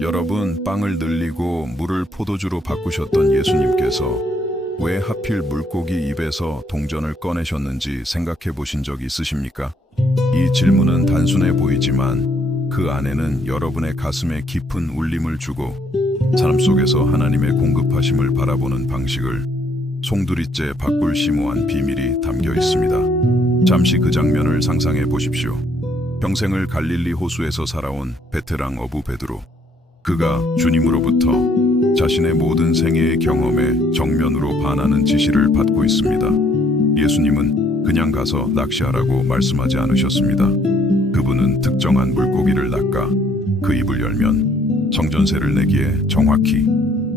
여러분, 빵을 늘리고 물을 포도주로 바꾸셨던 예수님께서 왜 하필 물고기 입에서 동전을 꺼내셨는지 생각해 보신 적 있으십니까? 이 질문은 단순해 보이지만 그 안에는 여러분의 가슴에 깊은 울림을 주고 삶 속에서 하나님의 공급하심을 바라보는 방식을 송두리째 바꿀 심오한 비밀이 담겨 있습니다. 잠시 그 장면을 상상해 보십시오. 평생을 갈릴리 호수에서 살아온 베테랑 어부 베드로. 그가 주님으로부터 자신의 모든 생애의 경험에 정면으로 반하는 지시를 받고 있습니다. 예수님은 그냥 가서 낚시하라고 말씀하지 않으셨습니다. 그분은 특정한 물고기를 낚아 그 입을 열면 성전세를 내기에 정확히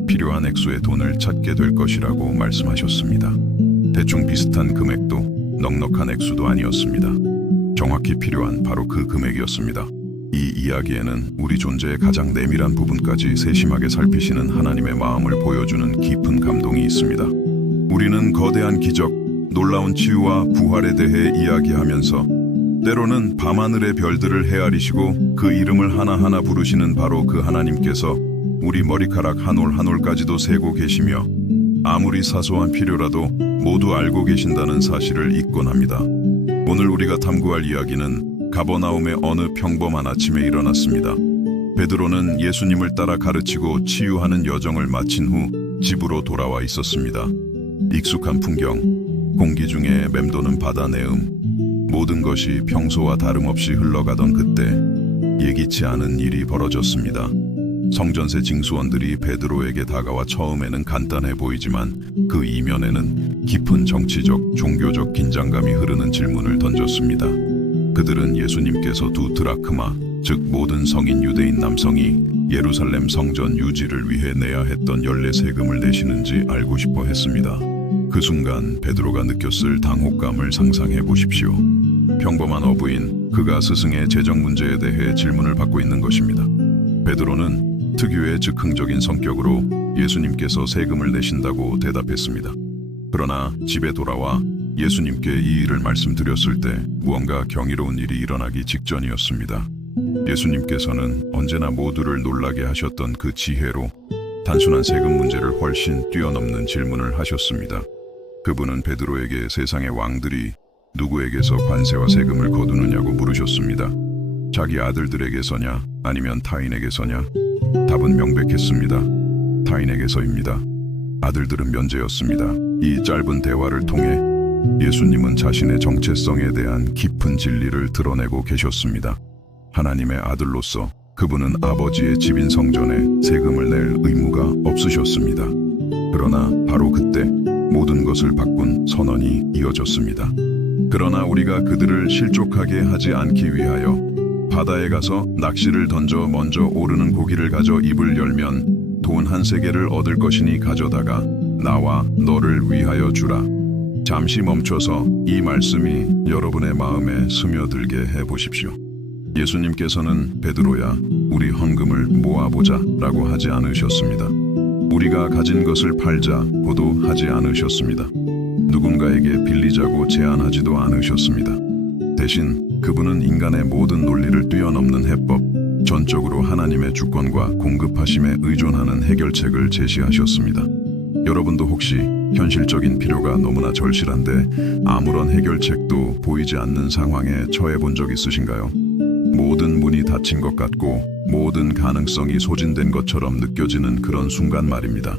필요한 액수의 돈을 찾게 될 것이라고 말씀하셨습니다. 대충 비슷한 금액도 넉넉한 액수도 아니었습니다. 정확히 필요한 바로 그 금액이었습니다. 이 이야기에는 우리 존재의 가장 내밀한 부분까지 세심하게 살피시는 하나님의 마음을 보여주는 깊은 감동이 있습니다. 우리는 거대한 기적, 놀라운 치유와 부활에 대해 이야기하면서 때로는 밤하늘의 별들을 헤아리시고 그 이름을 하나하나 부르시는 바로 그 하나님께서 우리 머리카락 한 올 한 올까지도 세고 계시며 아무리 사소한 필요라도 모두 알고 계신다는 사실을 잊곤 합니다. 오늘 우리가 탐구할 이야기는 가버나움의 어느 평범한 아침에 일어났습니다. 베드로는 예수님을 따라 가르치고 치유하는 여정을 마친 후 집으로 돌아와 있었습니다. 익숙한 풍경, 공기 중에 맴도는 바다 내음, 모든 것이 평소와 다름없이 흘러가던 그때 예기치 않은 일이 벌어졌습니다. 성전세 징수원들이 베드로에게 다가와 처음에는 간단해 보이지만 그 이면에는 깊은 정치적, 종교적 긴장감이 흐르는 질문을 던졌습니다. 그들은 예수님께서 두 드라크마, 즉 모든 성인 유대인 남성이 예루살렘 성전 유지를 위해 내야 했던 연례 세금을 내시는지 알고 싶어 했습니다. 그 순간 베드로가 느꼈을 당혹감을 상상해 보십시오. 평범한 어부인 그가 스승의 재정 문제에 대해 질문을 받고 있는 것입니다. 베드로는 특유의 즉흥적인 성격으로 예수님께서 세금을 내신다고 대답했습니다. 그러나 집에 돌아와 예수님께 이 일을 말씀드렸을 때 무언가 경이로운 일이 일어나기 직전이었습니다. 예수님께서는 언제나 모두를 놀라게 하셨던 그 지혜로 단순한 세금 문제를 훨씬 뛰어넘는 질문을 하셨습니다. 그분은 베드로에게 세상의 왕들이 누구에게서 관세와 세금을 거두느냐고 물으셨습니다. 자기 아들들에게서냐 아니면 타인에게서냐? 답은 명백했습니다. 타인에게서입니다. 아들들은 면제였습니다. 이 짧은 대화를 통해 예수님은 자신의 정체성에 대한 깊은 진리를 드러내고 계셨습니다. 하나님의 아들로서 그분은 아버지의 집인 성전에 세금을 낼 의무가 없으셨습니다. 그러나 바로 그때 모든 것을 바꾼 선언이 이어졌습니다. 그러나 우리가 그들을 실족하게 하지 않기 위하여 바다에 가서 낚시를 던져 먼저 오르는 고기를 가져 입을 열면 돈 한 세겔을 얻을 것이니 가져다가 나와 너를 위하여 주라. 잠시 멈춰서 이 말씀이 여러분의 마음에 스며들게 해보십시오. 예수님께서는 베드로야, 우리 헌금을 모아보자 라고 하지 않으셨습니다. 우리가 가진 것을 팔자고도 하지 않으셨습니다. 누군가에게 빌리자고 제안하지도 않으셨습니다. 대신 그분은 인간의 모든 논리를 뛰어넘는 해법, 전적으로 하나님의 주권과 공급하심에 의존하는 해결책을 제시하셨습니다. 여러분도 혹시 현실적인 필요가 너무나 절실한데 아무런 해결책도 보이지 않는 상황에 처해 본 적 있으신가요? 모든 문이 닫힌 것 같고 모든 가능성이 소진된 것처럼 느껴지는 그런 순간 말입니다.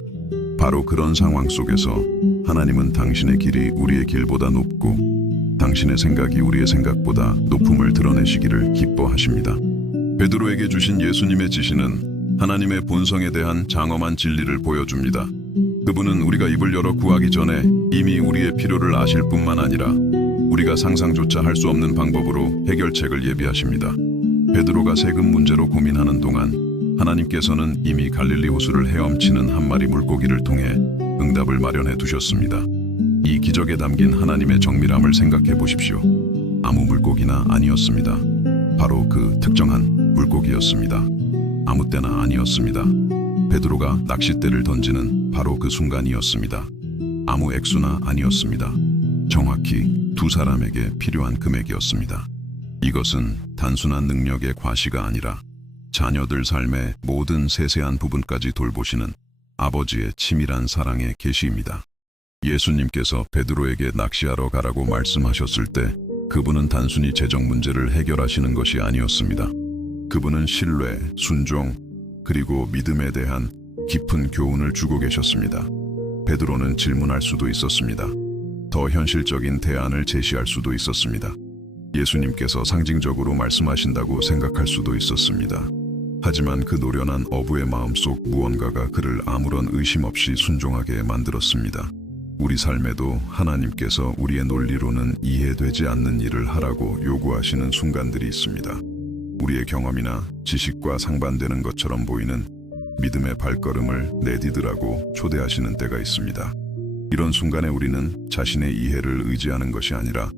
바로 그런 상황 속에서 하나님은 당신의 길이 우리의 길보다 높고 당신의 생각이 우리의 생각보다 높음을 드러내시기를 기뻐하십니다. 베드로에게 주신 예수님의 지시는 하나님의 본성에 대한 장엄한 진리를 보여줍니다. 그분은 우리가 입을 열어 구하기 전에 이미 우리의 필요를 아실 뿐만 아니라 우리가 상상조차 할 수 없는 방법으로 해결책을 예비하십니다. 베드로가 세금 문제로 고민하는 동안 하나님께서는 이미 갈릴리 호수를 헤엄치는 한 마리 물고기를 통해 응답을 마련해 두셨습니다. 이 기적에 담긴 하나님의 정밀함을 생각해 보십시오. 아무 물고기나 아니었습니다. 바로 그 특정한 물고기였습니다. 아무 때나 아니었습니다. 베드로가 낚싯대를 던지는 바로 그 순간이었습니다. 아무 액수나 아니었습니다. 정확히 두 사람에게 필요한 금액이었습니다. 이것은 단순한 능력의 과시가 아니라 자녀들 삶의 모든 세세한 부분까지 돌보시는 아버지의 치밀한 사랑의 계시입니다. 예수님께서 베드로에게 낚시하러 가라고 말씀하셨을 때 그분은 단순히 재정 문제를 해결하시는 것이 아니었습니다. 그분은 신뢰, 순종, 그리고 믿음에 대한 깊은 교훈을 주고 계셨습니다. 베드로는 질문할 수도 있었습니다. 더 현실적인 대안을 제시할 수도 있었습니다. 예수님께서 상징적으로 말씀하신다고 생각할 수도 있었습니다. 하지만 그 노련한 어부의 마음속 무언가가 그를 아무런 의심 없이 순종하게 만들었습니다. 우리 삶에도 하나님께서 우리의 논리로는 이해되지 않는 일을 하라고 요구하시는 순간들이 있습니다. 우리의 경험이나 지식과 상반되는 것처럼 보이는 믿음의 발걸음을 내디디라고 초대하시는 때가 있습니다. 이런 순간에 우리는 자신의 이해를 의지하는 것이 아니라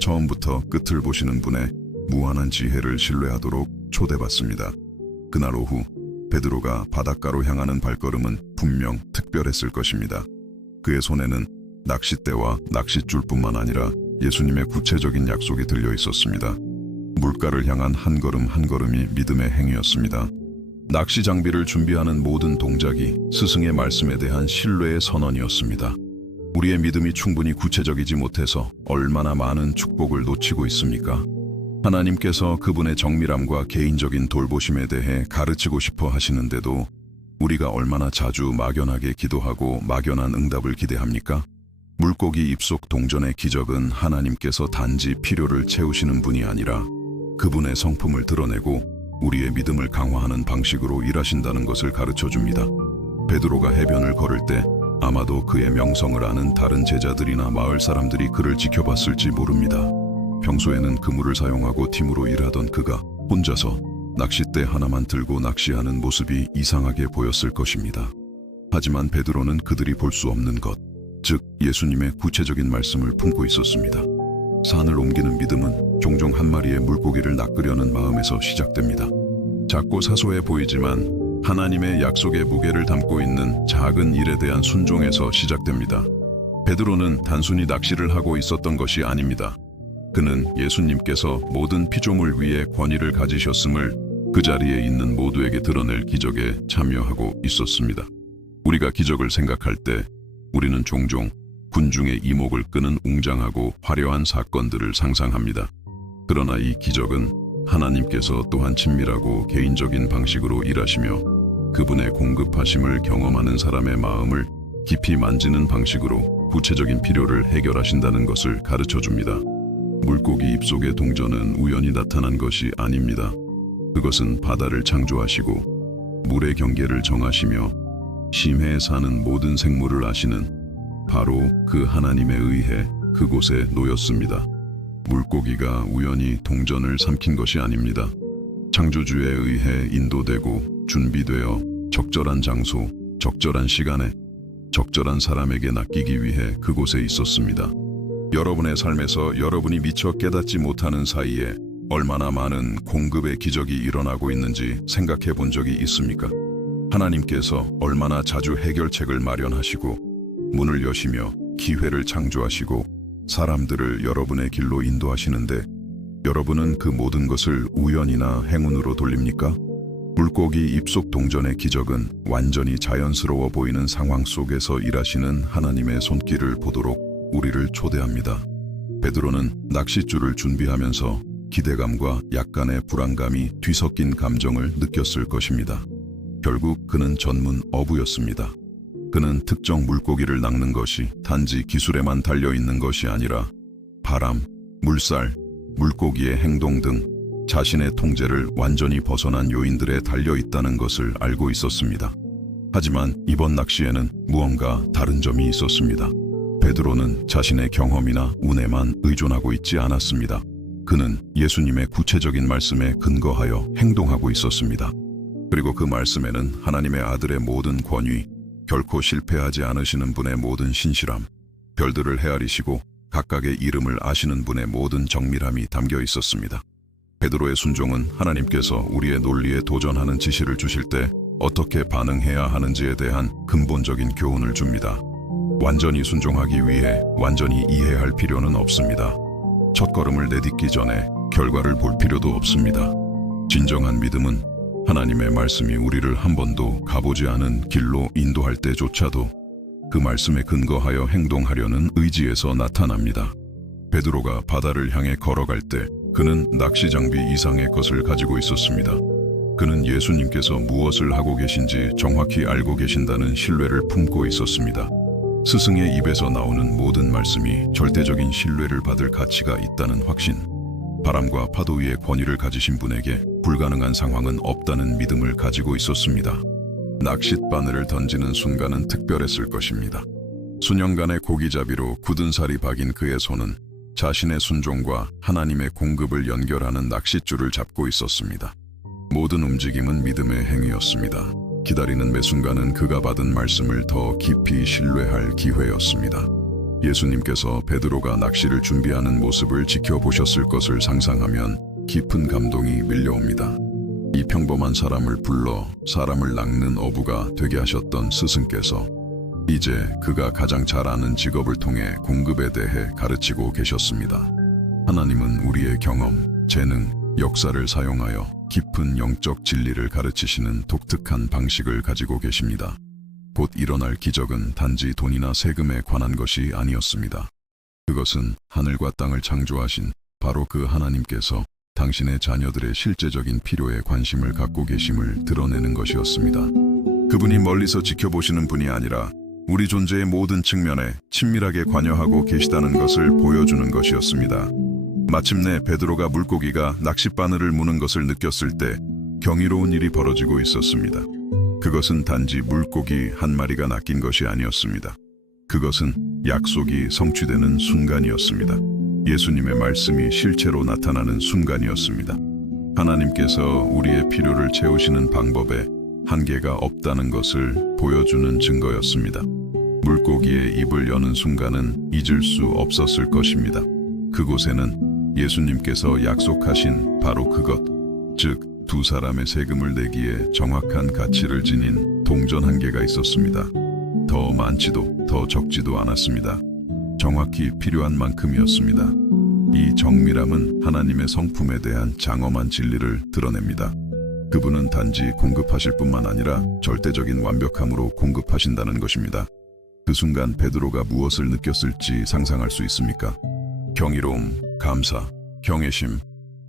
처음부터 끝을 보시는 분의 무한한 지혜를 신뢰하도록 초대받습니다. 그날 오후 베드로가 바닷가로 향하는 발걸음은 분명 특별했을 것입니다. 그의 손에는 낚싯대와 낚싯줄뿐만 아니라 예수님의 구체적인 약속이 들려 있었습니다. 물가를 향한 한 걸음 한 걸음이 믿음의 행위였습니다. 낚시 장비를 준비하는 모든 동작이 스승의 말씀에 대한 신뢰의 선언이었습니다. 우리의 믿음이 충분히 구체적이지 못해서 얼마나 많은 축복을 놓치고 있습니까? 하나님께서 그분의 정밀함과 개인적인 돌보심에 대해 가르치고 싶어 하시는데도 우리가 얼마나 자주 막연하게 기도하고 막연한 응답을 기대합니까? 물고기 입속 동전의 기적은 하나님께서 단지 필요를 채우시는 분이 아니라 그분의 성품을 드러내고 우리의 믿음을 강화하는 방식으로 일하신다는 것을 가르쳐줍니다. 베드로가 해변을 걸을 때 아마도 그의 명성을 아는 다른 제자들이나 마을 사람들이 그를 지켜봤을지 모릅니다. 평소에는 그물을 사용하고 팀으로 일하던 그가 혼자서 낚싯대 하나만 들고 낚시하는 모습이 이상하게 보였을 것입니다. 하지만 베드로는 그들이 볼 수 없는 것, 즉 예수님의 구체적인 말씀을 품고 있었습니다. 산을 옮기는 믿음은 종종 한 마리의 물고기를 낚으려는 마음에서 시작됩니다. 작고 사소해 보이지만 하나님의 약속의 무게를 담고 있는 작은 일에 대한 순종에서 시작됩니다. 베드로는 단순히 낚시를 하고 있었던 것이 아닙니다. 그는 예수님께서 모든 피조물 위에 권위를 가지셨음을 그 자리에 있는 모두에게 드러낼 기적에 참여하고 있었습니다. 우리가 기적을 생각할 때 우리는 종종 군중의 이목을 끄는 웅장하고 화려한 사건들을 상상합니다. 그러나 이 기적은 하나님께서 또한 친밀하고 개인적인 방식으로 일하시며 그분의 공급하심을 경험하는 사람의 마음을 깊이 만지는 방식으로 구체적인 필요를 해결하신다는 것을 가르쳐줍니다. 물고기 입속의 동전은 우연히 나타난 것이 아닙니다. 그것은 바다를 창조하시고 물의 경계를 정하시며 심해에 사는 모든 생물을 아시는 바로 그 하나님에 의해 그곳에 놓였습니다. 물고기가 우연히 동전을 삼킨 것이 아닙니다. 창조주에 의해 인도되고 준비되어 적절한 장소, 적절한 시간에 적절한 사람에게 낚이기 위해 그곳에 있었습니다. 여러분의 삶에서 여러분이 미처 깨닫지 못하는 사이에 얼마나 많은 공급의 기적이 일어나고 있는지 생각해 본 적이 있습니까? 하나님께서 얼마나 자주 해결책을 마련하시고 문을 여시며 기회를 창조하시고 사람들을 여러분의 길로 인도하시는데 여러분은 그 모든 것을 우연이나 행운으로 돌립니까? 물고기 입속 동전의 기적은 완전히 자연스러워 보이는 상황 속에서 일하시는 하나님의 손길을 보도록 우리를 초대합니다. 베드로는 낚싯줄을 준비하면서 기대감과 약간의 불안감이 뒤섞인 감정을 느꼈을 것입니다. 결국 그는 전문 어부였습니다. 그는 특정 물고기를 낚는 것이 단지 기술에만 달려있는 것이 아니라 바람, 물살, 물고기의 행동 등 자신의 통제를 완전히 벗어난 요인들에 달려있다는 것을 알고 있었습니다. 하지만 이번 낚시에는 무언가 다른 점이 있었습니다. 베드로는 자신의 경험이나 운에만 의존하고 있지 않았습니다. 그는 예수님의 구체적인 말씀에 근거하여 행동하고 있었습니다. 그리고 그 말씀에는 하나님의 아들의 모든 권위, 결코 실패하지 않으시는 분의 모든 신실함, 별들을 헤아리시고 각각의 이름을 아시는 분의 모든 정밀함이 담겨 있었습니다. 베드로의 순종은 하나님께서 우리의 논리에 도전하는 지시를 주실 때 어떻게 반응해야 하는지에 대한 근본적인 교훈을 줍니다. 완전히 순종하기 위해 완전히 이해할 필요는 없습니다. 첫걸음을 내딛기 전에 결과를 볼 필요도 없습니다. 진정한 믿음은 하나님의 말씀이 우리를 한 번도 가보지 않은 길로 인도할 때조차도 그 말씀에 근거하여 행동하려는 의지에서 나타납니다. 베드로가 바다를 향해 걸어갈 때 그는 낚시 장비 이상의 것을 가지고 있었습니다. 그는 예수님께서 무엇을 하고 계신지 정확히 알고 계신다는 신뢰를 품고 있었습니다. 스승의 입에서 나오는 모든 말씀이 절대적인 신뢰를 받을 가치가 있다는 확신, 바람과 파도 위에 권위를 가지신 분에게 불가능한 상황은 없다는 믿음을 가지고 있었습니다. 낚싯바늘을 던지는 순간은 특별했을 것입니다. 수년간의 고기잡이로 굳은 살이 박인 그의 손은 자신의 순종과 하나님의 공급을 연결하는 낚싯줄을 잡고 있었습니다. 모든 움직임은 믿음의 행위였습니다. 기다리는 매 순간은 그가 받은 말씀을 더 깊이 신뢰할 기회였습니다. 예수님께서 베드로가 낚시를 준비하는 모습을 지켜보셨을 것을 상상하면 깊은 감동이 밀려옵니다. 이 평범한 사람을 불러 사람을 낚는 어부가 되게 하셨던 스승께서 이제 그가 가장 잘 아는 직업을 통해 공급에 대해 가르치고 계셨습니다. 하나님은 우리의 경험, 재능, 역사를 사용하여 깊은 영적 진리를 가르치시는 독특한 방식을 가지고 계십니다. 곧 일어날 기적은 단지 돈이나 세금에 관한 것이 아니었습니다. 그것은 하늘과 땅을 창조하신 바로 그 하나님께서 당신의 자녀들의 실제적인 필요에 관심을 갖고 계심을 드러내는 것이었습니다. 그분이 멀리서 지켜보시는 분이 아니라 우리 존재의 모든 측면에 친밀하게 관여하고 계시다는 것을 보여주는 것이었습니다. 마침내 베드로가 물고기가 낚싯바늘을 무는 것을 느꼈을 때 경이로운 일이 벌어지고 있었습니다. 그것은 단지 물고기 한 마리가 낚인 것이 아니었습니다. 그것은 약속이 성취되는 순간이었습니다. 예수님의 말씀이 실체로 나타나는 순간이었습니다. 하나님께서 우리의 필요를 채우시는 방법에 한계가 없다는 것을 보여주는 증거였습니다. 물고기의 입을 여는 순간은 잊을 수 없었을 것입니다. 그곳에는 예수님께서 약속하신 바로 그것, 즉 두 사람의 세금을 내기에 정확한 가치를 지닌 동전 한 개가 있었습니다. 더 많지도 더 적지도 않았습니다. 정확히 필요한 만큼이었습니다. 이 정밀함은 하나님의 성품에 대한 장엄한 진리를 드러냅니다. 그분은 단지 공급하실 뿐만 아니라 절대적인 완벽함으로 공급하신다는 것입니다. 그 순간 베드로가 무엇을 느꼈을지 상상할 수 있습니까? 경이로움, 감사, 경외심,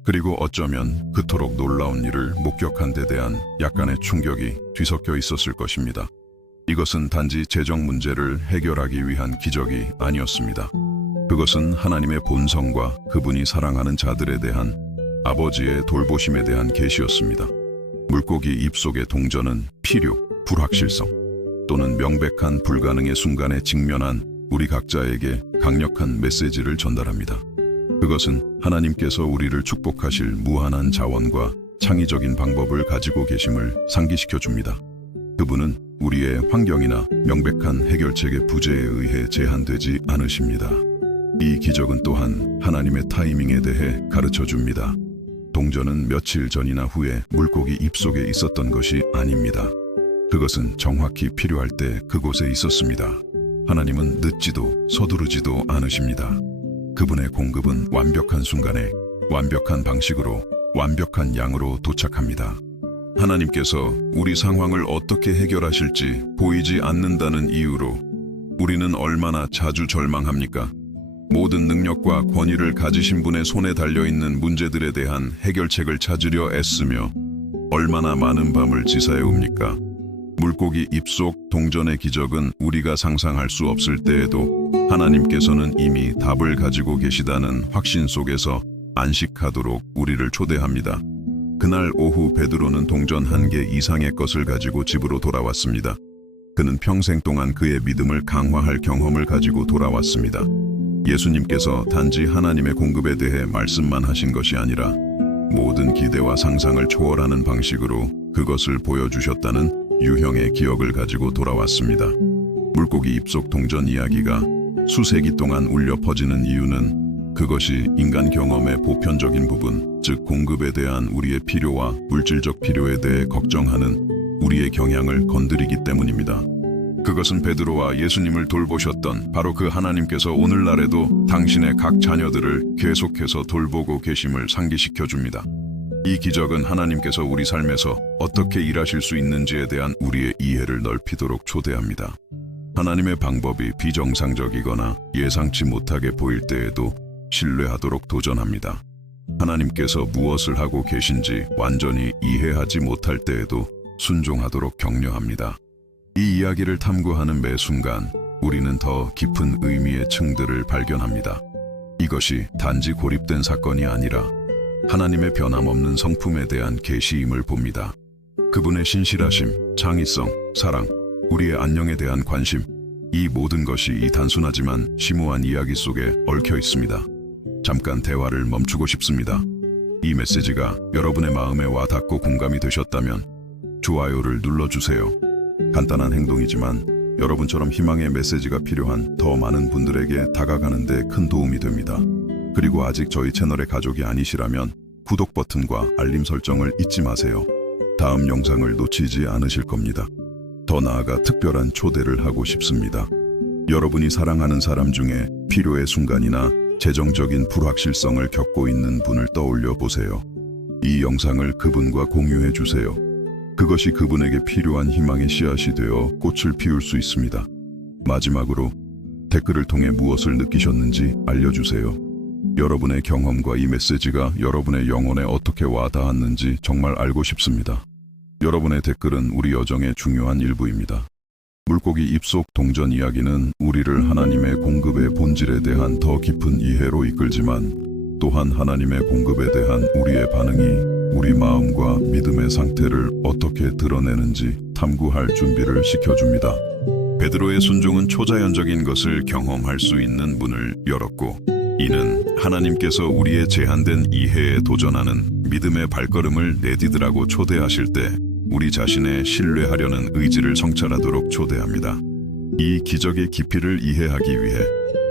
그리고 어쩌면 그토록 놀라운 일을 목격한 데 대한 약간의 충격이 뒤섞여 있었을 것입니다. 이것은 단지 재정 문제를 해결하기 위한 기적이 아니었습니다. 그것은 하나님의 본성과 그분이 사랑하는 자들에 대한 아버지의 돌보심에 대한 계시였습니다. 물고기 입속의 동전은 필요, 불확실성 또는 명백한 불가능의 순간에 직면한 우리 각자에게 강력한 메시지를 전달합니다. 그것은 하나님께서 우리를 축복하실 무한한 자원과 창의적인 방법을 가지고 계심을 상기시켜 줍니다. 그분은 우리의 환경이나 명백한 해결책의 부재에 의해 제한되지 않으십니다. 이 기적은 또한 하나님의 타이밍에 대해 가르쳐 줍니다. 동전은 며칠 전이나 후에 물고기 입속에 있었던 것이 아닙니다. 그것은 정확히 필요할 때 그곳에 있었습니다. 하나님은 늦지도 서두르지도 않으십니다. 그분의 공급은 완벽한 순간에 완벽한 방식으로 완벽한 양으로 도착합니다. 하나님께서 우리 상황을 어떻게 해결하실지 보이지 않는다는 이유로 우리는 얼마나 자주 절망합니까? 모든 능력과 권위를 가지신 분의 손에 달려있는 문제들에 대한 해결책을 찾으려 애쓰며 얼마나 많은 밤을 지새웁니까? 물고기 입속 동전의 기적은 우리가 상상할 수 없을 때에도 하나님께서는 이미 답을 가지고 계시다는 확신 속에서 안식하도록 우리를 초대합니다. 그날 오후 베드로는 동전 1개 이상의 것을 가지고 집으로 돌아왔습니다. 그는 평생 동안 그의 믿음을 강화할 경험을 가지고 돌아왔습니다. 예수님께서 단지 하나님의 공급에 대해 말씀만 하신 것이 아니라 모든 기대와 상상을 초월하는 방식으로 그것을 보여주셨다는 유형의 기억을 가지고 돌아왔습니다. 물고기 입속 동전 이야기가 수세기 동안 울려 퍼지는 이유는 그것이 인간 경험의 보편적인 부분, 즉 공급에 대한 우리의 필요와 물질적 필요에 대해 걱정하는 우리의 경향을 건드리기 때문입니다. 그것은 베드로와 예수님을 돌보셨던 바로 그 하나님께서 오늘날에도 당신의 각 자녀들을 계속해서 돌보고 계심을 상기시켜 줍니다. 이 기적은 하나님께서 우리 삶에서 어떻게 일하실 수 있는지에 대한 우리의 이해를 넓히도록 초대합니다. 하나님의 방법이 비정상적이거나 예상치 못하게 보일 때에도 신뢰하도록 도전합니다. 하나님께서 무엇을 하고 계신지 완전히 이해하지 못할 때에도 순종하도록 격려합니다. 이 이야기를 탐구하는 매 순간 우리는 더 깊은 의미의 층들을 발견합니다. 이것이 단지 고립된 사건이 아니라 하나님의 변함없는 성품에 대한 계시임을 봅니다. 그분의 신실하심, 창의성, 사랑, 우리의 안녕에 대한 관심, 이 모든 것이 이 단순하지만 심오한 이야기 속에 얽혀 있습니다. 잠깐 대화를 멈추고 싶습니다. 이 메시지가 여러분의 마음에 와 닿고 공감이 되셨다면 좋아요를 눌러주세요. 간단한 행동이지만 여러분처럼 희망의 메시지가 필요한 더 많은 분들에게 다가가는 데 큰 도움이 됩니다. 그리고 아직 저희 채널의 가족이 아니시라면 구독 버튼과 알림 설정을 잊지 마세요. 다음 영상을 놓치지 않으실 겁니다. 더 나아가 특별한 초대를 하고 싶습니다. 여러분이 사랑하는 사람 중에 필요의 순간이나 재정적인 불확실성을 겪고 있는 분을 떠올려 보세요. 이 영상을 그분과 공유해 주세요. 그것이 그분에게 필요한 희망의 씨앗이 되어 꽃을 피울 수 있습니다. 마지막으로 댓글을 통해 무엇을 느끼셨는지 알려주세요. 여러분의 경험과 이 메시지가 여러분의 영혼에 어떻게 와 닿았는지 정말 알고 싶습니다. 여러분의 댓글은 우리 여정의 중요한 일부입니다. 물고기 입속 동전 이야기는 우리를 하나님의 공급의 본질에 대한 더 깊은 이해로 이끌지만 또한 하나님의 공급에 대한 우리의 반응이 우리 마음과 믿음의 상태를 어떻게 드러내는지 탐구할 준비를 시켜줍니다. 베드로의 순종은 초자연적인 것을 경험할 수 있는 문을 열었고, 이는 하나님께서 우리의 제한된 이해에 도전하는 믿음의 발걸음을 내디디라고 초대하실 때 우리 자신의 신뢰하려는 의지를 성찰하도록 초대합니다. 이 기적의 깊이를 이해하기 위해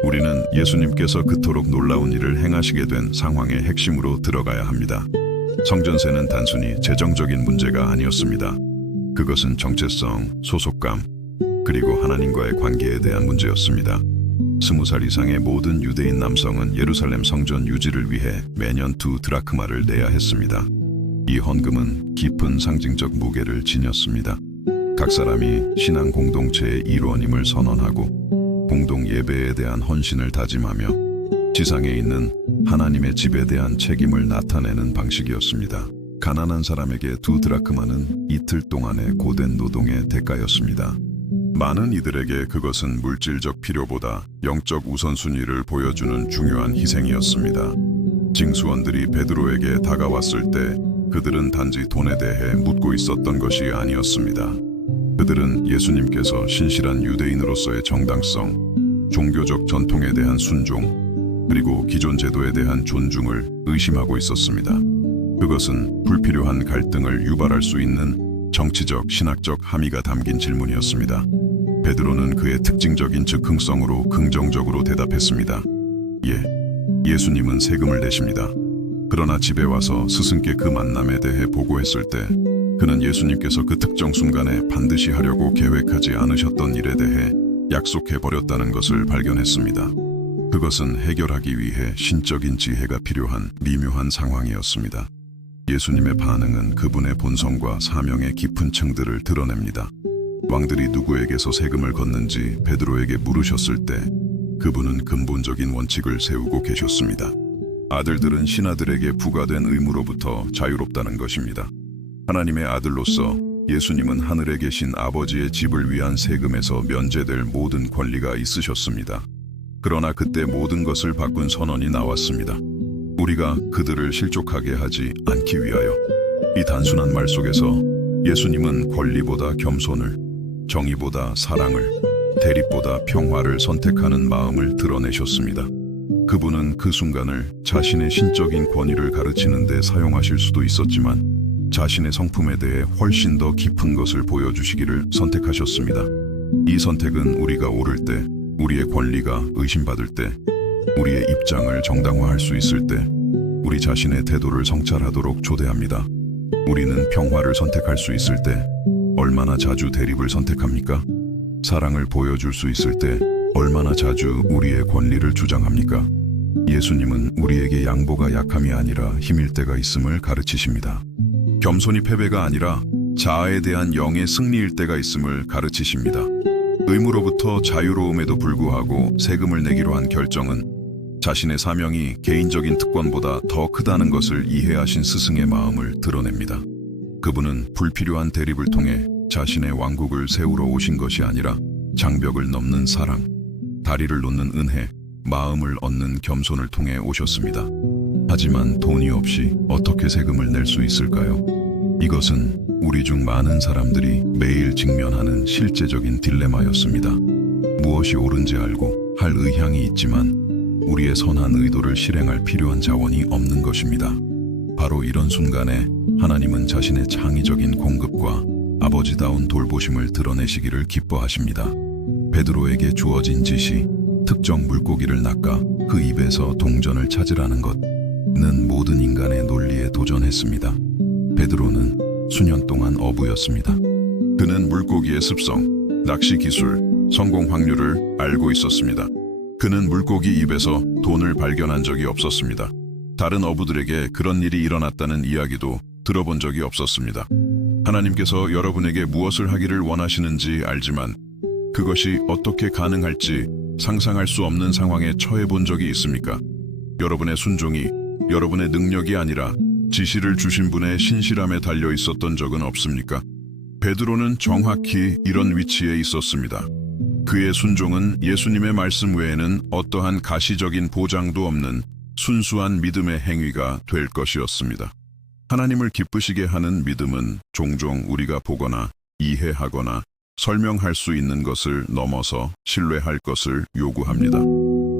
우리는 예수님께서 그토록 놀라운 일을 행하시게 된 상황의 핵심으로 들어가야 합니다. 성전세는 단순히 재정적인 문제가 아니었습니다. 그것은 정체성, 소속감, 그리고 하나님과의 관계에 대한 문제였습니다. 20살 이상의 모든 유대인 남성은 예루살렘 성전 유지를 위해 매년 2드라크마를 내야 했습니다. 이 헌금은 깊은 상징적 무게를 지녔습니다. 각 사람이 신앙 공동체의 일원임을 선언하고 공동 예배에 대한 헌신을 다짐하며 지상에 있는 하나님의 집에 대한 책임을 나타내는 방식이었습니다. 가난한 사람에게 2드라크마는 이틀 동안의 고된 노동의 대가였습니다. 많은 이들에게 그것은 물질적 필요보다 영적 우선순위를 보여주는 중요한 희생이었습니다. 징수원들이 베드로에게 다가왔을 때 그들은 단지 돈에 대해 묻고 있었던 것이 아니었습니다. 그들은 예수님께서 신실한 유대인으로서의 정당성, 종교적 전통에 대한 순종, 그리고 기존 제도에 대한 존중을 의심하고 있었습니다. 그것은 불필요한 갈등을 유발할 수 있는 정치적, 신학적 함의가 담긴 질문이었습니다. 베드로는 그의 특징적인 즉흥성으로 긍정적으로 대답했습니다. 예수님은 세금을 내십니다. 그러나 집에 와서 스승께 그 만남에 대해 보고했을 때 그는 예수님께서 그 특정 순간에 반드시 하려고 계획하지 않으셨던 일에 대해 약속해버렸다는 것을 발견했습니다. 그것은 해결하기 위해 신적인 지혜가 필요한 미묘한 상황이었습니다. 예수님의 반응은 그분의 본성과 사명의 깊은 층들을 드러냅니다. 왕들이 누구에게서 세금을 걷는지 베드로에게 물으셨을 때 그분은 근본적인 원칙을 세우고 계셨습니다. 아들들은 신하들에게 부과된 의무로부터 자유롭다는 것입니다. 하나님의 아들로서 예수님은 하늘에 계신 아버지의 집을 위한 세금에서 면제될 모든 권리가 있으셨습니다. 그러나 그때 모든 것을 바꾼 선언이 나왔습니다. 우리가 그들을 실족하게 하지 않기 위하여. 이 단순한 말 속에서 예수님은 권리보다 겸손을, 정의보다 사랑을, 대립보다 평화를 선택하는 마음을 드러내셨습니다. 그분은 그 순간을 자신의 신적인 권위를 가르치는 데 사용하실 수도 있었지만 자신의 성품에 대해 훨씬 더 깊은 것을 보여주시기를 선택하셨습니다. 이 선택은 우리가 오를 때, 우리의 권리가 의심받을 때, 우리의 입장을 정당화할 수 있을 때 우리 자신의 태도를 성찰하도록 초대합니다. 우리는 평화를 선택할 수 있을 때 얼마나 자주 대립을 선택합니까? 사랑을 보여줄 수 있을 때 얼마나 자주 우리의 권리를 주장합니까? 예수님은 우리에게 양보가 약함이 아니라 힘일 때가 있음을 가르치십니다. 겸손이 패배가 아니라 자아에 대한 영의 승리일 때가 있음을 가르치십니다. 의무로부터 자유로움에도 불구하고 세금을 내기로 한 결정은 자신의 사명이 개인적인 특권보다 더 크다는 것을 이해하신 스승의 마음을 드러냅니다. 그분은 불필요한 대립을 통해 자신의 왕국을 세우러 오신 것이 아니라 장벽을 넘는 사랑, 다리를 놓는 은혜, 마음을 얻는 겸손을 통해 오셨습니다. 하지만 돈이 없이 어떻게 세금을 낼 수 있을까요? 이것은 우리 중 많은 사람들이 매일 직면하는 실제적인 딜레마였습니다. 무엇이 옳은지 알고 할 의향이 있지만 우리의 선한 의도를 실행할 필요한 자원이 없는 것입니다. 바로 이런 순간에 하나님은 자신의 창의적인 공급과 아버지다운 돌보심을 드러내시기를 기뻐하십니다. 베드로에게 주어진 지시, 특정 물고기를 낚아 그 입에서 동전을 찾으라는 것은 모든 인간의 논리에 도전했습니다. 베드로는 수년 동안 어부였습니다. 그는 물고기의 습성, 낚시 기술, 성공 확률을 알고 있었습니다. 그는 물고기 입에서 돈을 발견한 적이 없었습니다. 다른 어부들에게 그런 일이 일어났다는 이야기도 들어본 적이 없었습니다. 하나님께서 여러분에게 무엇을 하기를 원하시는지 알지만 그것이 어떻게 가능할지 상상할 수 없는 상황에 처해 본 적이 있습니까? 여러분의 순종이 여러분의 능력이 아니라 지시를 주신 분의 신실함에 달려 있었던 적은 없습니까? 베드로는 정확히 이런 위치에 있었습니다. 그의 순종은 예수님의 말씀 외에는 어떠한 가시적인 보장도 없는 순수한 믿음의 행위가 될 것이었습니다. 하나님을 기쁘시게 하는 믿음은 종종 우리가 보거나 이해하거나 설명할 수 있는 것을 넘어서 신뢰할 것을 요구합니다.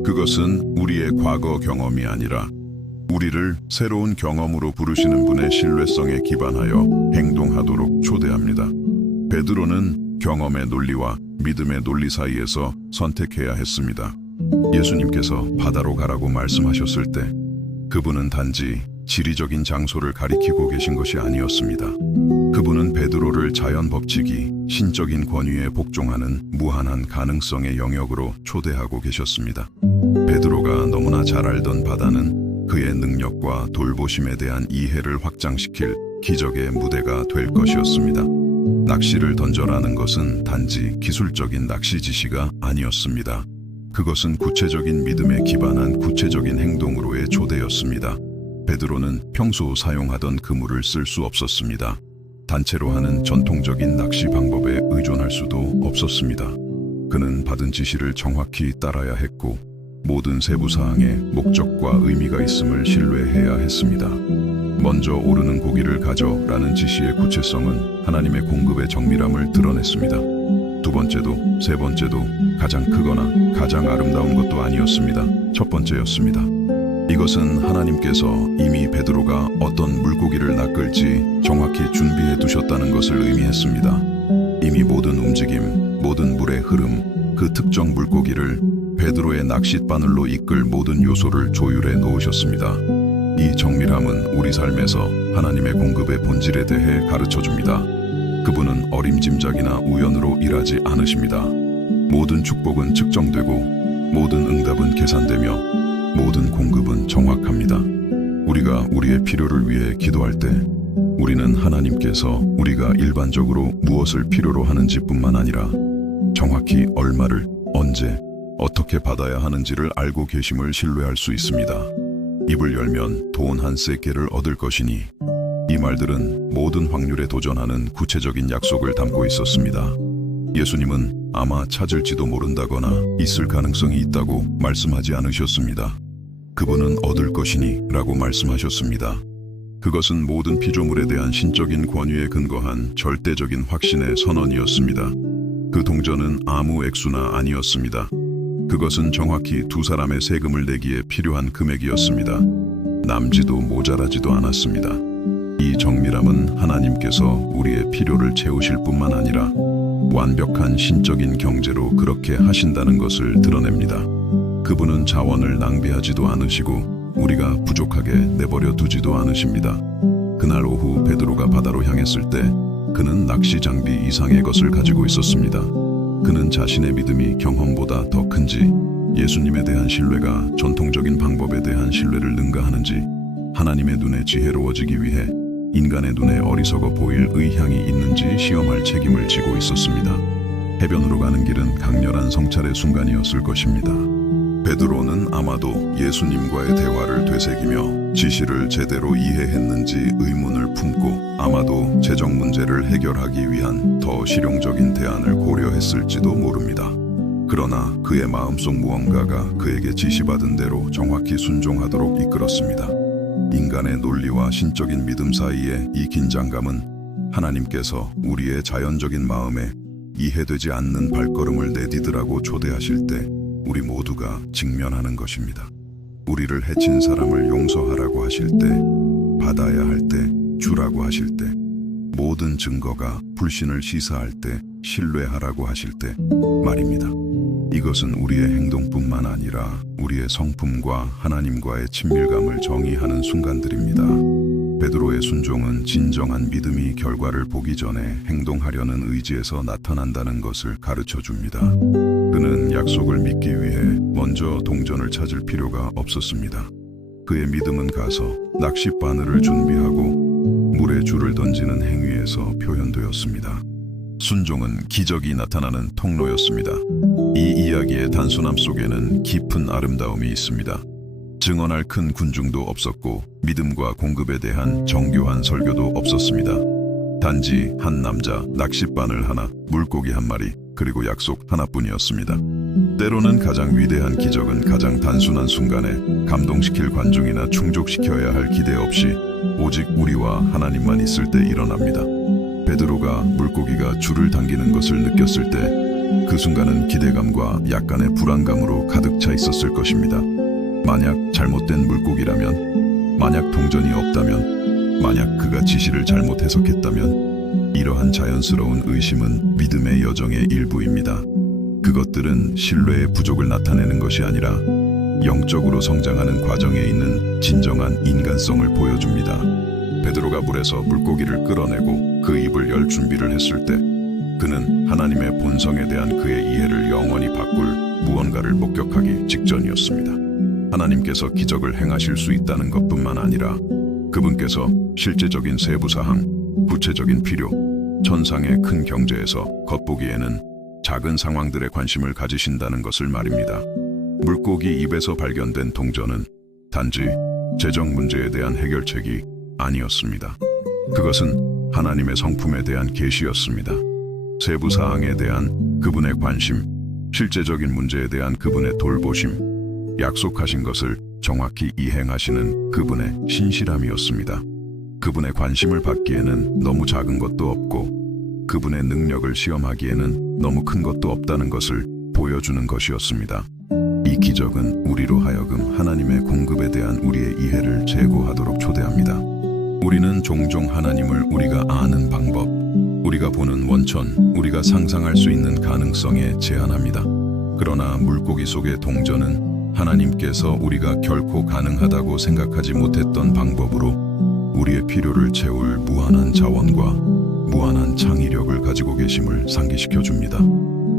그것은 우리의 과거 경험이 아니라 우리를 새로운 경험으로 부르시는 분의 신뢰성에 기반하여 행동하도록 초대합니다. 베드로는 경험의 논리와 믿음의 논리 사이에서 선택해야 했습니다. 예수님께서 바다로 가라고 말씀하셨을 때 그분은 단지 지리적인 장소를 가리키고 계신 것이 아니었습니다. 그분은 베드로를 자연 법칙이 신적인 권위에 복종하는 무한한 가능성의 영역으로 초대하고 계셨습니다. 베드로가 너무나 잘 알던 바다는 그의 능력과 돌보심에 대한 이해를 확장시킬 기적의 무대가 될 것이었습니다. 낚시를 던져라는 것은 단지 기술적인 낚시 지시가 아니었습니다. 그것은 구체적인 믿음에 기반한 구체적인 행동으로의 초대였습니다. 베드로는 평소 사용하던 그물을 쓸 수 없었습니다. 단체로 하는 전통적인 낚시 방법에 의존할 수도 없었습니다. 그는 받은 지시를 정확히 따라야 했고 모든 세부 사항에 목적과 의미가 있음을 신뢰해야 했습니다. 먼저 오르는 고기를 가져라는 지시의 구체성은 하나님의 공급의 정밀함을 드러냈습니다. 두 번째도 세 번째도 가장 크거나 가장 아름다운 것도 아니었습니다. 첫 번째였습니다. 이것은 하나님께서 이미 베드로가 어떤 물고기를 낚을지 정확히 준비해 두셨다는 것을 의미했습니다. 이미 모든 움직임, 모든 물의 흐름, 그 특정 물고기를 베드로의 낚싯바늘로 이끌 모든 요소를 조율해 놓으셨습니다. 이 정밀함은 우리 삶에서 하나님의 공급의 본질에 대해 가르쳐줍니다. 그분은 어림짐작이나 우연으로 일하지 않으십니다. 모든 축복은 측정되고 모든 응답은 계산되며 모든 공급은 정확합니다. 우리가 우리의 필요를 위해 기도할 때 우리는 하나님께서 우리가 일반적으로 무엇을 필요로 하는지 뿐만 아니라 정확히 얼마를 언제 어떻게 받아야 하는지를 알고 계심을 신뢰할 수 있습니다. 입을 열면 돈 한 세개를 얻을 것이니 이 말들은 모든 확률에 도전하는 구체적인 약속을 담고 있었습니다. 예수님은 아마 찾을지도 모른다거나 있을 가능성이 있다고 말씀하지 않으셨습니다. 그분은 얻을 것이니 라고 말씀하셨습니다. 그것은 모든 피조물에 대한 신적인 권위에 근거한 절대적인 확신의 선언이었습니다. 그 동전은 아무 액수나 아니었습니다. 그것은 정확히 두 사람의 세금을 내기에 필요한 금액이었습니다. 남지도 모자라지도 않았습니다. 이 정밀함은 하나님께서 우리의 필요를 채우실 뿐만 아니라 완벽한 신적인 경제로 그렇게 하신다는 것을 드러냅니다. 그분은 자원을 낭비하지도 않으시고 우리가 부족하게 내버려 두지도 않으십니다. 그날 오후 베드로가 바다로 향했을 때 그는 낚시 장비 이상의 것을 가지고 있었습니다. 그는 자신의 믿음이 경험보다 더 큰지 예수님에 대한 신뢰가 전통적인 방법에 대한 신뢰를 능가하는지, 하나님의 눈에 지혜로워지기 위해 인간의 눈에 어리석어 보일 의향이 있는지 시험할 책임을 지고 있었습니다. 해변으로 가는 길은 강렬한 성찰의 순간이었을 것입니다. 베드로는 아마도 예수님과의 대화를 되새기며 지시를 제대로 이해했는지 의문을 품고 아마도 재정 문제를 해결하기 위한 더 실용적인 대안을 고려했을지도 모릅니다. 그러나 그의 마음속 무언가가 그에게 지시받은 대로 정확히 순종하도록 이끌었습니다. 인간의 논리와 신적인 믿음 사이의 이 긴장감은 하나님께서 우리의 자연적인 마음에 이해되지 않는 발걸음을 내디디라고 초대하실 때 우리 모두가 직면하는 것입니다. 우리를 해친 사람을 용서하라고 하실 때, 받아야 할 때, 주라고 하실 때, 모든 증거가 불신을 시사할 때, 신뢰하라고 하실 때 말입니다. 이것은 우리의 행동뿐만 아니라 우리의 성품과 하나님과의 친밀감을 정의하는 순간들입니다. 베드로의 순종은 진정한 믿음이 결과를 보기 전에 행동하려는 의지에서 나타난다는 것을 가르쳐 줍니다. 그는 약속을 믿기 위해 먼저 동전을 찾을 필요가 없었습니다. 그의 믿음은 가서 낚싯바늘을 준비하고 물에 줄을 던지는 행위에서 표현되었습니다. 순종은 기적이 나타나는 통로였습니다. 이 이야기의 단순함 속에는 깊은 아름다움이 있습니다. 증언할 큰 군중도 없었고 믿음과 공급에 대한 정교한 설교도 없었습니다. 단지 한 남자, 낚싯바늘 하나, 물고기 한 마리, 그리고 약속 하나뿐이었습니다. 때로는 가장 위대한 기적은 가장 단순한 순간에 감동시킬 관중이나 충족시켜야 할 기대 없이 오직 우리와 하나님만 있을 때 일어납니다. 베드로가 물고기가 줄을 당기는 것을 느꼈을 때 그 순간은 기대감과 약간의 불안감으로 가득 차 있었을 것입니다. 만약 잘못된 물고기라면, 만약 동전이 없다면, 만약 그가 지시를 잘못 해석했다면 이러한 자연스러운 의심은 믿음의 여정의 일부입니다. 그것들은 신뢰의 부족을 나타내는 것이 아니라 영적으로 성장하는 과정에 있는 진정한 인간성을 보여줍니다. 베드로가 물에서 물고기를 끌어내고 그 입을 열 준비를 했을 때 그는 하나님의 본성에 대한 그의 이해를 영원히 바꿀 무언가를 목격하기 직전이었습니다. 하나님께서 기적을 행하실 수 있다는 것뿐만 아니라 그분께서 실제적인 세부사항, 구체적인 필요, 천상의 큰 경제에서 겉보기에는 작은 상황들에 관심을 가지신다는 것을 말입니다. 물고기 입에서 발견된 동전은 단지 재정 문제에 대한 해결책이 아니었습니다. 그것은 하나님의 성품에 대한 계시였습니다. 세부 사항에 대한 그분의 관심, 실제적인 문제에 대한 그분의 돌보심, 약속하신 것을 정확히 이행하시는 그분의 신실함이었습니다. 그분의 관심을 받기에는 너무 작은 것도 없고 그분의 능력을 시험하기에는 너무 큰 것도 없다는 것을 보여주는 것이었습니다. 이 기적은 우리로 하여금 하나님의 공급에 대한 우리의 이해를 제고하도록 초대합니다. 우리는 종종 하나님을 우리가 아는 방법, 우리가 보는 원천, 우리가 상상할 수 있는 가능성에 제한합니다. 그러나 물고기 속의 동전은 하나님께서 우리가 결코 가능하다고 생각하지 못했던 방법으로 우리의 필요를 채울 무한한 자원과 무한한 창의력을 가지고 계심을 상기시켜 줍니다.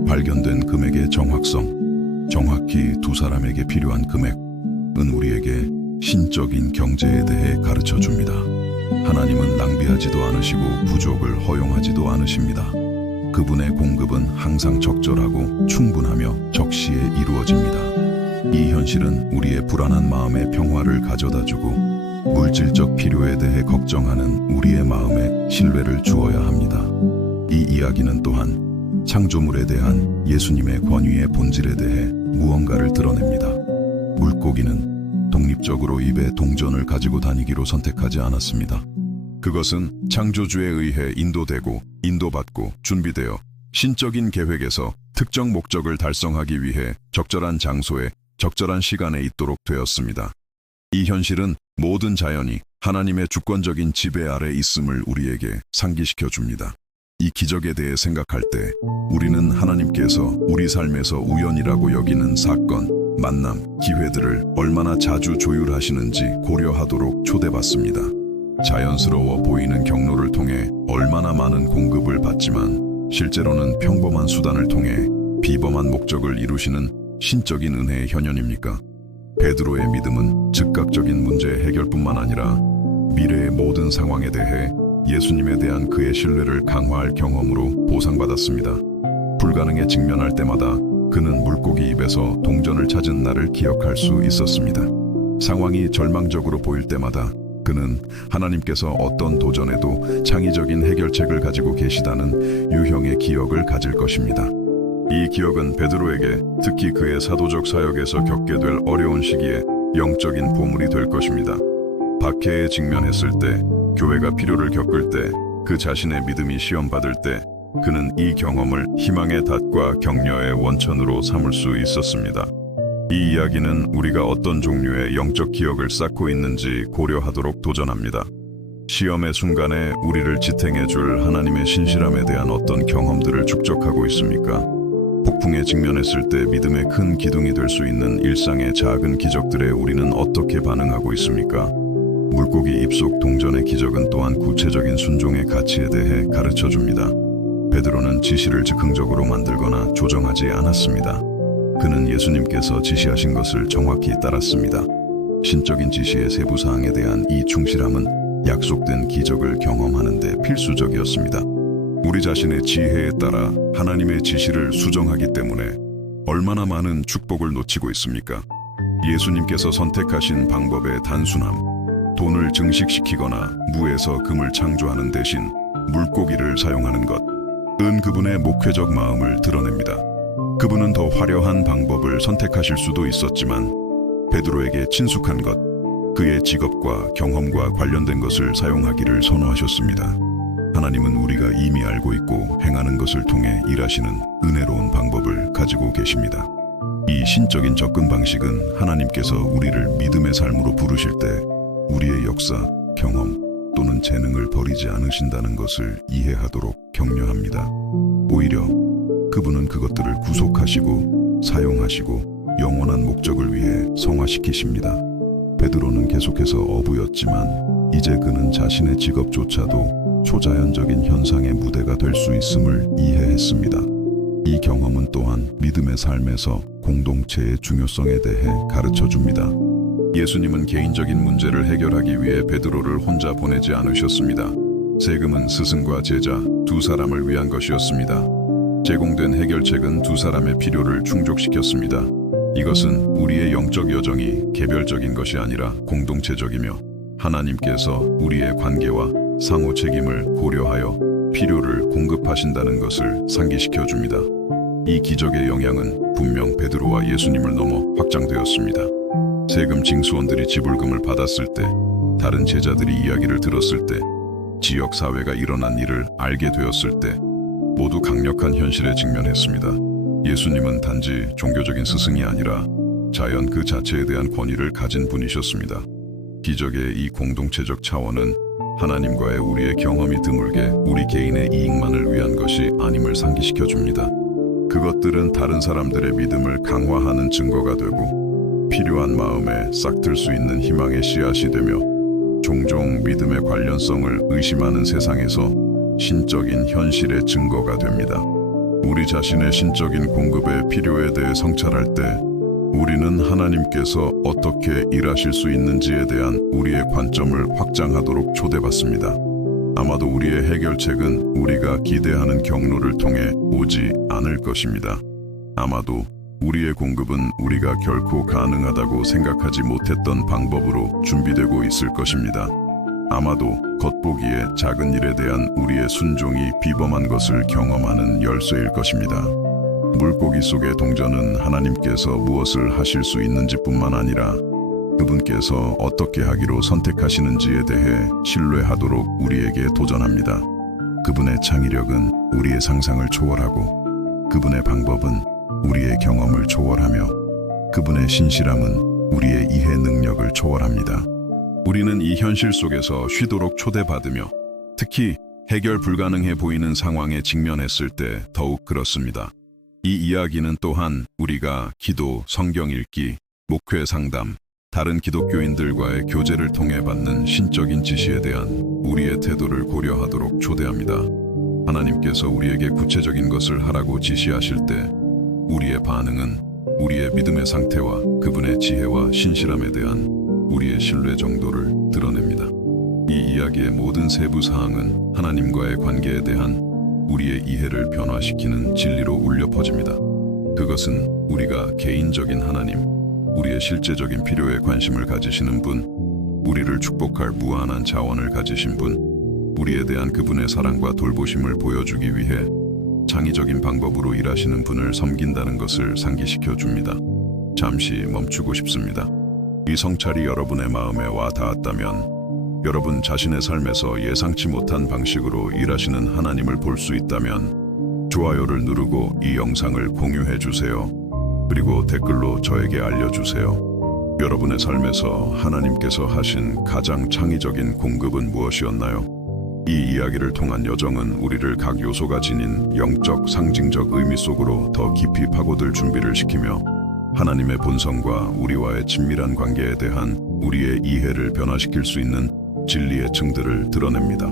발견된 금액의 정확성, 정확히 두 사람에게 필요한 금액은 우리에게 신적인 경제에 대해 가르쳐 줍니다. 하나님은 낭비하지도 않으시고 부족을 허용하지도 않으십니다. 그분의 공급은 항상 적절하고 충분하며 적시에 이루어집니다. 이 현실은 우리의 불안한 마음에 평화를 가져다주고 물질적 필요에 대해 걱정하는 우리의 마음에 신뢰를 주어야 합니다. 이 이야기는 또한 창조물에 대한 예수님의 권위의 본질에 대해 무언가를 드러냅니다. 물고기는 독립적으로 입에 동전을 가지고 다니기로 선택하지 않았습니다. 그것은 창조주에 의해 인도되고 인도받고 준비되어 신적인 계획에서 특정 목적을 달성하기 위해 적절한 장소에 적절한 시간에 있도록 되었습니다. 이 현실은 모든 자연이 하나님의 주권적인 지배 아래 있음을 우리에게 상기시켜 줍니다. 이 기적에 대해 생각할 때 우리는 하나님께서 우리 삶에서 우연이라고 여기는 사건, 만남, 기회들을 얼마나 자주 조율하시는지 고려하도록 초대받습니다. 자연스러워 보이는 경로를 통해 얼마나 많은 공급을 받지만 실제로는 평범한 수단을 통해 비범한 목적을 이루시는 신적인 은혜의 현현입니까? 베드로의 믿음은 즉각적인 문제 해결뿐만 아니라 미래의 모든 상황에 대해 예수님에 대한 그의 신뢰를 강화할 경험으로 보상받았습니다. 불가능에 직면할 때마다 그는 물고기 입에서 동전을 찾은 날을 기억할 수 있었습니다. 상황이 절망적으로 보일 때마다 그는 하나님께서 어떤 도전에도 창의적인 해결책을 가지고 계시다는 유형의 기억을 가질 것입니다. 이 기억은 베드로에게 특히 그의 사도적 사역에서 겪게 될 어려운 시기에 영적인 보물이 될 것입니다. 박해에 직면했을 때, 교회가 필요를 겪을 때, 그 자신의 믿음이 시험받을 때 그는 이 경험을 희망의 닷과 격려의 원천으로 삼을 수 있었습니다. 이 이야기는 우리가 어떤 종류의 영적 기억을 쌓고 있는지 고려하도록 도전합니다. 시험의 순간에 우리를 지탱해 줄 하나님의 신실함에 대한 어떤 경험들을 축적하고 있습니까? 폭풍에 직면했을 때 믿음의 큰 기둥이 될 수 있는 일상의 작은 기적들에 우리는 어떻게 반응하고 있습니까? 물고기 입속 동전의 기적은 또한 구체적인 순종의 가치에 대해 가르쳐 줍니다. 베드로는 지시를 즉흥적으로 만들거나 조정하지 않았습니다. 그는 예수님께서 지시하신 것을 정확히 따랐습니다. 신적인 지시의 세부 사항에 대한 이 충실함은 약속된 기적을 경험하는 데 필수적이었습니다. 우리 자신의 지혜에 따라 하나님의 지시를 수정하기 때문에 얼마나 많은 축복을 놓치고 있습니까? 예수님께서 선택하신 방법의 단순함, 돈을 증식시키거나 무에서 금을 창조하는 대신 물고기를 사용하는 것, 은 그분의 목회적 마음을 드러냅니다. 그분은 더 화려한 방법을 선택하실 수도 있었지만 베드로에게 친숙한 것, 그의 직업과 경험과 관련된 것을 사용하기를 선호하셨습니다. 하나님은 우리가 이미 알고 있고 행하는 것을 통해 일하시는 은혜로운 방법을 가지고 계십니다. 이 신적인 접근 방식은 하나님께서 우리를 믿음의 삶으로 부르실 때 우리의 역사, 경험 또는 재능을 버리지 않으신다는 것을 이해하도록 격려합니다. 오히려 그분은 그것들을 구속하시고 사용하시고 영원한 목적을 위해 성화시키십니다. 베드로는 계속해서 어부였지만 이제 그는 자신의 직업조차도 초자연적인 현상의 무대가 될 수 있음을 이해했습니다. 이 경험은 또한 믿음의 삶에서 공동체의 중요성에 대해 가르쳐 줍니다. 예수님은 개인적인 문제를 해결하기 위해 베드로를 혼자 보내지 않으셨습니다. 세금은 스승과 제자 두 사람을 위한 것이었습니다. 제공된 해결책은 두 사람의 필요를 충족시켰습니다. 이것은 우리의 영적 여정이 개별적인 것이 아니라 공동체적이며 하나님께서 우리의 관계와 상호 책임을 고려하여 필요를 공급하신다는 것을 상기시켜 줍니다. 이 기적의 영향은 분명 베드로와 예수님을 넘어 확장되었습니다. 세금 징수원들이 지불금을 받았을 때, 다른 제자들이 이야기를 들었을 때, 지역 사회가 일어난 일을 알게 되었을 때 모두 강력한 현실에 직면했습니다. 예수님은 단지 종교적인 스승이 아니라 자연 그 자체에 대한 권위를 가진 분이셨습니다. 기적의 이 공동체적 차원은 하나님과의 우리의 경험이 드물게 우리 개인의 이익만을 위한 것이 아님을 상기시켜 줍니다. 그것들은 다른 사람들의 믿음을 강화하는 증거가 되고 필요한 마음에 싹틀 수 있는 희망의 씨앗이 되며 종종 믿음의 관련성을 의심하는 세상에서 신적인 현실의 증거가 됩니다. 우리 자신의 신적인 공급의 필요에 대해 성찰할 때 우리는 하나님께서 어떻게 일하실 수 있는지에 대한 우리의 관점을 확장하도록 초대받습니다. 아마도 우리의 해결책은 우리가 기대하는 경로를 통해 오지 않을 것입니다. 아마도 우리의 공급은 우리가 결코 가능하다고 생각하지 못했던 방법으로 준비되고 있을 것입니다. 아마도 겉보기에 작은 일에 대한 우리의 순종이 비범한 것을 경험하는 열쇠일 것입니다. 물고기 속의 동전은 하나님께서 무엇을 하실 수 있는지뿐만 아니라 그분께서 어떻게 하기로 선택하시는지에 대해 신뢰하도록 우리에게 도전합니다. 그분의 창의력은 우리의 상상을 초월하고 그분의 방법은 우리의 경험을 초월하며 그분의 신실함은 우리의 이해 능력을 초월합니다. 우리는 이 현실 속에서 쉬도록 초대받으며 특히 해결 불가능해 보이는 상황에 직면했을 때 더욱 그렇습니다. 이 이야기는 또한 우리가 기도, 성경 읽기, 목회 상담, 다른 기독교인들과의 교제를 통해 받는 신적인 지시에 대한 우리의 태도를 고려하도록 초대합니다. 하나님께서 우리에게 구체적인 것을 하라고 지시하실 때 우리의 반응은 우리의 믿음의 상태와 그분의 지혜와 신실함에 대한 우리의 신뢰 정도를 드러냅니다. 이 이야기의 모든 세부 사항은 하나님과의 관계에 대한 우리의 이해를 변화시키는 진리로 울려 퍼집니다. 그것은 우리가 개인적인 하나님, 우리의 실제적인 필요에 관심을 가지시는 분, 우리를 축복할 무한한 자원을 가지신 분, 우리에 대한 그분의 사랑과 돌보심을 보여주기 위해 창의적인 방법으로 일하시는 분을 섬긴다는 것을 상기시켜 줍니다. 잠시 멈추고 싶습니다. 이 성찰이 여러분의 마음에 와 닿았다면, 여러분 자신의 삶에서 예상치 못한 방식으로 일하시는 하나님을 볼 수 있다면 좋아요를 누르고 이 영상을 공유해 주세요. 그리고 댓글로 저에게 알려주세요. 여러분의 삶에서 하나님께서 하신 가장 창의적인 공급은 무엇이었나요? 이 이야기를 통한 여정은 우리를 각 요소가 지닌 영적, 상징적 의미 속으로 더 깊이 파고들 준비를 시키며 하나님의 본성과 우리와의 친밀한 관계에 대한 우리의 이해를 변화시킬 수 있는 진리의 층들을 드러냅니다.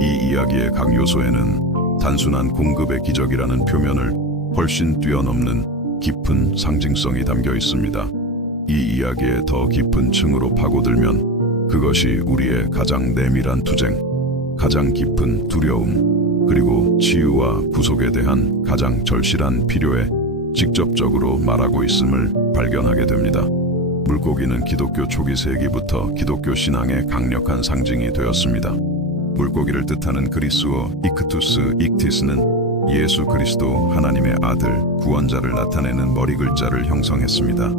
이 이야기의 각 요소에는 단순한 공급의 기적이라는 표면을 훨씬 뛰어넘는 깊은 상징성이 담겨 있습니다. 이 이야기의 더 깊은 층으로 파고들면 그것이 우리의 가장 내밀한 투쟁, 가장 깊은 두려움, 그리고 치유와 구속에 대한 가장 절실한 필요에 직접적으로 말하고 있음을 발견하게 됩니다. 물고기는 기독교 초기 세기부터 기독교 신앙의 강력한 상징이 되었습니다. 물고기를 뜻하는 그리스어 이크투스 익티스는 예수 그리스도 하나님의 아들, 구원자를 나타내는 머리 글자를 형성했습니다.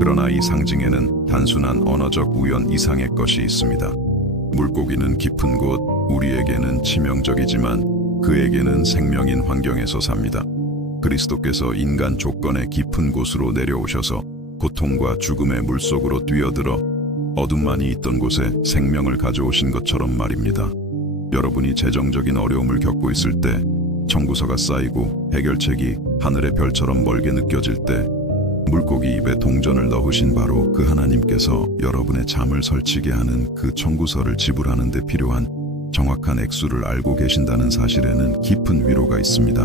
그러나 이 상징에는 단순한 언어적 우연 이상의 것이 있습니다. 물고기는 깊은 곳, 우리에게는 치명적이지만 그에게는 생명인 환경에서 삽니다. 그리스도께서 인간 조건의 깊은 곳으로 내려오셔서 고통과 죽음의 물속으로 뛰어들어 어둠만이 있던 곳에 생명을 가져오신 것처럼 말입니다. 여러분이 재정적인 어려움을 겪고 있을 때, 청구서가 쌓이고 해결책이 하늘의 별처럼 멀게 느껴질 때, 물고기 입에 동전을 넣으신 바로 그 하나님께서 여러분의 잠을 설치게 하는 그 청구서를 지불하는 데 필요한 정확한 액수를 알고 계신다는 사실에는 깊은 위로가 있습니다.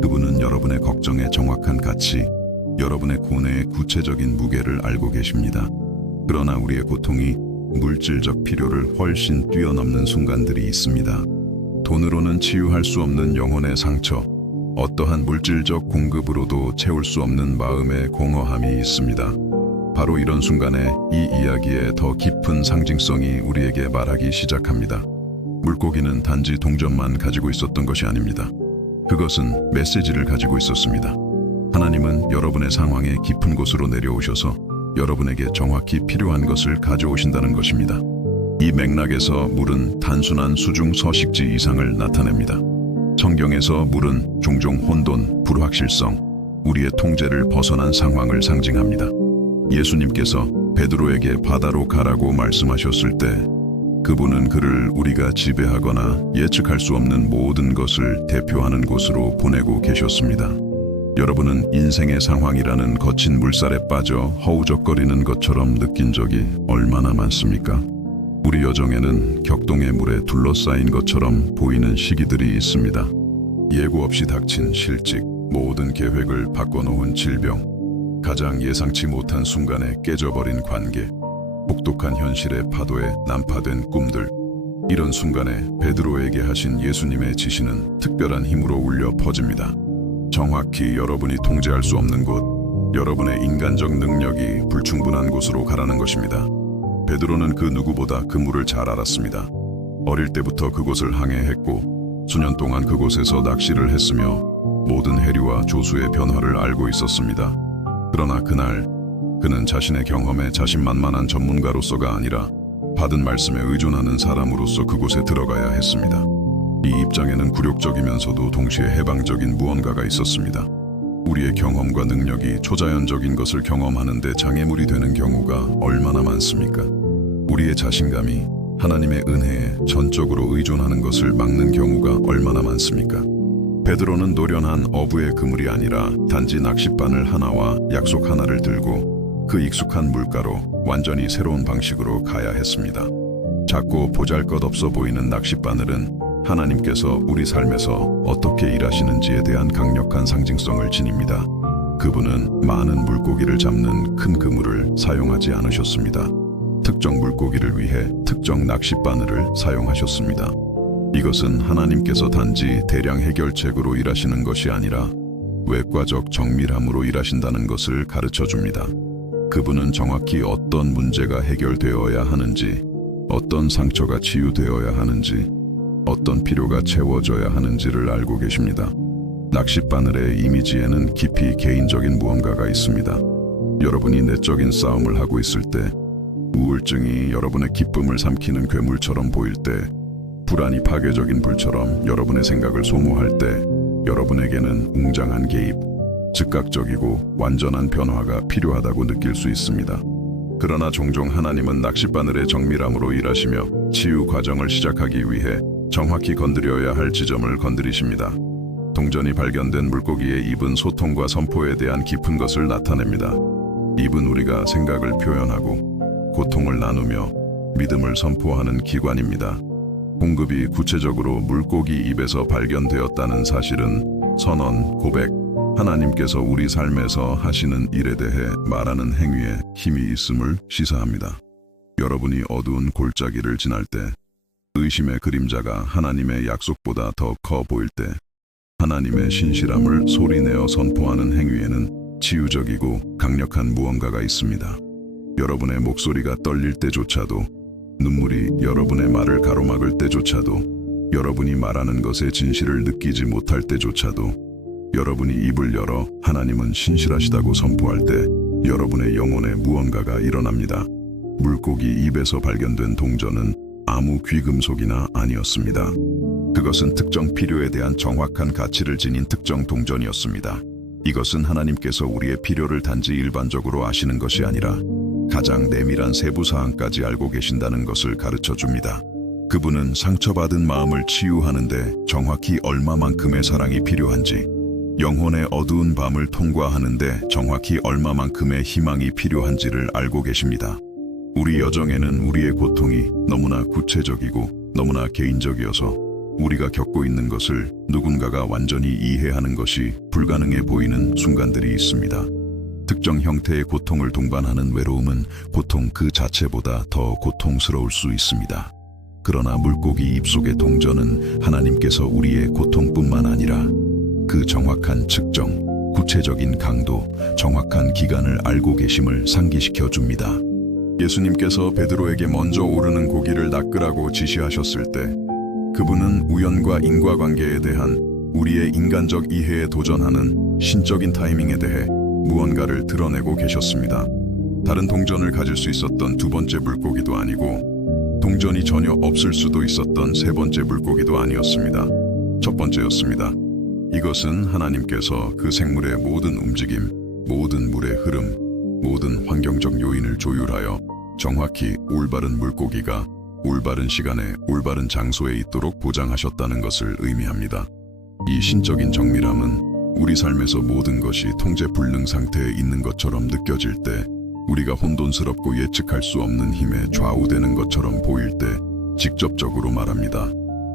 그분은 여러분의 걱정의 정확한 가치, 여러분의 고뇌의 구체적인 무게를 알고 계십니다. 그러나 우리의 고통이 물질적 필요를 훨씬 뛰어넘는 순간들이 있습니다. 돈으로는 치유할 수 없는 영혼의 상처, 어떠한 물질적 공급으로도 채울 수 없는 마음의 공허함이 있습니다. 바로 이런 순간에 이 이야기의 더 깊은 상징성이 우리에게 말하기 시작합니다. 물고기는 단지 동전만 가지고 있었던 것이 아닙니다. 그것은 메시지를 가지고 있었습니다. 하나님은 여러분의 상황의 깊은 곳으로 내려오셔서 여러분에게 정확히 필요한 것을 가져오신다는 것입니다. 이 맥락에서 물은 단순한 수중 서식지 이상을 나타냅니다. 성경에서 물은 종종 혼돈, 불확실성, 우리의 통제를 벗어난 상황을 상징합니다. 예수님께서 베드로에게 바다로 가라고 말씀하셨을 때 그분은 그를 우리가 지배하거나 예측할 수 없는 모든 것을 대표하는 곳으로 보내고 계셨습니다. 여러분은 인생의 상황이라는 거친 물살에 빠져 허우적거리는 것처럼 느낀 적이 얼마나 많습니까? 우리 여정에는 격동의 물에 둘러싸인 것처럼 보이는 시기들이 있습니다. 예고 없이 닥친 실직, 모든 계획을 바꿔놓은 질병, 가장 예상치 못한 순간에 깨져버린 관계, 혹독한 현실의 파도에 난파된 꿈들. 이런 순간에 베드로에게 하신 예수님의 지시는 특별한 힘으로 울려 퍼집니다. 정확히 여러분이 통제할 수 없는 곳, 여러분의 인간적 능력이 불충분한 곳으로 가라는 것입니다. 베드로는 그 누구보다 그 물을 잘 알았습니다. 어릴 때부터 그곳을 항해했고 수년 동안 그곳에서 낚시를 했으며 모든 해류와 조수의 변화를 알고 있었습니다. 그러나 그날 그는 자신의 경험에 자신만만한 전문가로서가 아니라 받은 말씀에 의존하는 사람으로서 그곳에 들어가야 했습니다. 이 입장에는 굴욕적이면서도 동시에 해방적인 무언가가 있었습니다. 우리의 경험과 능력이 초자연적인 것을 경험하는 데 장애물이 되는 경우가 얼마나 많습니까? 우리의 자신감이 하나님의 은혜에 전적으로 의존하는 것을 막는 경우가 얼마나 많습니까? 베드로는 노련한 어부의 그물이 아니라 단지 낚싯바늘 하나와 약속 하나를 들고 그 익숙한 물가로 완전히 새로운 방식으로 가야 했습니다. 작고 보잘것없어 보이는 낚싯바늘은 하나님께서 우리 삶에서 어떻게 일하시는지에 대한 강력한 상징성을 지닙니다. 그분은 많은 물고기를 잡는 큰 그물을 사용하지 않으셨습니다. 특정 물고기를 위해 특정 낚싯바늘을 사용하셨습니다. 이것은 하나님께서 단지 대량 해결책으로 일하시는 것이 아니라 외과적 정밀함으로 일하신다는 것을 가르쳐 줍니다. 그분은 정확히 어떤 문제가 해결되어야 하는지, 어떤 상처가 치유되어야 하는지, 어떤 필요가 채워져야 하는지를 알고 계십니다. 낚싯바늘의 이미지에는 깊이 개인적인 무언가가 있습니다. 여러분이 내적인 싸움을 하고 있을 때, 우울증이 여러분의 기쁨을 삼키는 괴물처럼 보일 때, 불안이 파괴적인 불처럼 여러분의 생각을 소모할 때, 여러분에게는 웅장한 개입, 즉각적이고 완전한 변화가 필요하다고 느낄 수 있습니다. 그러나 종종 하나님은 낚싯바늘의 정밀함으로 일하시며 치유 과정을 시작하기 위해 정확히 건드려야 할 지점을 건드리십니다. 동전이 발견된 물고기의 입은 소통과 선포에 대한 깊은 것을 나타냅니다. 입은 우리가 생각을 표현하고 고통을 나누며 믿음을 선포하는 기관입니다. 공급이 구체적으로 물고기 입에서 발견되었다는 사실은 선언, 고백, 하나님께서 우리 삶에서 하시는 일에 대해 말하는 행위에 힘이 있음을 시사합니다. 여러분이 어두운 골짜기를 지날 때, 의심의 그림자가 하나님의 약속보다 더 커 보일 때, 하나님의 신실함을 소리내어 선포하는 행위에는 치유적이고 강력한 무언가가 있습니다. 여러분의 목소리가 떨릴 때조차도, 눈물이 여러분의 말을 가로막을 때조차도, 여러분이 말하는 것의 진실을 느끼지 못할 때조차도, 여러분이 입을 열어 하나님은 신실하시다고 선포할 때 여러분의 영혼에 무언가가 일어납니다. 물고기 입에서 발견된 동전은 아무 귀금속이나 아니었습니다. 그것은 특정 필요에 대한 정확한 가치를 지닌 특정 동전이었습니다. 이것은 하나님께서 우리의 필요를 단지 일반적으로 아시는 것이 아니라 가장 내밀한 세부 사항까지 알고 계신다는 것을 가르쳐 줍니다. 그분은 상처받은 마음을 치유하는데 정확히 얼마만큼의 사랑이 필요한지, 영혼의 어두운 밤을 통과하는데 정확히 얼마만큼의 희망이 필요한지를 알고 계십니다. 우리 여정에는 우리의 고통이 너무나 구체적이고 너무나 개인적이어서 우리가 겪고 있는 것을 누군가가 완전히 이해하는 것이 불가능해 보이는 순간들이 있습니다. 특정 형태의 고통을 동반하는 외로움은 고통 그 자체보다 더 고통스러울 수 있습니다. 그러나 물고기 입속의 동전은 하나님께서 우리의 고통뿐만 아니라 그 정확한 측정, 구체적인 강도, 정확한 기간을 알고 계심을 상기시켜 줍니다. 예수님께서 베드로에게 먼저 오르는 고기를 낚으라고 지시하셨을 때, 그분은 우연과 인과관계에 대한 우리의 인간적 이해에 도전하는 신적인 타이밍에 대해 무언가를 드러내고 계셨습니다. 다른 동전을 가질 수 있었던 두 번째 물고기도 아니고, 동전이 전혀 없을 수도 있었던 세 번째 물고기도 아니었습니다. 첫 번째였습니다. 이것은 하나님께서 그 생물의 모든 움직임, 모든 물의 흐름, 모든 환경적 요인을 조율하여 정확히 올바른 물고기가 올바른 시간에 올바른 장소에 있도록 보장하셨다는 것을 의미합니다. 이 신적인 정밀함은 우리 삶에서 모든 것이 통제 불능 상태에 있는 것처럼 느껴질 때, 우리가 혼돈스럽고 예측할 수 없는 힘에 좌우되는 것처럼 보일 때 직접적으로 말합니다.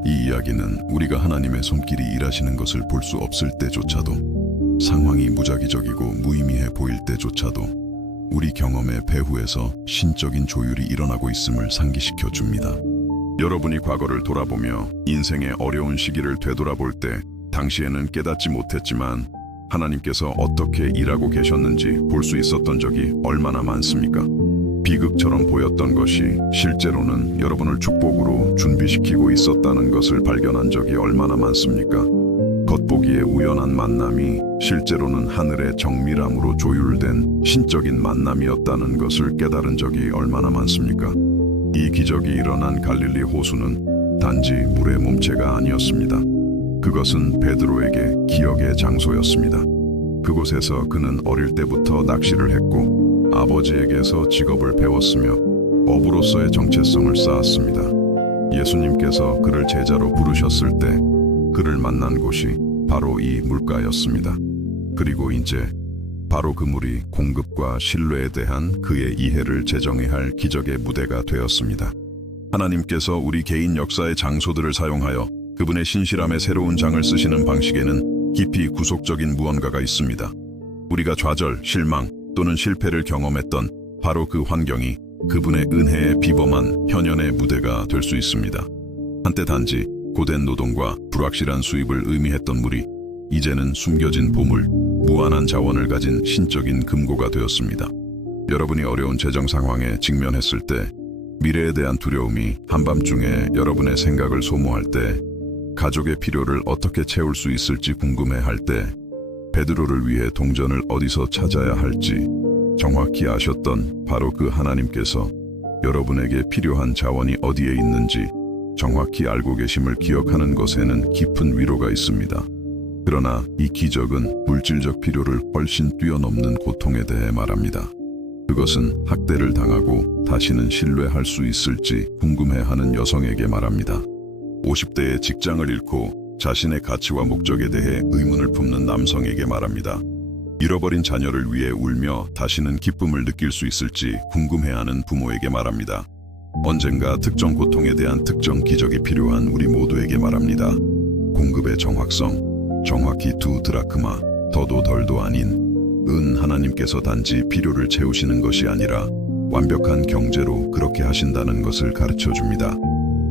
이 이야기는 우리가 하나님의 손길이 일하시는 것을 볼 수 없을 때조차도, 상황이 무작위적이고 무의미해 보일 때조차도 우리 경험의 배후에서 신적인 조율이 일어나고 있음을 상기시켜 줍니다. 여러분이 과거를 돌아보며 인생의 어려운 시기를 되돌아볼 때 당시에는 깨닫지 못했지만 하나님께서 어떻게 일하고 계셨는지 볼 수 있었던 적이 얼마나 많습니까? 비극처럼 보였던 것이 실제로는 여러분을 축복으로 준비시키고 있었다는 것을 발견한 적이 얼마나 많습니까? 겉보기에 우연한 만남이 실제로는 하늘의 정밀함으로 조율된 신적인 만남이었다는 것을 깨달은 적이 얼마나 많습니까? 이 기적이 일어난 갈릴리 호수는 단지 물의 몸체가 아니었습니다. 그것은 베드로에게 기억의 장소였습니다. 그곳에서 그는 어릴 때부터 낚시를 했고 아버지에게서 직업을 배웠으며 어부로서의 정체성을 쌓았습니다. 예수님께서 그를 제자로 부르셨을 때 그를 만난 곳이 바로 이 물가였습니다. 그리고 이제 바로 그 물이 공급과 신뢰에 대한 그의 이해를 재정해야 할 기적의 무대가 되었습니다. 하나님께서 우리 개인 역사의 장소들을 사용하여 그분의 신실함의 새로운 장을 쓰시는 방식에는 깊이 구속적인 무언가가 있습니다. 우리가 좌절, 실망 또는 실패를 경험했던 바로 그 환경이 그분의 은혜에 비범한 현현의 무대가 될 수 있습니다. 한때 단지 고된 노동과 불확실한 수입을 의미했던 물이 이제는 숨겨진 보물, 무한한 자원을 가진 신적인 금고가 되었습니다. 여러분이 어려운 재정 상황에 직면했을 때, 미래에 대한 두려움이 한밤중에 여러분의 생각을 소모할 때, 가족의 필요를 어떻게 채울 수 있을지 궁금해할 때, 베드로를 위해 동전을 어디서 찾아야 할지 정확히 아셨던 바로 그 하나님께서 여러분에게 필요한 자원이 어디에 있는지 정확히 알고 계심을 기억하는 것에는 깊은 위로가 있습니다. 그러나 이 기적은 물질적 필요를 훨씬 뛰어넘는 고통에 대해 말합니다. 그것은 학대를 당하고 다시는 신뢰할 수 있을지 궁금해하는 여성에게 말합니다. 50대의 직장을 잃고 자신의 가치와 목적에 대해 의문을 품는 남성에게 말합니다. 잃어버린 자녀를 위해 울며 다시는 기쁨을 느낄 수 있을지 궁금해하는 부모에게 말합니다. 언젠가 특정 고통에 대한 특정 기적이 필요한 우리 모두에게 말합니다. 공급의 정확성, 정확히 2 드라크마, 더도 덜도 아닌 하나님께서 단지 필요를 채우시는 것이 아니라 완벽한 경제로 그렇게 하신다는 것을 가르쳐 줍니다.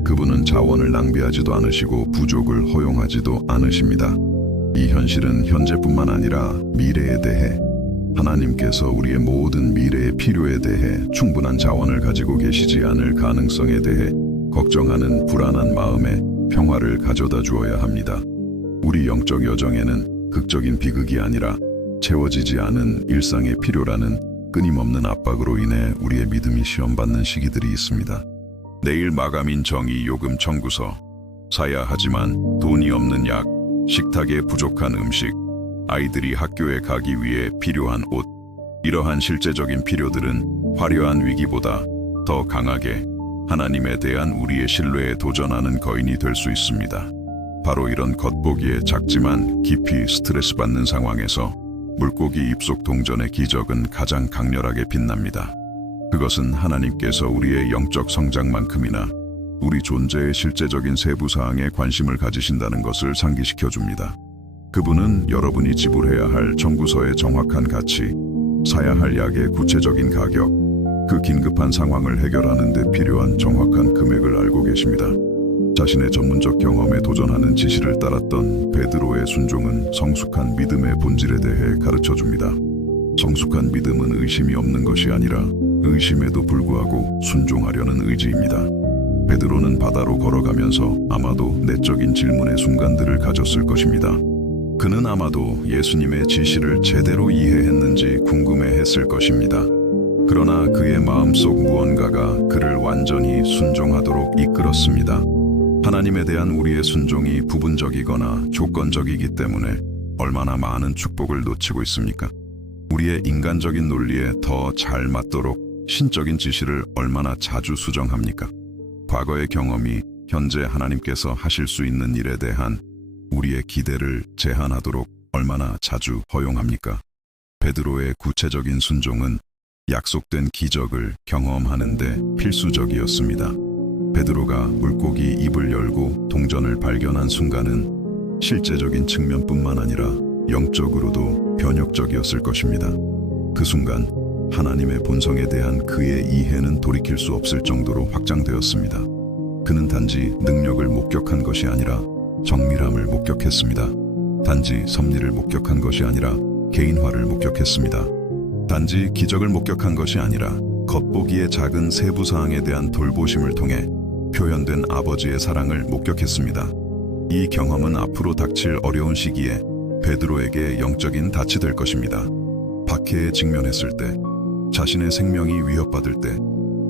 그분은 자원을 낭비하지도 않으시고 부족을 허용하지도 않으십니다. 이 현실은 현재뿐만 아니라 미래에 대해, 하나님께서 우리의 모든 미래의 필요에 대해 충분한 자원을 가지고 계시지 않을 가능성에 대해 걱정하는 불안한 마음에 평화를 가져다 주어야 합니다. 우리 영적 여정에는 극적인 비극이 아니라 채워지지 않은 일상의 필요라는 끊임없는 압박으로 인해 우리의 믿음이 시험받는 시기들이 있습니다. 내일 마감인 정의 요금 청구서, 사야 하지만 돈이 없는 약, 식탁에 부족한 음식, 아이들이 학교에 가기 위해 필요한 옷, 이러한 실제적인 필요들은 화려한 위기보다 더 강하게 하나님에 대한 우리의 신뢰에 도전하는 거인이 될 수 있습니다. 바로 이런 겉보기에 작지만 깊이 스트레스 받는 상황에서 물고기 입속 동전의 기적은 가장 강렬하게 빛납니다. 그것은 하나님께서 우리의 영적 성장만큼이나 우리 존재의 실제적인 세부 사항에 관심을 가지신다는 것을 상기시켜 줍니다. 그분은 여러분이 지불해야 할 청구서의 정확한 가치, 사야 할 약의 구체적인 가격, 그 긴급한 상황을 해결하는 데 필요한 정확한 금액을 알고 계십니다. 자신의 전문적 경험에 도전하는 지시를 따랐던 베드로의 순종은 성숙한 믿음의 본질에 대해 가르쳐 줍니다. 성숙한 믿음은 의심이 없는 것이 아니라 의심에도 불구하고 순종하려는 의지입니다. 베드로는 바다로 걸어가면서 아마도 내적인 질문의 순간들을 가졌을 것입니다. 그는 아마도 예수님의 지시를 제대로 이해했는지 궁금해했을 것입니다. 그러나 그의 마음속 무언가가 그를 완전히 순종하도록 이끌었습니다. 하나님에 대한 우리의 순종이 부분적이거나 조건적이기 때문에 얼마나 많은 축복을 놓치고 있습니까? 우리의 인간적인 논리에 더 잘 맞도록 신적인 지시를 얼마나 자주 수정합니까? 과거의 경험이 현재 하나님께서 하실 수 있는 일에 대한 우리의 기대를 제한하도록 얼마나 자주 허용합니까? 베드로의 구체적인 순종은 약속된 기적을 경험하는 데 필수적이었습니다. 베드로가 물고기 입을 열고 동전을 발견한 순간은 실제적인 측면뿐만 아니라 영적으로도 변혁적이었을 것입니다. 그 순간 하나님의 본성에 대한 그의 이해는 돌이킬 수 없을 정도로 확장되었습니다. 그는 단지 능력을 목격한 것이 아니라 정밀함을 목격했습니다. 단지 섭리를 목격한 것이 아니라 개인화를 목격했습니다. 단지 기적을 목격한 것이 아니라 겉보기의 작은 세부 사항에 대한 돌보심을 통해 표현된 아버지의 사랑을 목격했습니다. 이 경험은 앞으로 닥칠 어려운 시기에 베드로에게 영적인 닻이 될 것입니다. 박해에 직면했을 때, 자신의 생명이 위협받을 때,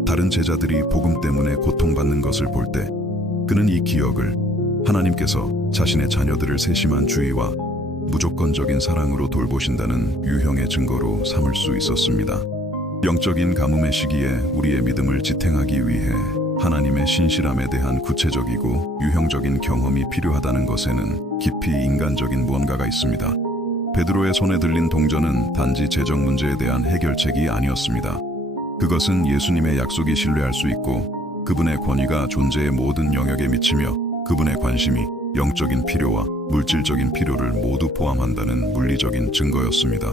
다른 제자들이 복음 때문에 고통받는 것을 볼 때, 그는 이 기억을 하나님께서 자신의 자녀들을 세심한 주의와 무조건적인 사랑으로 돌보신다는 유형의 증거로 삼을 수 있었습니다. 영적인 가뭄의 시기에 우리의 믿음을 지탱하기 위해 하나님의 신실함에 대한 구체적이고 유형적인 경험이 필요하다는 것에는 깊이 인간적인 무언가가 있습니다. 베드로의 손에 들린 동전은 단지 재정 문제에 대한 해결책이 아니었습니다. 그것은 예수님의 약속이 신뢰할 수 있고 그분의 권위가 존재의 모든 영역에 미치며 그분의 관심이 영적인 필요와 물질적인 필요를 모두 포함한다는 물리적인 증거였습니다.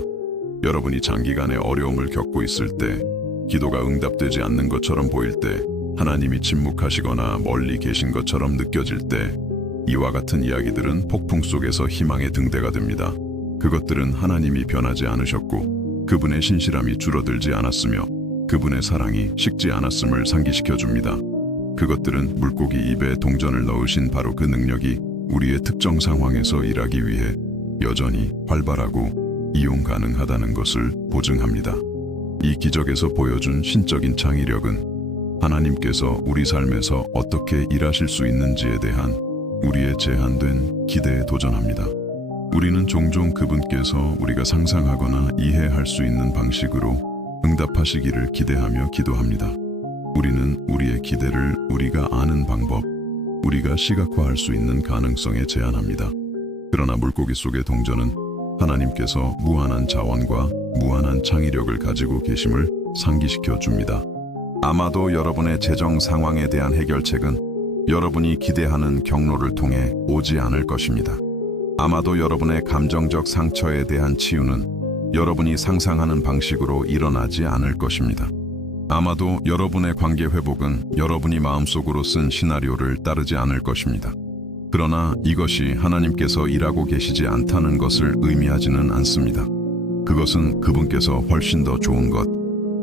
여러분이 장기간의 어려움을 겪고 있을 때, 기도가 응답되지 않는 것처럼 보일 때, 하나님이 침묵하시거나 멀리 계신 것처럼 느껴질 때, 이와 같은 이야기들은 폭풍 속에서 희망의 등대가 됩니다. 그것들은 하나님이 변하지 않으셨고 그분의 신실함이 줄어들지 않았으며 그분의 사랑이 식지 않았음을 상기시켜 줍니다. 그것들은 물고기 입에 동전을 넣으신 바로 그 능력이 우리의 특정 상황에서 일하기 위해 여전히 활발하고 이용 가능하다는 것을 보증합니다. 이 기적에서 보여준 신적인 창의력은 하나님께서 우리 삶에서 어떻게 일하실 수 있는지에 대한 우리의 제한된 기대에 도전합니다. 우리는 종종 그분께서 우리가 상상하거나 이해할 수 있는 방식으로 응답하시기를 기대하며 기도합니다. 우리는 우리의 기대를 우리가 아는 방법, 우리가 시각화할 수 있는 가능성에 제한합니다. 그러나 물고기 속의 동전은 하나님께서 무한한 자원과 무한한 창의력을 가지고 계심을 상기시켜 줍니다. 아마도 여러분의 재정 상황에 대한 해결책은 여러분이 기대하는 경로를 통해 오지 않을 것입니다. 아마도 여러분의 감정적 상처에 대한 치유는 여러분이 상상하는 방식으로 일어나지 않을 것입니다. 아마도 여러분의 관계 회복은 여러분이 마음속으로 쓴 시나리오를 따르지 않을 것입니다. 그러나 이것이 하나님께서 일하고 계시지 않다는 것을 의미하지는 않습니다. 그것은 그분께서 훨씬 더 좋은 것,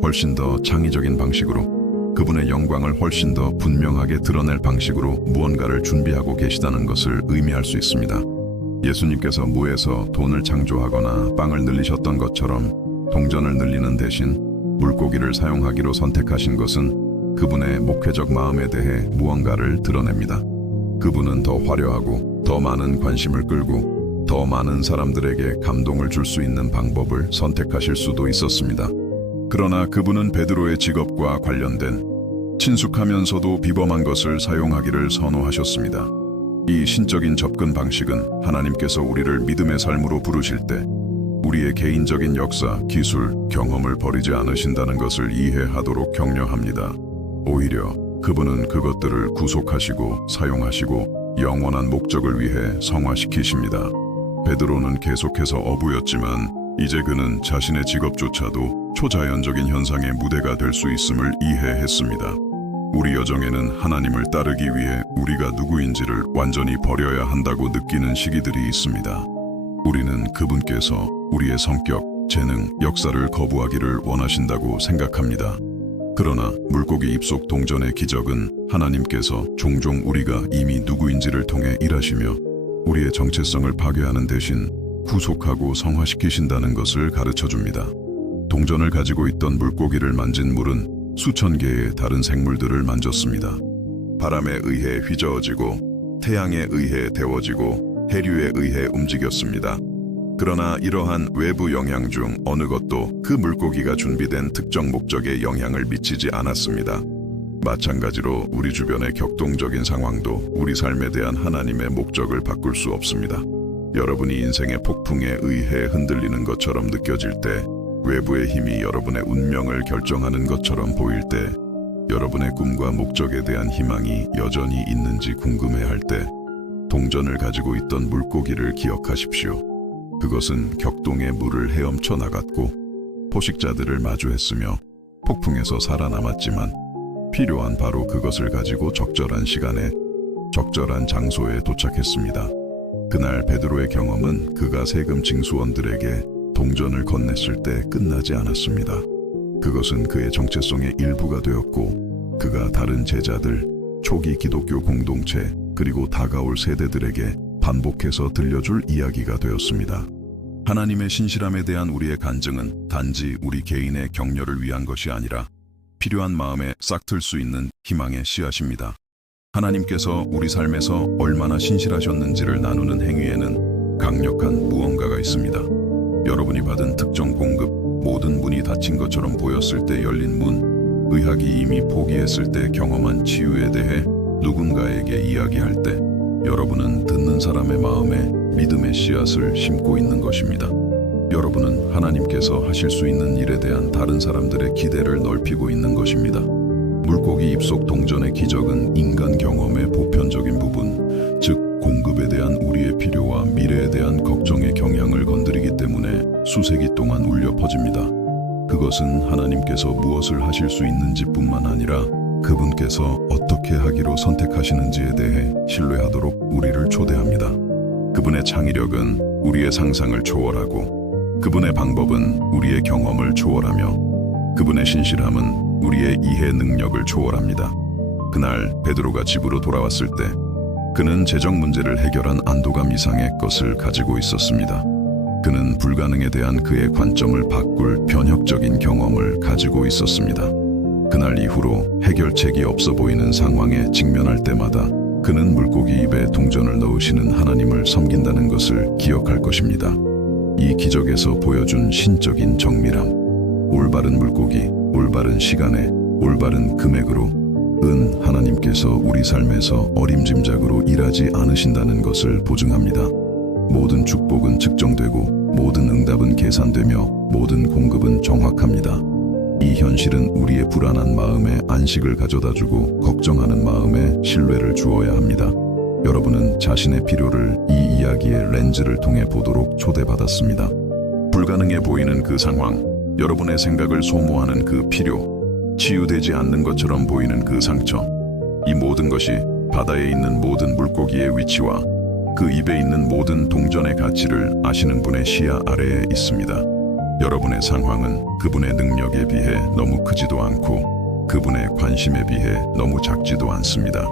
훨씬 더 창의적인 방식으로 그분의 영광을 훨씬 더 분명하게 드러낼 방식으로 무언가를 준비하고 계시다는 것을 의미할 수 있습니다. 예수님께서 무에서 돈을 창조하거나 빵을 늘리셨던 것처럼 동전을 늘리는 대신 물고기를 사용하기로 선택하신 것은 그분의 목회적 마음에 대해 무언가를 드러냅니다. 그분은 더 화려하고 더 많은 관심을 끌고 더 많은 사람들에게 감동을 줄 수 있는 방법을 선택하실 수도 있었습니다. 그러나 그분은 베드로의 직업과 관련된 친숙하면서도 비범한 것을 사용하기를 선호하셨습니다. 이 신적인 접근 방식은 하나님께서 우리를 믿음의 삶으로 부르실 때 우리의 개인적인 역사, 기술, 경험을 버리지 않으신다는 것을 이해하도록 격려합니다. 오히려 그분은 그것들을 구속하시고 사용하시고 영원한 목적을 위해 성화시키십니다. 베드로는 계속해서 어부였지만 이제 그는 자신의 직업조차도 초자연적인 현상의 무대가 될 수 있음을 이해했습니다. 우리 여정에는 하나님을 따르기 위해 우리가 누구인지를 완전히 버려야 한다고 느끼는 시기들이 있습니다. 우리는 그분께서 우리의 성격, 재능, 역사를 거부하기를 원하신다고 생각합니다. 그러나 물고기 입속 동전의 기적은 하나님께서 종종 우리가 이미 누구인지를 통해 일하시며 우리의 정체성을 파괴하는 대신 구속하고 성화시키신다는 것을 가르쳐줍니다. 동전을 가지고 있던 물고기를 만진 물은 수천 개의 다른 생물들을 만졌습니다. 바람에 의해 휘저어지고 태양에 의해 데워지고 해류에 의해 움직였습니다. 그러나 이러한 외부 영향 중 어느 것도 그 물고기가 준비된 특정 목적에 영향을 미치지 않았습니다. 마찬가지로 우리 주변의 격동적인 상황도 우리 삶에 대한 하나님의 목적을 바꿀 수 없습니다. 여러분이 인생의 폭풍에 의해 흔들리는 것처럼 느껴질 때, 외부의 힘이 여러분의 운명을 결정하는 것처럼 보일 때, 여러분의 꿈과 목적에 대한 희망이 여전히 있는지 궁금해할 때, 동전을 가지고 있던 물고기를 기억하십시오. 그것은 격동의 물을 헤엄쳐 나갔고 포식자들을 마주했으며 폭풍에서 살아남았지만 필요한 바로 그것을 가지고 적절한 시간에 적절한 장소에 도착했습니다. 그날 베드로의 경험은 그가 세금 징수원들에게 동전을 건넸을 때 끝나지 않았습니다. 그것은 그의 정체성의 일부가 되었고 그가 다른 제자들, 초기 기독교 공동체, 그리고 다가올 세대들에게 반복해서 들려줄 이야기가 되었습니다. 하나님의 신실함에 대한 우리의 간증은 단지 우리 개인의 격려를 위한 것이 아니라 필요한 마음에 싹틀 수 있는 희망의 씨앗입니다. 하나님께서 우리 삶에서 얼마나 신실하셨는지를 나누는 행위에는 강력한 무언가가 있습니다. 여러분이 받은 특정 공급, 모든 문이 닫힌 것처럼 보였을 때 열린 문, 의학이 이미 포기했을 때 경험한 치유에 대해 누군가에게 이야기할 때 여러분은 듣는 사람의 마음에 믿음의 씨앗을 심고 있는 것입니다. 여러분은 하나님께서 하실 수 있는 일에 대한 다른 사람들의 기대를 넓히고 있는 것입니다. 물고기 입속 동전의 기적은 인간 경험의 보편적인 부분, 즉 공급에 대한 우리의 필요와 미래에 대한 걱정의 경향을 건드리기 때문에 수세기 동안 울려 퍼집니다. 그것은 하나님께서 무엇을 하실 수 있는지뿐만 아니라 그분께서 어떻게 하기로 선택하시는지에 대해 신뢰하도록 우리를 초대합니다. 그분의 창의력은 우리의 상상을 초월하고 그분의 방법은 우리의 경험을 초월하며 그분의 신실함은 우리의 이해 능력을 초월합니다. 그날 베드로가 집으로 돌아왔을 때 그는 재정 문제를 해결한 안도감 이상의 것을 가지고 있었습니다. 그는 불가능에 대한 그의 관점을 바꿀 변혁적인 경험을 가지고 있었습니다. 그날 이후로 해결책이 없어 보이는 상황에 직면할 때마다 그는 물고기 입에 동전을 넣으시는 하나님을 섬긴다는 것을 기억할 것입니다. 이 기적에서 보여준 신적인 정밀함, 올바른 물고기, 올바른 시간에, 올바른 금액으로 하나님께서 우리 삶에서 어림짐작으로 일하지 않으신다는 것을 보증합니다. 모든 축복은 측정되고 모든 응답은 계산되며 모든 공급은 정확합니다. 이 현실은 우리의 불안한 마음에 안식을 가져다주고 걱정하는 마음에 신뢰를 주어야 합니다. 여러분은 자신의 필요를 이 이야기의 렌즈를 통해 보도록 초대받았습니다. 불가능해 보이는 그 상황, 여러분의 생각을 소모하는 그 필요, 치유되지 않는 것처럼 보이는 그 상처, 이 모든 것이 바다에 있는 모든 물고기의 위치와 그 입에 있는 모든 동전의 가치를 아시는 분의 시야 아래에 있습니다. 여러분의 상황은 그분의 능력에 비해 너무 크지도 않고 그분의 관심에 비해 너무 작지도 않습니다.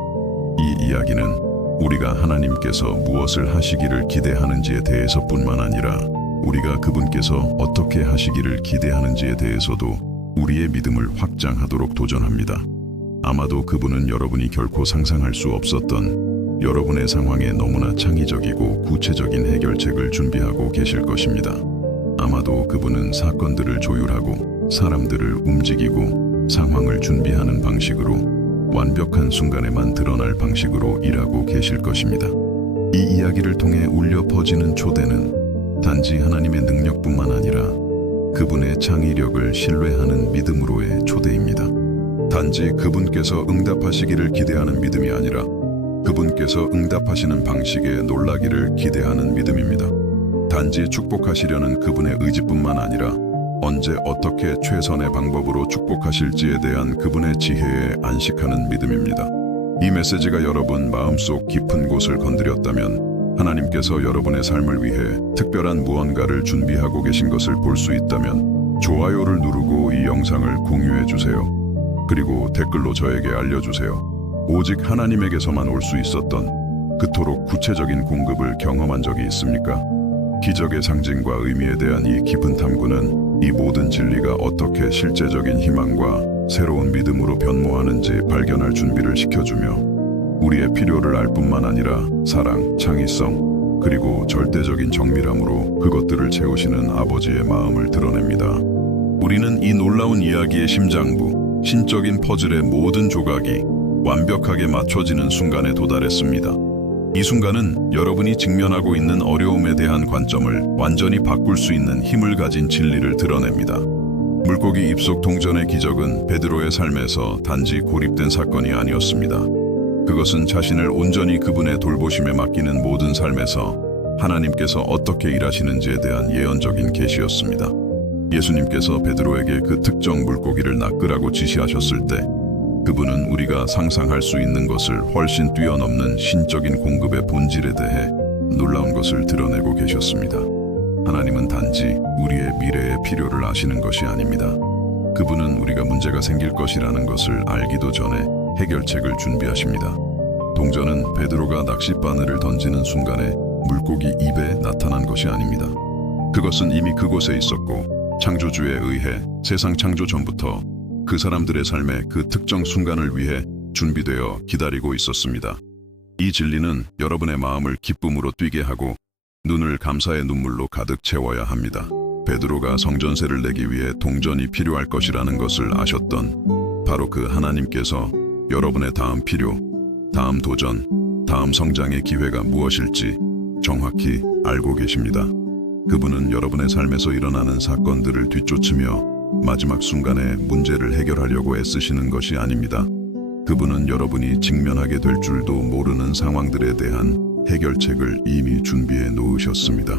이 이야기는 우리가 하나님께서 무엇을 하시기를 기대하는지에 대해서뿐만 아니라 우리가 그분께서 어떻게 하시기를 기대하는지에 대해서도 우리의 믿음을 확장하도록 도전합니다. 아마도 그분은 여러분이 결코 상상할 수 없었던 여러분의 상황에 너무나 창의적이고 구체적인 해결책을 준비하고 계실 것입니다. 아마도 그분은 사건들을 조율하고 사람들을 움직이고 상황을 준비하는 방식으로 완벽한 순간에만 드러날 방식으로 일하고 계실 것입니다. 이 이야기를 통해 울려 퍼지는 초대는 단지 하나님의 능력뿐만 아니라 그분의 창의력을 신뢰하는 믿음으로의 초대입니다. 단지 그분께서 응답하시기를 기대하는 믿음이 아니라 그분께서 응답하시는 방식에 놀라기를 기대하는 믿음입니다. 단지 축복하시려는 그분의 의지뿐만 아니라 언제 어떻게 최선의 방법으로 축복하실지에 대한 그분의 지혜에 안식하는 믿음입니다. 이 메시지가 여러분 마음속 깊은 곳을 건드렸다면 하나님께서 여러분의 삶을 위해 특별한 무언가를 준비하고 계신 것을 볼 수 있다면 좋아요를 누르고 이 영상을 공유해 주세요. 그리고 댓글로 저에게 알려주세요. 오직 하나님에게서만 올 수 있었던 그토록 구체적인 공급을 경험한 적이 있습니까? 기적의 상징과 의미에 대한 이 깊은 탐구는 이 모든 진리가 어떻게 실제적인 희망과 새로운 믿음으로 변모하는지 발견할 준비를 시켜주며 우리의 필요를 알 뿐만 아니라 사랑, 창의성, 그리고 절대적인 정밀함으로 그것들을 채우시는 아버지의 마음을 드러냅니다. 우리는 이 놀라운 이야기의 심장부, 신적인 퍼즐의 모든 조각이 완벽하게 맞춰지는 순간에 도달했습니다. 이 순간은 여러분이 직면하고 있는 어려움에 대한 관점을 완전히 바꿀 수 있는 힘을 가진 진리를 드러냅니다. 물고기 입속 동전의 기적은 베드로의 삶에서 단지 고립된 사건이 아니었습니다. 그것은 자신을 온전히 그분의 돌보심에 맡기는 모든 삶에서 하나님께서 어떻게 일하시는지에 대한 예언적인 계시였습니다. 예수님께서 베드로에게 그 특정 물고기를 낚으라고 지시하셨을 때 그분은 우리가 상상할 수 있는 것을 훨씬 뛰어넘는 신적인 공급의 본질에 대해 놀라운 것을 드러내고 계셨습니다. 하나님은 단지 우리의 미래의 필요를 아시는 것이 아닙니다. 그분은 우리가 문제가 생길 것이라는 것을 알기도 전에 해결책을 준비하십니다. 동전은 베드로가 낚싯바늘을 던지는 순간에 물고기 입에 나타난 것이 아닙니다. 그것은 이미 그곳에 있었고 창조주에 의해 세상 창조 전부터 그 사람들의 삶의 그 특정 순간을 위해 준비되어 기다리고 있었습니다. 이 진리는 여러분의 마음을 기쁨으로 뛰게 하고 눈을 감사의 눈물로 가득 채워야 합니다. 베드로가 성전세를 내기 위해 동전이 필요할 것이라는 것을 아셨던 바로 그 하나님께서 여러분의 다음 필요, 다음 도전, 다음 성장의 기회가 무엇일지 정확히 알고 계십니다. 그분은 여러분의 삶에서 일어나는 사건들을 뒤쫓으며 마지막 순간에 문제를 해결하려고 애쓰시는 것이 아닙니다. 그분은 여러분이 직면하게 될 줄도 모르는 상황들에 대한 해결책을 이미 준비해 놓으셨습니다.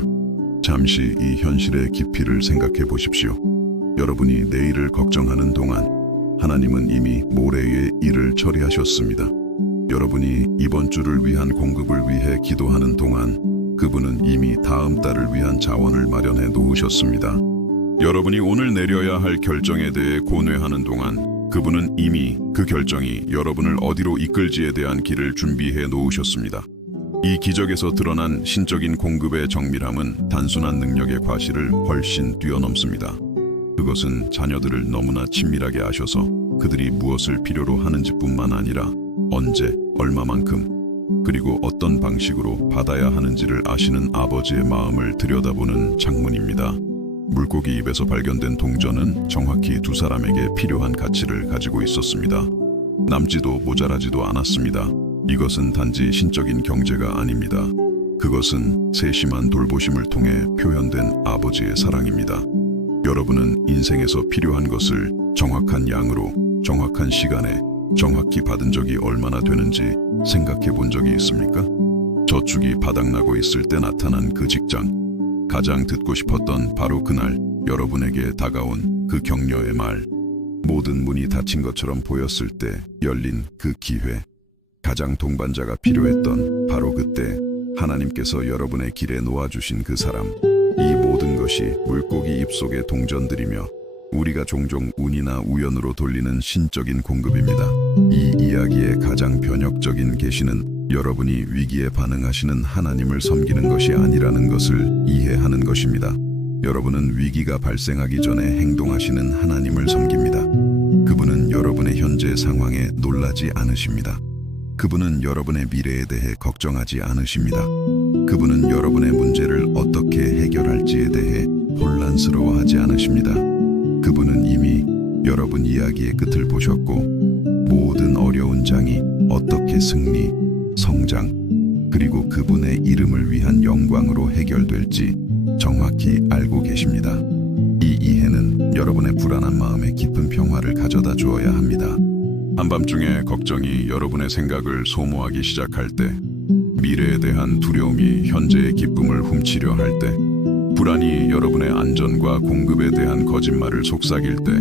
잠시 이 현실의 깊이를 생각해 보십시오. 여러분이 내일을 걱정하는 동안 하나님은 이미 모레의 일을 처리하셨습니다. 여러분이 이번 주를 위한 공급을 위해 기도하는 동안 그분은 이미 다음 달을 위한 자원을 마련해 놓으셨습니다. 여러분이 오늘 내려야 할 결정에 대해 고뇌하는 동안 그분은 이미 그 결정이 여러분을 어디로 이끌지에 대한 길을 준비해 놓으셨습니다. 이 기적에서 드러난 신적인 공급의 정밀함은 단순한 능력의 과실을 훨씬 뛰어넘습니다. 그것은 자녀들을 너무나 친밀하게 아셔서 그들이 무엇을 필요로 하는지뿐만 아니라 언제, 얼마만큼, 그리고 어떤 방식으로 받아야 하는지를 아시는 아버지의 마음을 들여다보는 창문입니다. 물고기 입에서 발견된 동전은 정확히 두 사람에게 필요한 가치를 가지고 있었습니다. 남지도 모자라지도 않았습니다. 이것은 단지 신적인 경제가 아닙니다. 그것은 세심한 돌보심을 통해 표현된 아버지의 사랑입니다. 여러분은 인생에서 필요한 것을 정확한 양으로, 정확한 시간에, 정확히 받은 적이 얼마나 되는지 생각해 본 적이 있습니까? 저축이 바닥나고 있을 때 나타난 그 직장, 가장 듣고 싶었던 바로 그날 여러분에게 다가온 그 격려의 말, 모든 문이 닫힌 것처럼 보였을 때 열린 그 기회, 가장 동반자가 필요했던 바로 그때 하나님께서 여러분의 길에 놓아주신 그 사람, 이 모든 것이 물고기 입속의 동전들이며 우리가 종종 운이나 우연으로 돌리는 신적인 공급입니다. 이 이야기의 가장 변혁적인 계시는 여러분이 위기에 반응하시는 하나님을 섬기는 것이 아니라는 것을 이해하는 것입니다. 여러분은 위기가 발생하기 전에 행동하시는 하나님을 섬깁니다. 그분은 여러분의 현재 상황에 놀라지 않으십니다. 그분은 여러분의 미래에 대해 걱정하지 않으십니다. 그분은 여러분의 문제를 어떻게 해결할지에 대해 혼란스러워하지 않으십니다. 그분은 이미 여러분 이야기의 끝을 보셨고 모든 어려운 장이 어떻게 승리, 성장, 그리고 그분의 이름을 위한 영광으로 해결될지 정확히 알고 계십니다. 이 이해는 여러분의 불안한 마음에 깊은 평화를 가져다 주어야 합니다. 한밤중에 걱정이 여러분의 생각을 소모하기 시작할 때, 미래에 대한 두려움이 현재의 기쁨을 훔치려 할 때, 불안이 여러분의 안전과 공급에 대한 거짓말을 속삭일 때,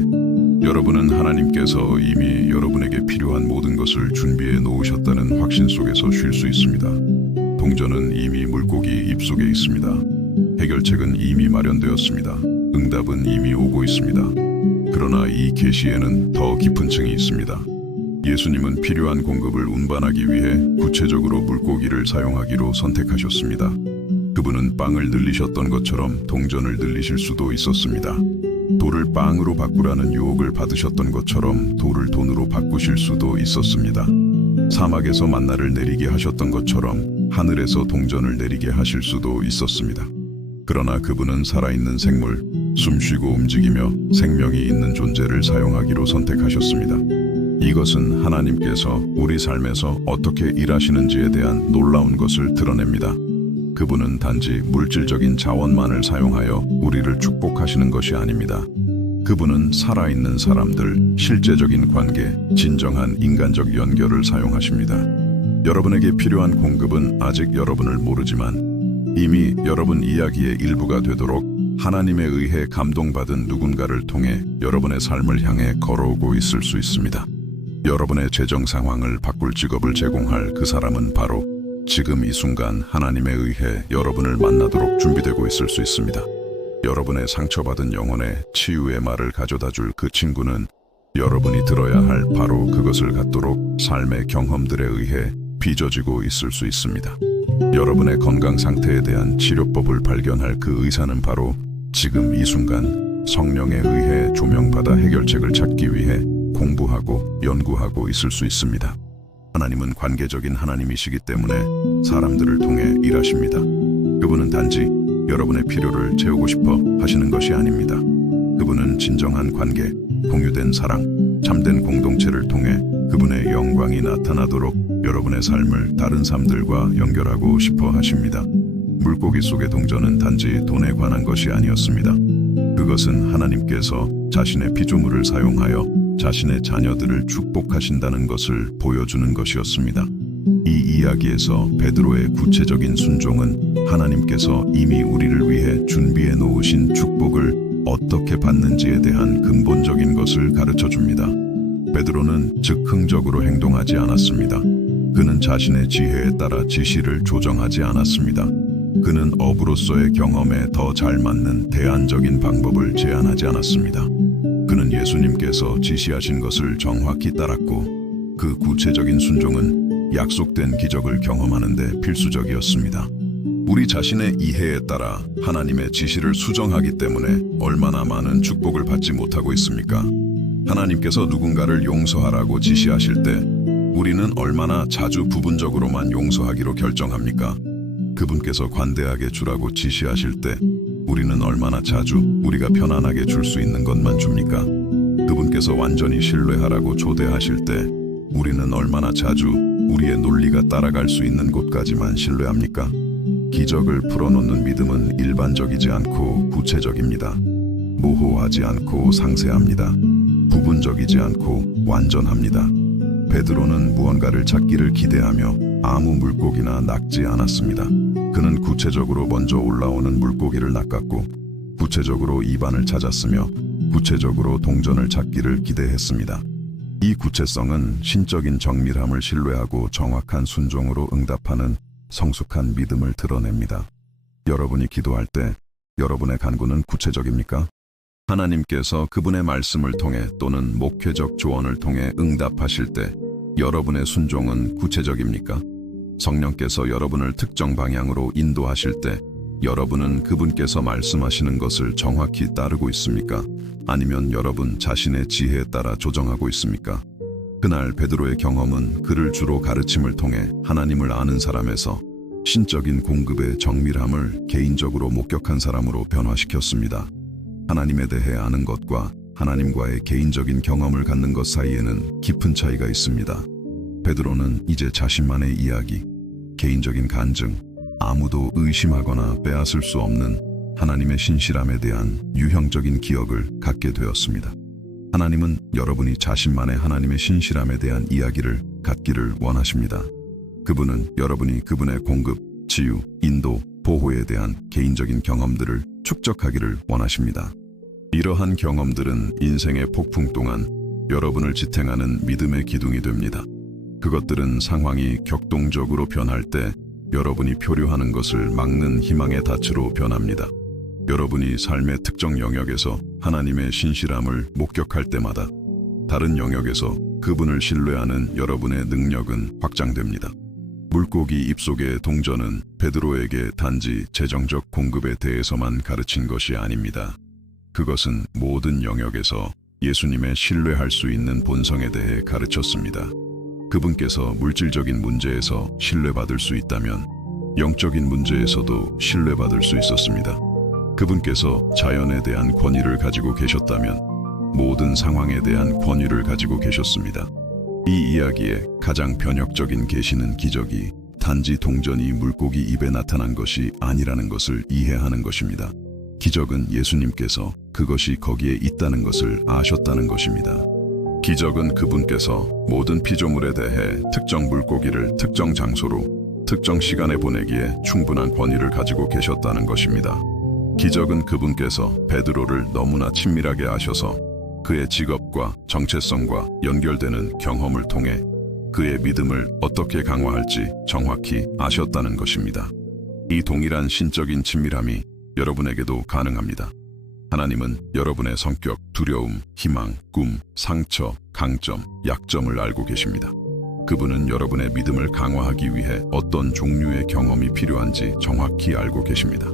여러분은 하나님께서 이미 여러분에게 필요한 모든 것을 준비해 놓으셨다는 확신 속에서 쉴 수 있습니다. 동전은 이미 물고기 입속에 있습니다. 해결책은 이미 마련되었습니다. 응답은 이미 오고 있습니다. 그러나 이 계시에는 더 깊은 층이 있습니다. 예수님은 필요한 공급을 운반하기 위해 구체적으로 물고기를 사용하기로 선택하셨습니다. 그분은 빵을 늘리셨던 것처럼 동전을 늘리실 수도 있었습니다. 돌을 빵으로 바꾸라는 유혹을 받으셨던 것처럼 돌을 돈으로 바꾸실 수도 있었습니다. 사막에서 만나를 내리게 하셨던 것처럼 하늘에서 동전을 내리게 하실 수도 있었습니다. 그러나 그분은 살아있는 생물, 숨쉬고 움직이며 생명이 있는 존재를 사용하기로 선택하셨습니다. 이것은 하나님께서 우리 삶에서 어떻게 일하시는지에 대한 놀라운 것을 드러냅니다. 그분은 단지 물질적인 자원만을 사용하여 우리를 축복하시는 것이 아닙니다. 그분은 살아있는 사람들, 실제적인 관계, 진정한 인간적 연결을 사용하십니다. 여러분에게 필요한 공급은 아직 여러분을 모르지만 이미 여러분 이야기의 일부가 되도록 하나님에 의해 감동받은 누군가를 통해 여러분의 삶을 향해 걸어오고 있을 수 있습니다. 여러분의 재정 상황을 바꿀 직업을 제공할 그 사람은 바로 지금 이 순간 하나님에 의해 여러분을 만나도록 준비되고 있을 수 있습니다. 여러분의 상처받은 영혼에 치유의 말을 가져다 줄 그 친구는 여러분이 들어야 할 바로 그것을 갖도록 삶의 경험들에 의해 빚어지고 있을 수 있습니다. 여러분의 건강 상태에 대한 치료법을 발견할 그 의사는 바로 지금 이 순간 성령에 의해 조명받아 해결책을 찾기 위해 공부하고 연구하고 있을 수 있습니다. 하나님은 관계적인 하나님이시기 때문에 사람들을 통해 일하십니다. 그분은 단지 여러분의 필요를 채우고 싶어 하시는 것이 아닙니다. 그분은 진정한 관계, 공유된 사랑, 참된 공동체를 통해 그분의 영광이 나타나도록 여러분의 삶을 다른 삶들과 연결하고 싶어 하십니다. 물고기 속의 동전은 단지 돈에 관한 것이 아니었습니다. 그것은 하나님께서 자신의 피조물을 사용하여 자신의 자녀들을 축복하신다는 것을 보여주는 것이었습니다. 이 이야기에서 베드로의 구체적인 순종은 하나님께서 이미 우리를 위해 준비해 어떻게 받는지에 대한 근본적인 것을 가르쳐 줍니다. 베드로는 즉흥적으로 행동하지 않았습니다. 그는 자신의 지혜에 따라 지시를 조정하지 않았습니다. 그는 업으로서의 경험에 더 잘 맞는 대안적인 방법을 제안하지 않았습니다. 그는 예수님께서 지시하신 것을 정확히 따랐고 그 구체적인 순종은 약속된 기적을 경험하는 데 필수적이었습니다. 우리 자신의 이해에 따라 하나님의 지시를 수정하기 때문에 얼마나 많은 축복을 받지 못하고 있습니까? 하나님께서 누군가를 용서하라고 지시하실 때 우리는 얼마나 자주 부분적으로만 용서하기로 결정합니까? 그분께서 관대하게 주라고 지시하실 때 우리는 얼마나 자주 우리가 편안하게 줄 수 있는 것만 줍니까? 그분께서 완전히 신뢰하라고 초대하실 때 우리는 얼마나 자주 우리의 논리가 따라갈 수 있는 곳까지만 신뢰합니까? 기적을 풀어놓는 믿음은 일반적이지 않고 구체적입니다. 모호하지 않고 상세합니다. 부분적이지 않고 완전합니다. 베드로는 무언가를 찾기를 기대하며 아무 물고기나 낚지 않았습니다. 그는 구체적으로 먼저 올라오는 물고기를 낚았고 구체적으로 입안을 찾았으며 구체적으로 동전을 찾기를 기대했습니다. 이 구체성은 신적인 정밀함을 신뢰하고 정확한 순종으로 응답하는 성숙한 믿음을 드러냅니다. 여러분이 기도할 때 여러분의 간구는 구체적입니까? 하나님께서 그분의 말씀을 통해 또는 목회적 조언을 통해 응답하실 때 여러분의 순종은 구체적입니까? 성령께서 여러분을 특정 방향으로 인도하실 때 여러분은 그분께서 말씀하시는 것을 정확히 따르고 있습니까? 아니면 여러분 자신의 지혜에 따라 조정하고 있습니까? 그날 베드로의 경험은 그를 주로 가르침을 통해 하나님을 아는 사람에서 신적인 공급의 정밀함을 개인적으로 목격한 사람으로 변화시켰습니다. 하나님에 대해 아는 것과 하나님과의 개인적인 경험을 갖는 것 사이에는 깊은 차이가 있습니다. 베드로는 이제 자신만의 이야기, 개인적인 간증, 아무도 의심하거나 빼앗을 수 없는 하나님의 신실함에 대한 유형적인 기억을 갖게 되었습니다. 하나님은 여러분이 자신만의 하나님의 신실함에 대한 이야기를 갖기를 원하십니다. 그분은 여러분이 그분의 공급, 치유, 인도, 보호에 대한 개인적인 경험들을 축적하기를 원하십니다. 이러한 경험들은 인생의 폭풍 동안 여러분을 지탱하는 믿음의 기둥이 됩니다. 그것들은 상황이 격동적으로 변할 때 여러분이 표류하는 것을 막는 희망의 닻으로 변합니다. 여러분이 삶의 특정 영역에서 하나님의 신실함을 목격할 때마다 다른 영역에서 그분을 신뢰하는 여러분의 능력은 확장됩니다. 물고기 입속의 동전은 베드로에게 단지 재정적 공급에 대해서만 가르친 것이 아닙니다. 그것은 모든 영역에서 예수님의 신뢰할 수 있는 본성에 대해 가르쳤습니다. 그분께서 물질적인 문제에서 신뢰받을 수 있다면 영적인 문제에서도 신뢰받을 수 있었습니다. 그분께서 자연에 대한 권위를 가지고 계셨다면 모든 상황에 대한 권위를 가지고 계셨습니다. 이 이야기의 가장 변혁적인 계시는 기적이 단지 동전이 물고기 입에 나타난 것이 아니라는 것을 이해하는 것입니다. 기적은 예수님께서 그것이 거기에 있다는 것을 아셨다는 것입니다. 기적은 그분께서 모든 피조물에 대해 특정 물고기를 특정 장소로 특정 시간에 보내기에 충분한 권위를 가지고 계셨다는 것입니다. 기적은 그분께서 베드로를 너무나 친밀하게 아셔서 그의 직업과 정체성과 연결되는 경험을 통해 그의 믿음을 어떻게 강화할지 정확히 아셨다는 것입니다. 이 동일한 신적인 친밀함이 여러분에게도 가능합니다. 하나님은 여러분의 성격, 두려움, 희망, 꿈, 상처, 강점, 약점을 알고 계십니다. 그분은 여러분의 믿음을 강화하기 위해 어떤 종류의 경험이 필요한지 정확히 알고 계십니다.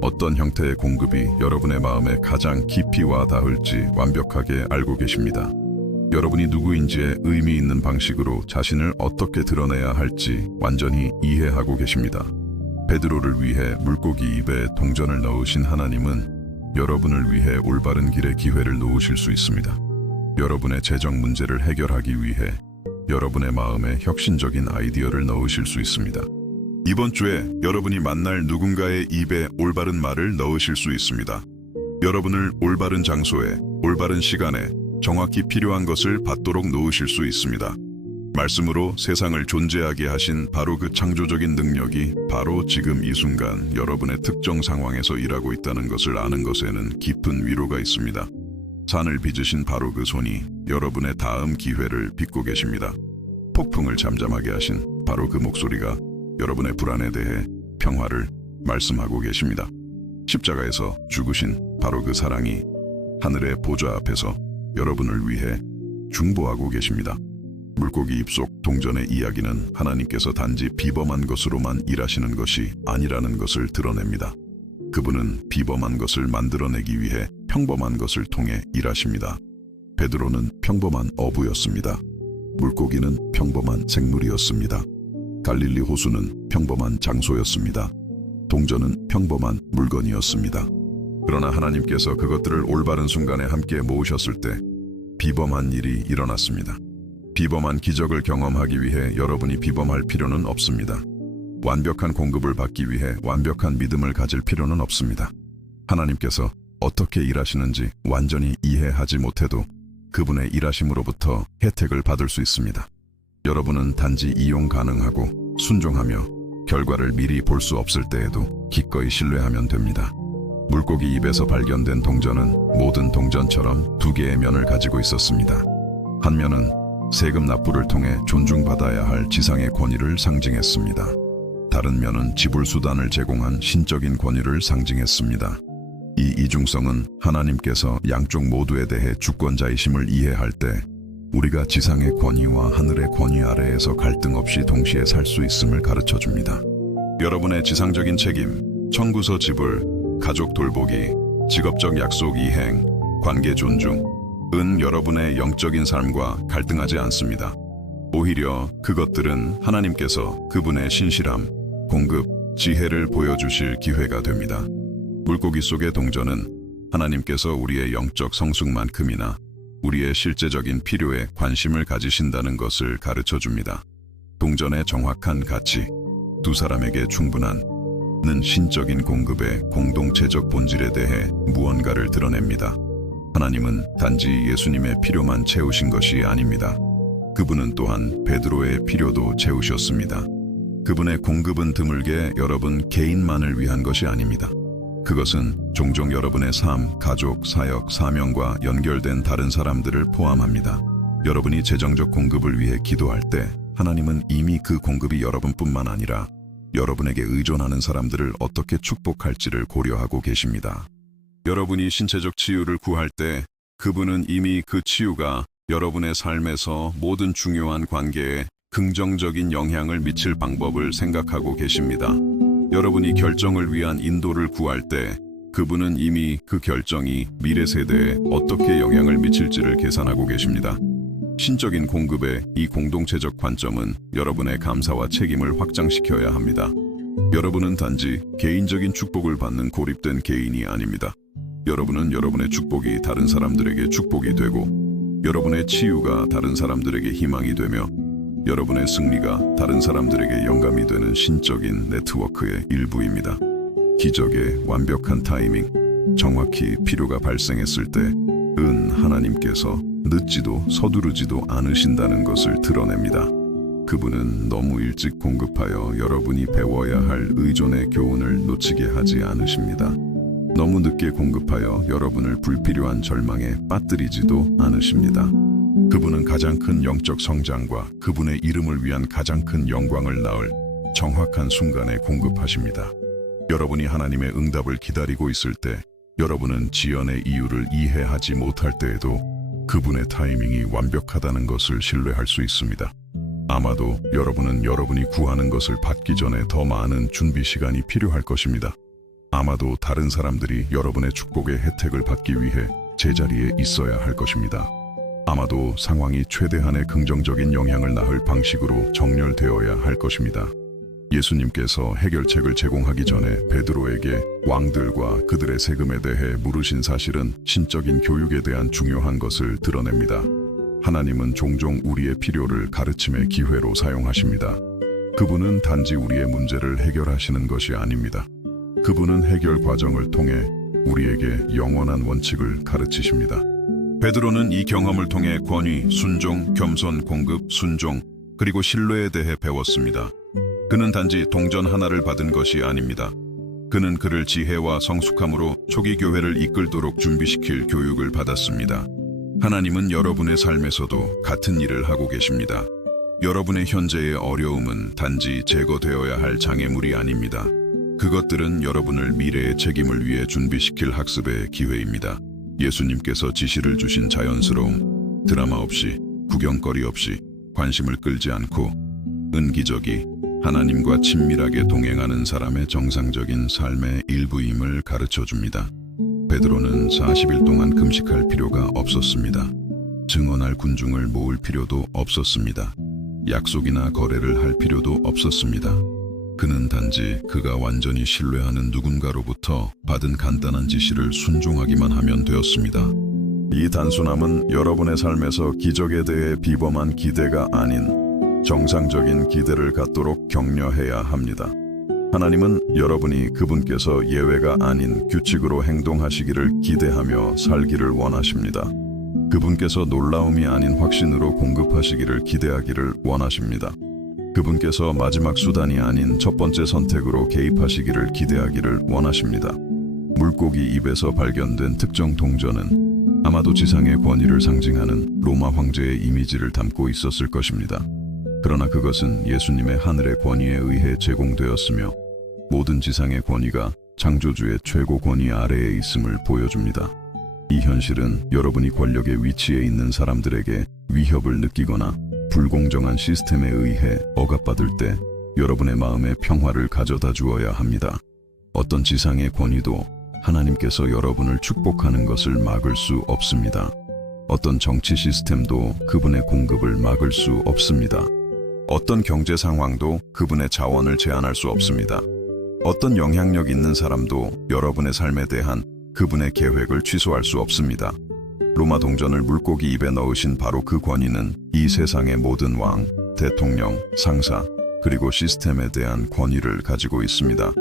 어떤 형태의 공급이 여러분의 마음에 가장 깊이 와 닿을지 완벽하게 알고 계십니다. 여러분이 누구인지에 의미 있는 방식으로 자신을 어떻게 드러내야 할지 완전히 이해하고 계십니다. 베드로를 위해 물고기 입에 동전을 넣으신 하나님은 여러분을 위해 올바른 길의 기회를 놓으실 수 있습니다. 여러분의 재정 문제를 해결하기 위해 여러분의 마음에 혁신적인 아이디어를 넣으실 수 있습니다. 이번 주에 여러분이 만날 누군가의 입에 올바른 말을 넣으실 수 있습니다. 여러분을 올바른 장소에, 올바른 시간에 정확히 필요한 것을 받도록 놓으실 수 있습니다. 말씀으로 세상을 존재하게 하신 바로 그 창조적인 능력이 바로 지금 이 순간 여러분의 특정 상황에서 일하고 있다는 것을 아는 것에는 깊은 위로가 있습니다. 산을 빚으신 바로 그 손이 여러분의 다음 기회를 빚고 계십니다. 폭풍을 잠잠하게 하신 바로 그 목소리가 여러분의 불안에 대해 평화를 말씀하고 계십니다. 십자가에서 죽으신 바로 그 사랑이 하늘의 보좌 앞에서 여러분을 위해 중보하고 계십니다. 물고기 입속 동전의 이야기는 하나님께서 단지 비범한 것으로만 일하시는 것이 아니라는 것을 드러냅니다. 그분은 비범한 것을 만들어내기 위해 평범한 것을 통해 일하십니다. 베드로는 평범한 어부였습니다. 물고기는 평범한 생물이었습니다. 갈릴리 호수는 평범한 장소였습니다. 동전은 평범한 물건이었습니다. 그러나 하나님께서 그것들을 올바른 순간에 함께 모으셨을 때 비범한 일이 일어났습니다. 비범한 기적을 경험하기 위해 여러분이 비범할 필요는 없습니다. 완벽한 공급을 받기 위해 완벽한 믿음을 가질 필요는 없습니다. 하나님께서 어떻게 일하시는지 완전히 이해하지 못해도 그분의 일하심으로부터 혜택을 받을 수 있습니다. 여러분은 단지 이용 가능하고 순종하며 결과를 미리 볼 수 없을 때에도 기꺼이 신뢰하면 됩니다. 물고기 입에서 발견된 동전은 모든 동전처럼 두 개의 면을 가지고 있었습니다. 한 면은 세금 납부를 통해 존중받아야 할 지상의 권위를 상징했습니다. 다른 면은 지불 수단을 제공한 신적인 권위를 상징했습니다. 이 이중성은 하나님께서 양쪽 모두에 대해 주권자이심을 이해할 때 우리가 지상의 권위와 하늘의 권위 아래에서 갈등 없이 동시에 살 수 있음을 가르쳐 줍니다. 여러분의 지상적인 책임, 청구서 지불, 가족 돌보기, 직업적 약속 이행, 관계 존중은 여러분의 영적인 삶과 갈등하지 않습니다. 오히려 그것들은 하나님께서 그분의 신실함, 공급, 지혜를 보여주실 기회가 됩니다. 물고기 속의 동전은 하나님께서 우리의 영적 성숙만큼이나 우리의 실제적인 필요에 관심을 가지신다는 것을 가르쳐 줍니다. 동전의 정확한 가치, 두 사람에게 충분한 는 신적인 공급의 공동체적 본질에 대해 무언가를 드러냅니다. 하나님은 단지 예수님의 필요만 채우신 것이 아닙니다. 그분은 또한 베드로의 필요도 채우셨습니다. 그분의 공급은 드물게 여러분 개인만을 위한 것이 아닙니다. 그것은 종종 여러분의 삶, 가족, 사역, 사명과 연결된 다른 사람들을 포함합니다. 여러분이 재정적 공급을 위해 기도할 때 하나님은 이미 그 공급이 여러분뿐만 아니라 여러분에게 의존하는 사람들을 어떻게 축복할지를 고려하고 계십니다. 여러분이 신체적 치유를 구할 때 그분은 이미 그 치유가 여러분의 삶에서 모든 중요한 관계에 긍정적인 영향을 미칠 방법을 생각하고 계십니다. 여러분이 결정을 위한 인도를 구할 때 그분은 이미 그 결정이 미래 세대에 어떻게 영향을 미칠지를 계산하고 계십니다. 신적인 공급의 이 공동체적 관점은 여러분의 감사와 책임을 확장시켜야 합니다. 여러분은 단지 개인적인 축복을 받는 고립된 개인이 아닙니다. 여러분은 여러분의 축복이 다른 사람들에게 축복이 되고 여러분의 치유가 다른 사람들에게 희망이 되며 여러분의 승리가 다른 사람들에게 영감이 되는 신적인 네트워크의 일부입니다. 기적의 완벽한 타이밍, 정확히 필요가 발생했을 때 하나님께서 늦지도 서두르지도 않으신다는 것을 드러냅니다. 그분은 너무 일찍 공급하여 여러분이 배워야 할 의존의 교훈을 놓치게 하지 않으십니다. 너무 늦게 공급하여 여러분을 불필요한 절망에 빠뜨리지도 않으십니다. 그분은 가장 큰 영적 성장과 그분의 이름을 위한 가장 큰 영광을 낳을 정확한 순간에 공급하십니다. 여러분이 하나님의 응답을 기다리고 있을 때 여러분은 지연의 이유를 이해하지 못할 때에도 그분의 타이밍이 완벽하다는 것을 신뢰할 수 있습니다. 아마도 여러분은 여러분이 구하는 것을 받기 전에 더 많은 준비 시간이 필요할 것입니다. 아마도 다른 사람들이 여러분의 축복의 혜택을 받기 위해 제자리에 있어야 할 것입니다. 아마도 상황이 최대한의 긍정적인 영향을 낳을 방식으로 정렬되어야 할 것입니다. 예수님께서 해결책을 제공하기 전에 베드로에게 왕들과 그들의 세금에 대해 물으신 사실은 신적인 교육에 대한 중요한 것을 드러냅니다. 하나님은 종종 우리의 필요를 가르침의 기회로 사용하십니다. 그분은 단지 우리의 문제를 해결하시는 것이 아닙니다. 그분은 해결 과정을 통해 우리에게 영원한 원칙을 가르치십니다. 베드로는 이 경험을 통해 권위, 순종, 겸손, 공급, 순종, 그리고 신뢰에 대해 배웠습니다. 그는 단지 동전 하나를 받은 것이 아닙니다. 그는 그를 지혜와 성숙함으로 초기 교회를 이끌도록 준비시킬 교육을 받았습니다. 하나님은 여러분의 삶에서도 같은 일을 하고 계십니다. 여러분의 현재의 어려움은 단지 제거되어야 할 장애물이 아닙니다. 그것들은 여러분을 미래의 책임을 위해 준비시킬 학습의 기회입니다. 예수님께서 지시를 주신 자연스러움, 드라마 없이, 구경거리 없이, 관심을 끌지 않고 은기적이 하나님과 친밀하게 동행하는 사람의 정상적인 삶의 일부임을 가르쳐줍니다. 베드로는 40일 동안 금식할 필요가 없었습니다. 증언할 군중을 모을 필요도 없었습니다. 약속이나 거래를 할 필요도 없었습니다. 그는 단지 그가 완전히 신뢰하는 누군가로부터 받은 간단한 지시를 순종하기만 하면 되었습니다. 이 단순함은 여러분의 삶에서 기적에 대해 비범한 기대가 아닌 정상적인 기대를 갖도록 격려해야 합니다. 하나님은 여러분이 그분께서 예외가 아닌 규칙으로 행동하시기를 기대하며 살기를 원하십니다. 그분께서 놀라움이 아닌 확신으로 공급하시기를 기대하기를 원하십니다. 그분께서 마지막 수단이 아닌 첫 번째 선택으로 개입하시기를 기대하기를 원하십니다. 물고기 입에서 발견된 특정 동전은 아마도 지상의 권위를 상징하는 로마 황제의 이미지를 담고 있었을 것입니다. 그러나 그것은 예수님의 하늘의 권위에 의해 제공되었으며 모든 지상의 권위가 창조주의 최고 권위 아래에 있음을 보여줍니다. 이 현실은 여러분이 권력의 위치에 있는 사람들에게 위협을 느끼거나 불공정한 시스템에 의해 억압받을 때 여러분의 마음에 평화를 가져다 주어야 합니다. 어떤 지상의 권위도 하나님께서 여러분을 축복하는 것을 막을 수 없습니다. 어떤 정치 시스템도 그분의 공급을 막을 수 없습니다. 어떤 경제 상황도 그분의 자원을 제한할 수 없습니다. 어떤 영향력 있는 사람도 여러분의 삶에 대한 그분의 계획을 취소할 수 없습니다. 로마 동전을 물고기 입에 넣으신 바로 그 권위는 이 세상의 모든 왕, 대통령, 상사, 그리고 시스템에 대한 권위를 가지고 있습니다.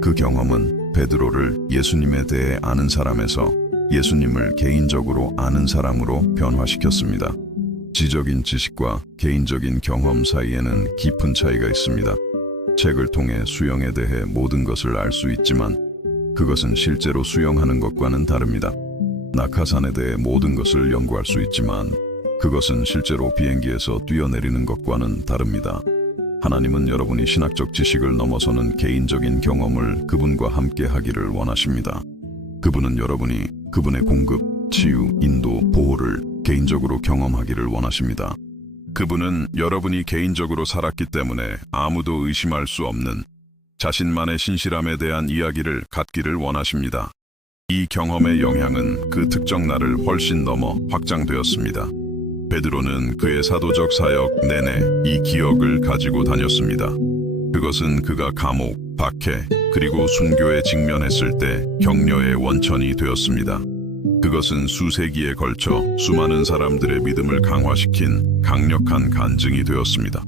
그 경험은 베드로를 예수님에 대해 아는 사람에서 예수님을 개인적으로 아는 사람으로 변화시켰습니다. 지적인 지식과 개인적인 경험 사이에는 깊은 차이가 있습니다. 책을 통해 수영에 대해 모든 것을 알 수 있지만 그것은 실제로 수영하는 것과는 다릅니다. 낙하산에 대해 모든 것을 연구할 수 있지만 그것은 실제로 비행기에서 뛰어내리는 것과는 다릅니다. 하나님은 여러분이 신학적 지식을 넘어서는 개인적인 경험을 그분과 함께 하기를 원하십니다. 그분은 여러분이 그분의 공급, 치유, 인도, 보호를 개인적으로 경험하기를 원하십니다. 그분은 여러분이 개인적으로 살았기 때문에 아무도 의심할 수 없는 자신만의 신실함에 대한 이야기를 갖기를 원하십니다. 이 경험의 영향은 그 특정 날을 훨씬 넘어 확장되었습니다. 베드로는 그의 사도적 사역 내내 이 기억을 가지고 다녔습니다. 그것은 그가 감옥, 박해, 그리고 순교에 직면했을 때 격려의 원천이 되었습니다. 그것은 수세기에 걸쳐 수많은 사람들의 믿음을 강화시킨 강력한 간증이 되었습니다.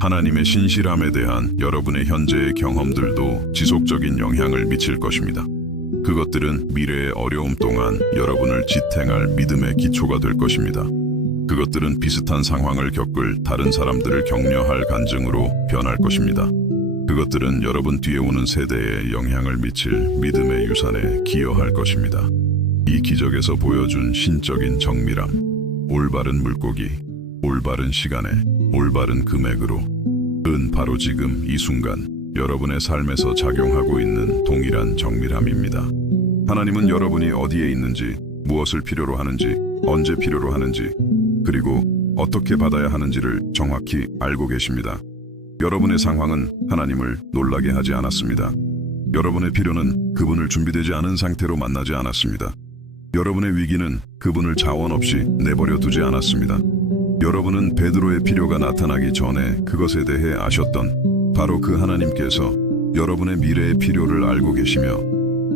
하나님의 신실함에 대한 여러분의 현재의 경험들도 지속적인 영향을 미칠 것입니다. 그것들은 미래의 어려움 동안 여러분을 지탱할 믿음의 기초가 될 것입니다. 그것들은 비슷한 상황을 겪을 다른 사람들을 격려할 간증으로 변할 것입니다. 그것들은 여러분 뒤에 오는 세대에 영향을 미칠 믿음의 유산에 기여할 것입니다. 이 기적에서 보여준 신적인 정밀함, 올바른 물고기, 올바른 시간에, 올바른 금액으로 은 바로 지금 이 순간 여러분의 삶에서 작용하고 있는 동일한 정밀함입니다. 하나님은 여러분이 어디에 있는지, 무엇을 필요로 하는지, 언제 필요로 하는지, 그리고 어떻게 받아야 하는지를 정확히 알고 계십니다. 여러분의 상황은 하나님을 놀라게 하지 않았습니다. 여러분의 필요는 그분을 준비되지 않은 상태로 만나지 않았습니다. 여러분의 위기는 그분을 자원 없이 내버려 두지 않았습니다. 여러분은 베드로의 필요가 나타나기 전에 그것에 대해 아셨던 바로 그 하나님께서 여러분의 미래의 필요를 알고 계시며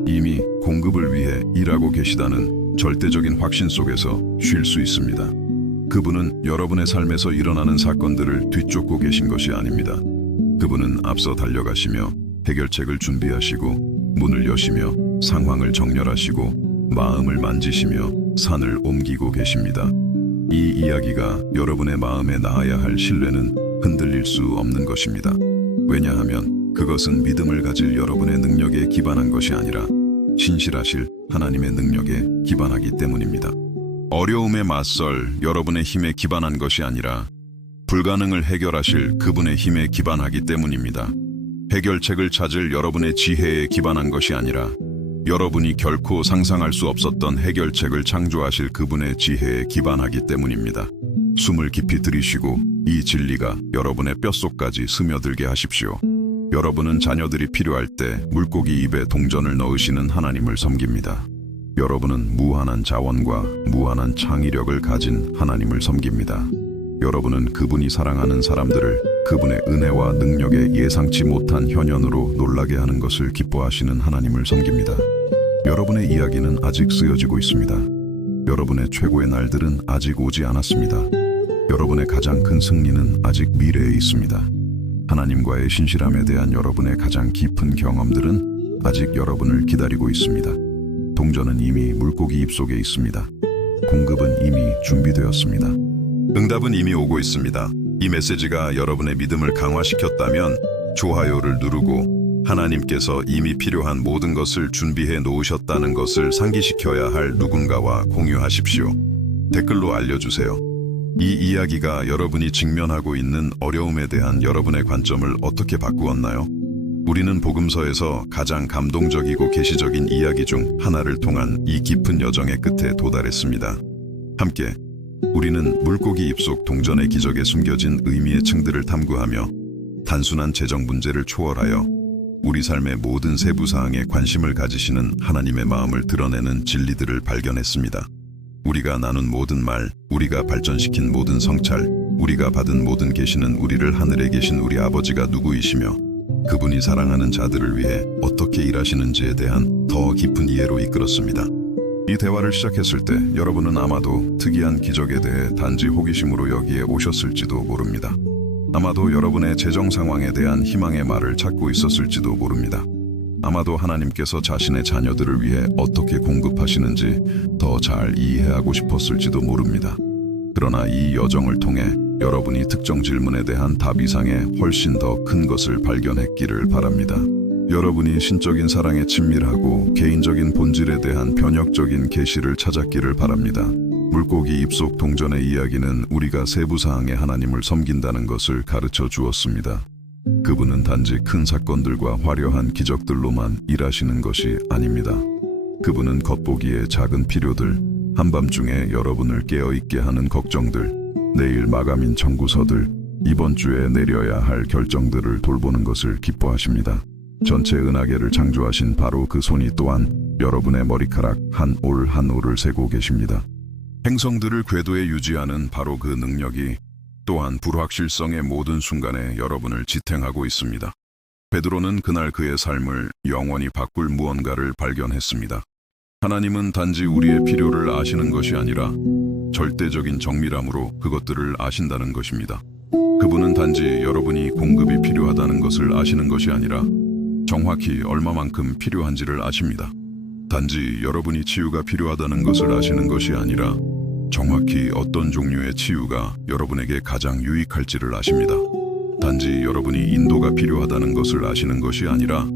이미 공급을 위해 일하고 계시다는 절대적인 확신 속에서 쉴 수 있습니다. 그분은 여러분의 삶에서 일어나는 사건들을 뒤쫓고 계신 것이 아닙니다. 그분은 앞서 달려가시며 해결책을 준비하시고 문을 여시며 상황을 정렬하시고 마음을 만지시며 산을 옮기고 계십니다. 이 이야기가 여러분의 마음에 낳아야 할 신뢰는 흔들릴 수 없는 것입니다. 왜냐하면 그것은 믿음을 가질 여러분의 능력에 기반한 것이 아니라 신실하실 하나님의 능력에 기반하기 때문입니다. 어려움에 맞설 여러분의 힘에 기반한 것이 아니라 불가능을 해결하실 그분의 힘에 기반하기 때문입니다. 해결책을 찾을 여러분의 지혜에 기반한 것이 아니라 여러분이 결코 상상할 수 없었던 해결책을 창조하실 그분의 지혜에 기반하기 때문입니다. 숨을 깊이 들이쉬고 이 진리가 여러분의 뼛속까지 스며들게 하십시오. 여러분은 자녀들이 필요할 때 물고기 입에 동전을 넣으시는 하나님을 섬깁니다. 여러분은 무한한 자원과 무한한 창의력을 가진 하나님을 섬깁니다. 여러분은 그분이 사랑하는 사람들을 그분의 은혜와 능력에 예상치 못한 현현으로 놀라게 하는 것을 기뻐하시는 하나님을 섬깁니다. 여러분의 이야기는 아직 쓰여지고 있습니다. 여러분의 최고의 날들은 아직 오지 않았습니다. 여러분의 가장 큰 승리는 아직 미래에 있습니다. 하나님과의 신실함에 대한 여러분의 가장 깊은 경험들은 아직 여러분을 기다리고 있습니다. 동전은 이미 물고기 입속에 있습니다. 공급은 이미 준비되었습니다. 응답은 이미 오고 있습니다. 이 메시지가 여러분의 믿음을 강화시켰다면 좋아요를 누르고 하나님께서 이미 필요한 모든 것을 준비해 놓으셨다는 것을 상기시켜야 할 누군가와 공유하십시오. 댓글로 알려주세요. 이 이야기가 여러분이 직면하고 있는 어려움에 대한 여러분의 관점을 어떻게 바꾸었나요? 우리는 복음서에서 가장 감동적이고 계시적인 이야기 중 하나를 통한 이 깊은 여정의 끝에 도달했습니다. 함께 우리는 물고기 입속 동전의 기적에 숨겨진 의미의 층들을 탐구하며 단순한 재정 문제를 초월하여 우리 삶의 모든 세부 사항에 관심을 가지시는 하나님의 마음을 드러내는 진리들을 발견했습니다. 우리가 나눈 모든 말, 우리가 발전시킨 모든 성찰, 우리가 받은 모든 계시는 우리를 하늘에 계신 우리 아버지가 누구이시며 그분이 사랑하는 자들을 위해 어떻게 일하시는지에 대한 더 깊은 이해로 이끌었습니다. 이 대화를 시작했을 때 여러분은 아마도 특이한 기적에 대해 단지 호기심으로 여기에 오셨을지도 모릅니다. 아마도 여러분의 재정 상황에 대한 희망의 말을 찾고 있었을지도 모릅니다. 아마도 하나님께서 자신의 자녀들을 위해 어떻게 공급하시는지 더 잘 이해하고 싶었을지도 모릅니다. 그러나 이 여정을 통해 여러분이 특정 질문에 대한 답 이상의 훨씬 더 큰 것을 발견했기를 바랍니다. 여러분이 신적인 사랑에 친밀하고 개인적인 본질에 대한 변혁적인 계시를 찾았기를 바랍니다. 물고기 입속 동전의 이야기는 우리가 세부사항의 하나님을 섬긴다는 것을 가르쳐 주었습니다. 그분은 단지 큰 사건들과 화려한 기적들로만 일하시는 것이 아닙니다. 그분은 겉보기에 작은 필요들, 한밤중에 여러분을 깨어있게 하는 걱정들, 내일 마감인 청구서들, 이번 주에 내려야 할 결정들을 돌보는 것을 기뻐하십니다. 전체 은하계를 창조하신 바로 그 손이 또한 여러분의 머리카락 한 올 한 올을 세고 계십니다. 행성들을 궤도에 유지하는 바로 그 능력이 또한 불확실성의 모든 순간에 여러분을 지탱하고 있습니다. 베드로는 그날 그의 삶을 영원히 바꿀 무언가를 발견했습니다. 하나님은 단지 우리의 필요를 아시는 것이 아니라 절대적인 정밀함으로 그것들을 아신다는 것입니다. 그분은 단지 여러분이 공급이 필요하다는 것을 아시는 것이 아니라 정확히 얼마만큼 필요한지를 아십니다. 단지 여러분이 치유가 필요하다는 것을 아시는 것이 아니라 정확히 어떤 종류의 치유가 여러분에게 가장 유익할지를 아십니다. 단지 여러분이 인도가 필요하다는 것을 아시는 것이 아니라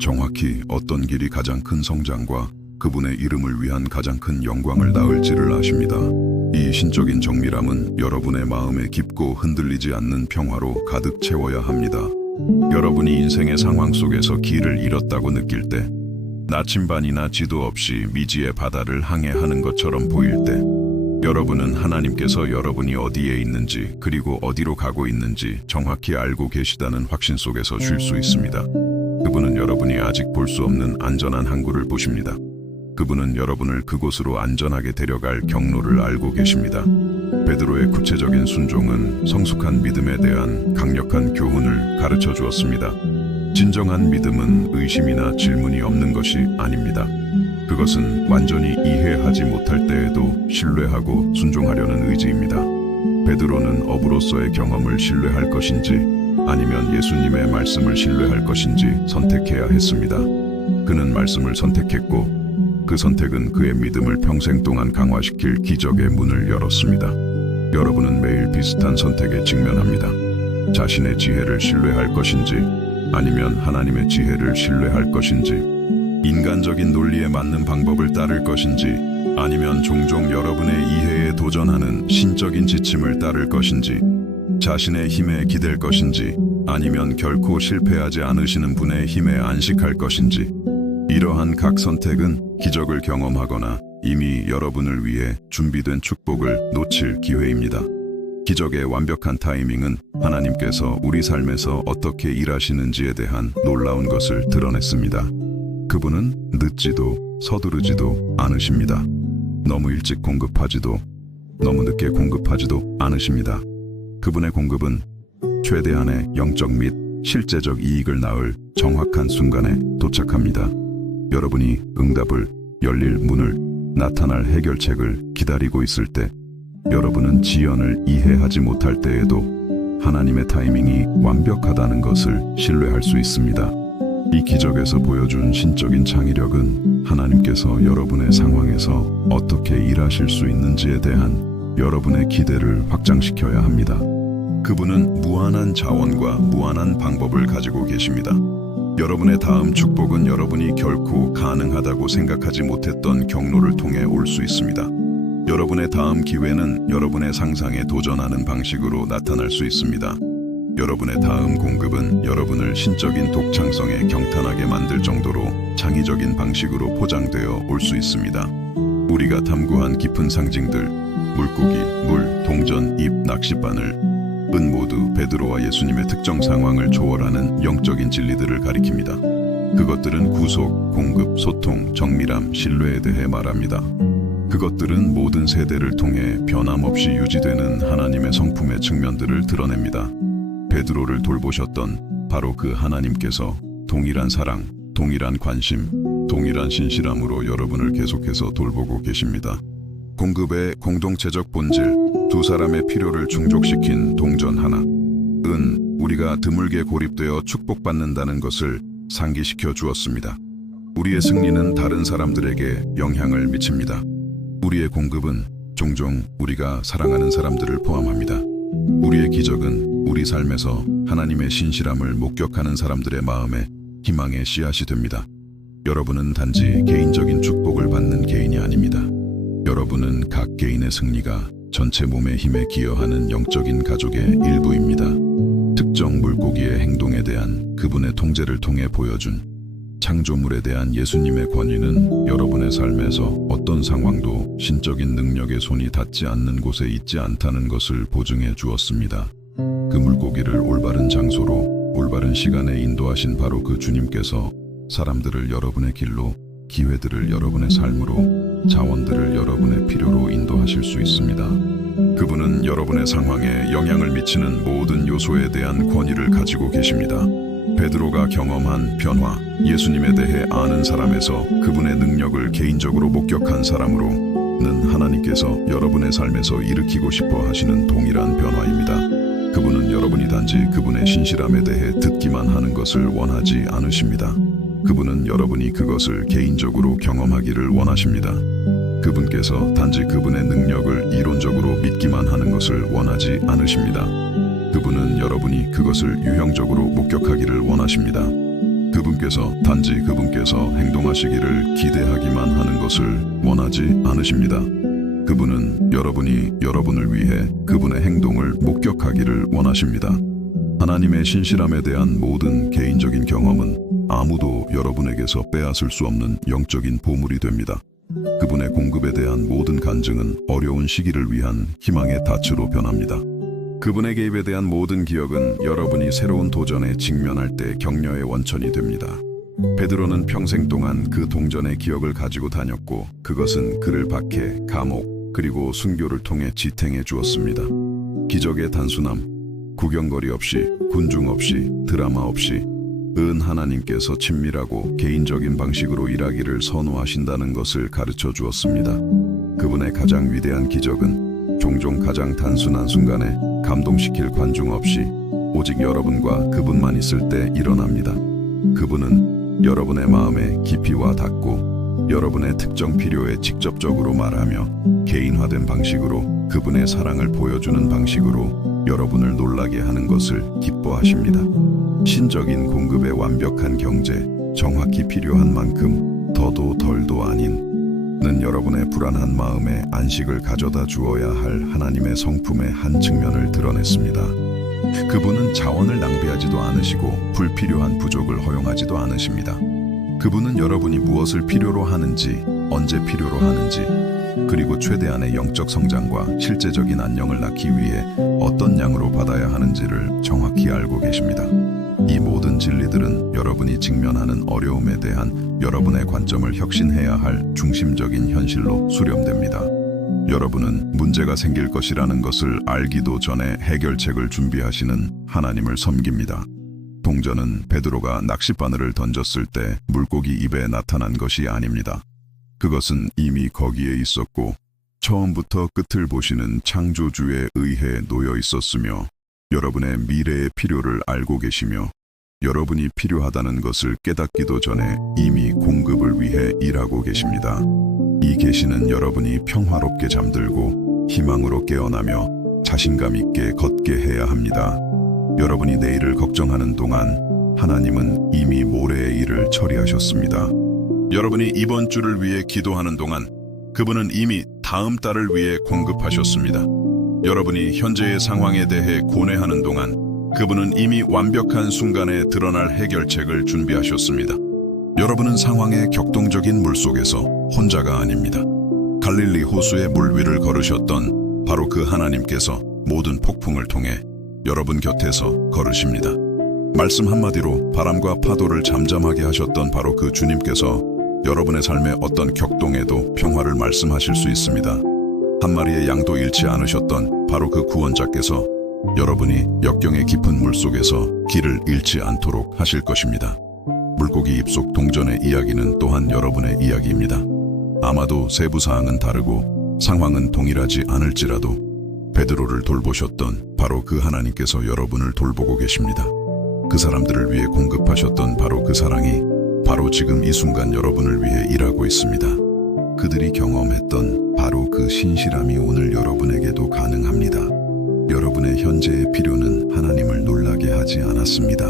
정확히 어떤 길이 가장 큰 성장과 그분의 이름을 위한 가장 큰 영광을 낳을지를 아십니다. 이 신적인 정밀함은 여러분의 마음에 깊고 흔들리지 않는 평화로 가득 채워야 합니다. 여러분이 인생의 상황 속에서 길을 잃었다고 느낄 때, 나침반이나 지도 없이 미지의 바다를 항해하는 것처럼 보일 때, 여러분은 하나님께서 여러분이 어디에 있는지 그리고 어디로 가고 있는지 정확히 알고 계시다는 확신 속에서 쉴 수 있습니다. 그분은 여러분이 아직 볼 수 없는 안전한 항구를 보십니다. 그분은 여러분을 그곳으로 안전하게 데려갈 경로를 알고 계십니다. 베드로의 구체적인 순종은 성숙한 믿음에 대한 강력한 교훈을 가르쳐 주었습니다. 진정한 믿음은 의심이나 질문이 없는 것이 아닙니다. 그것은 완전히 이해하지 못할 때에도 신뢰하고 순종하려는 의지입니다. 베드로는 업으로서의 경험을 신뢰할 것인지 아니면 예수님의 말씀을 신뢰할 것인지 선택해야 했습니다. 그는 말씀을 선택했고 그 선택은 그의 믿음을 평생 동안 강화시킬 기적의 문을 열었습니다. 여러분은 매일 비슷한 선택에 직면합니다. 자신의 지혜를 신뢰할 것인지 아니면 하나님의 지혜를 신뢰할 것인지, 인간적인 논리에 맞는 방법을 따를 것인지 아니면 종종 여러분의 이해에 도전하는 신적인 지침을 따를 것인지, 자신의 힘에 기댈 것인지 아니면 결코 실패하지 않으시는 분의 힘에 안식할 것인지, 이러한 각 선택은 기적을 경험하거나 이미 여러분을 위해 준비된 축복을 놓칠 기회입니다. 기적의 완벽한 타이밍은 하나님께서 우리 삶에서 어떻게 일하시는지에 대한 놀라운 것을 드러냈습니다. 그분은 늦지도 서두르지도 않으십니다. 너무 일찍 공급하지도 너무 늦게 공급하지도 않으십니다. 그분의 공급은 최대한의 영적 및 실제적 이익을 낳을 정확한 순간에 도착합니다. 여러분이 응답을, 열릴 문을, 나타날 해결책을 기다리고 있을 때, 여러분은 지연을 이해하지 못할 때에도 하나님의 타이밍이 완벽하다는 것을 신뢰할 수 있습니다. 이 기적에서 보여준 신적인 창의력은 하나님께서 여러분의 상황에서 어떻게 일하실 수 있는지에 대한 여러분의 기대를 확장시켜야 합니다. 그분은 무한한 자원과 무한한 방법을 가지고 계십니다. 여러분의 다음 축복은 여러분이 결코 가능하다고 생각하지 못했던 경로를 통해 올 수 있습니다. 여러분의 다음 기회는 여러분의 상상에 도전하는 방식으로 나타날 수 있습니다. 여러분의 다음 공급은 여러분을 신적인 독창성에 경탄하게 만들 정도로 창의적인 방식으로 포장되어 올 수 있습니다. 우리가 탐구한 깊은 상징들, 물고기, 물, 동전, 잎, 낚싯바늘, 은 모두 베드로와 예수님의 특정 상황을 초월하는 영적인 진리들을 가리킵니다. 그것들은 구속, 공급, 소통, 정밀함, 신뢰에 대해 말합니다. 그것들은 모든 세대를 통해 변함없이 유지되는 하나님의 성품의 측면들을 드러냅니다. 베드로를 돌보셨던 바로 그 하나님께서 동일한 사랑, 동일한 관심, 동일한 신실함으로 여러분을 계속해서 돌보고 계십니다. 공급의 공동체적 본질, 두 사람의 필요를 충족시킨 동전 하나. 은, 우리가 드물게 고립되어 축복받는다는 것을 상기시켜 주었습니다. 우리의 승리는 다른 사람들에게 영향을 미칩니다. 우리의 공급은 종종 우리가 사랑하는 사람들을 포함합니다. 우리의 기적은 우리 삶에서 하나님의 신실함을 목격하는 사람들의 마음에 희망의 씨앗이 됩니다. 여러분은 단지 개인적인 축복을 받는 개인이 아닙니다. 여러분은 각 개인의 승리가 전체 몸의 힘에 기여하는 영적인 가족의 일부입니다. 특정 물고기의 행동에 대한 그분의 통제를 통해 보여준 창조물에 대한 예수님의 권위는 여러분의 삶에서 어떤 상황도 신적인 능력의 손이 닿지 않는 곳에 있지 않다는 것을 보증해 주었습니다. 그 물고기를 올바른 장소로, 올바른 시간에 인도하신 바로 그 주님께서 사람들을 여러분의 길로, 기회들을 여러분의 삶으로, 자원들을 여러분의 필요로 인도하실 수 있습니다. 그분은 여러분의 상황에 영향을 미치는 모든 요소에 대한 권위를 가지고 계십니다. 베드로가 경험한 변화, 예수님에 대해 아는 사람에서 그분의 능력을 개인적으로 목격한 사람으로는 하나님께서 여러분의 삶에서 일으키고 싶어 하시는 동일한 변화입니다. 그분은 여러분이 단지 그분의 신실함에 대해 듣기만 하는 것을 원하지 않으십니다. 그분은 여러분이 그것을 개인적으로 경험하기를 원하십니다. 그분께서 단지 그분의 능력을 이론적으로 믿기만 하는 것을 원하지 않으십니다. 그분은 여러분이 그것을 유형적으로 목격하기를 원하십니다. 그분께서 단지 그분께서 행동하시기를 기대하기만 하는 것을 원하지 않으십니다. 그분은 여러분이 여러분을 위해 그분의 행동을 목격하기를 원하십니다. 하나님의 신실함에 대한 모든 개인적인 경험은 아무도 여러분에게서 빼앗을 수 없는 영적인 보물이 됩니다. 그분의 공급에 대한 모든 간증은 어려운 시기를 위한 희망의 닻으로 변합니다. 그분의 개입에 대한 모든 기억은 여러분이 새로운 도전에 직면할 때 격려의 원천이 됩니다. 베드로는 평생 동안 그 동전의 기억을 가지고 다녔고, 그것은 그를 박해, 감옥, 그리고 순교를 통해 지탱해 주었습니다. 기적의 단순함, 구경거리 없이, 군중 없이, 드라마 없이 은 하나님께서 친밀하고 개인적인 방식으로 일하기를 선호하신다는 것을 가르쳐 주었습니다. 그분의 가장 위대한 기적은 종종 가장 단순한 순간에 감동시킬 관중 없이 오직 여러분과 그분만 있을 때 일어납니다. 그분은 여러분의 마음에 깊이 와 닿고 여러분의 특정 필요에 직접적으로 말하며 개인화된 방식으로 그분의 사랑을 보여주는 방식으로 여러분을 놀라게 하는 것을 기뻐하십니다. 신적인 공급의 완벽한 경제, 정확히 필요한 만큼 더도 덜도 아닌 는 여러분의 불안한 마음에 안식을 가져다 주어야 할 하나님의 성품의 한 측면을 드러냈습니다. 그분은 자원을 낭비하지도 않으시고 불필요한 부족을 허용하지도 않으십니다. 그분은 여러분이 무엇을 필요로 하는지, 언제 필요로 하는지, 그리고 최대한의 영적 성장과 실제적인 안녕을 낳기 위해 어떤 양으로 받아야 하는지를 정확히 알고 계십니다. 이 모든 진리들은 여러분이 직면하는 어려움에 대한 여러분의 관점을 혁신해야 할 중심적인 현실로 수렴됩니다. 여러분은 문제가 생길 것이라는 것을 알기도 전에 해결책을 준비하시는 하나님을 섬깁니다. 동전은 베드로가 낚싯바늘을 던졌을 때 물고기 입에 나타난 것이 아닙니다. 그것은 이미 거기에 있었고 처음부터 끝을 보시는 창조주에 의해 놓여 있었으며 여러분의 미래의 필요를 알고 계시며 여러분이 필요하다는 것을 깨닫기도 전에 이미 공급을 위해 일하고 계십니다. 이 계시는 여러분이 평화롭게 잠들고 희망으로 깨어나며 자신감 있게 걷게 해야 합니다. 여러분이 내일을 걱정하는 동안 하나님은 이미 모레의 일을 처리하셨습니다. 여러분이 이번 주를 위해 기도하는 동안 그분은 이미 다음 달을 위해 공급하셨습니다. 여러분이 현재의 상황에 대해 고뇌하는 동안 그분은 이미 완벽한 순간에 드러날 해결책을 준비하셨습니다. 여러분은 상황의 격동적인 물속에서 혼자가 아닙니다. 갈릴리 호수의 물 위를 걸으셨던 바로 그 하나님께서 모든 폭풍을 통해 여러분 곁에서 걸으십니다. 말씀 한마디로 바람과 파도를 잠잠하게 하셨던 바로 그 주님께서 여러분의 삶의 어떤 격동에도 평화를 말씀하실 수 있습니다. 한 마리의 양도 잃지 않으셨던 바로 그 구원자께서 여러분이 역경의 깊은 물속에서 길을 잃지 않도록 하실 것입니다. 물고기 입속 동전의 이야기는 또한 여러분의 이야기입니다. 아마도 세부 사항은 다르고 상황은 동일하지 않을지라도 베드로를 돌보셨던 바로 그 하나님께서 여러분을 돌보고 계십니다. 그 사람들을 위해 공급하셨던 바로 그 사랑이 바로 지금 이 순간 여러분을 위해 일하고 있습니다. 그들이 경험했던 바로 그 신실함이 오늘 여러분에게도 가능합니다. 여러분의 현재의 필요는 하나님을 놀라게 하지 않았습니다.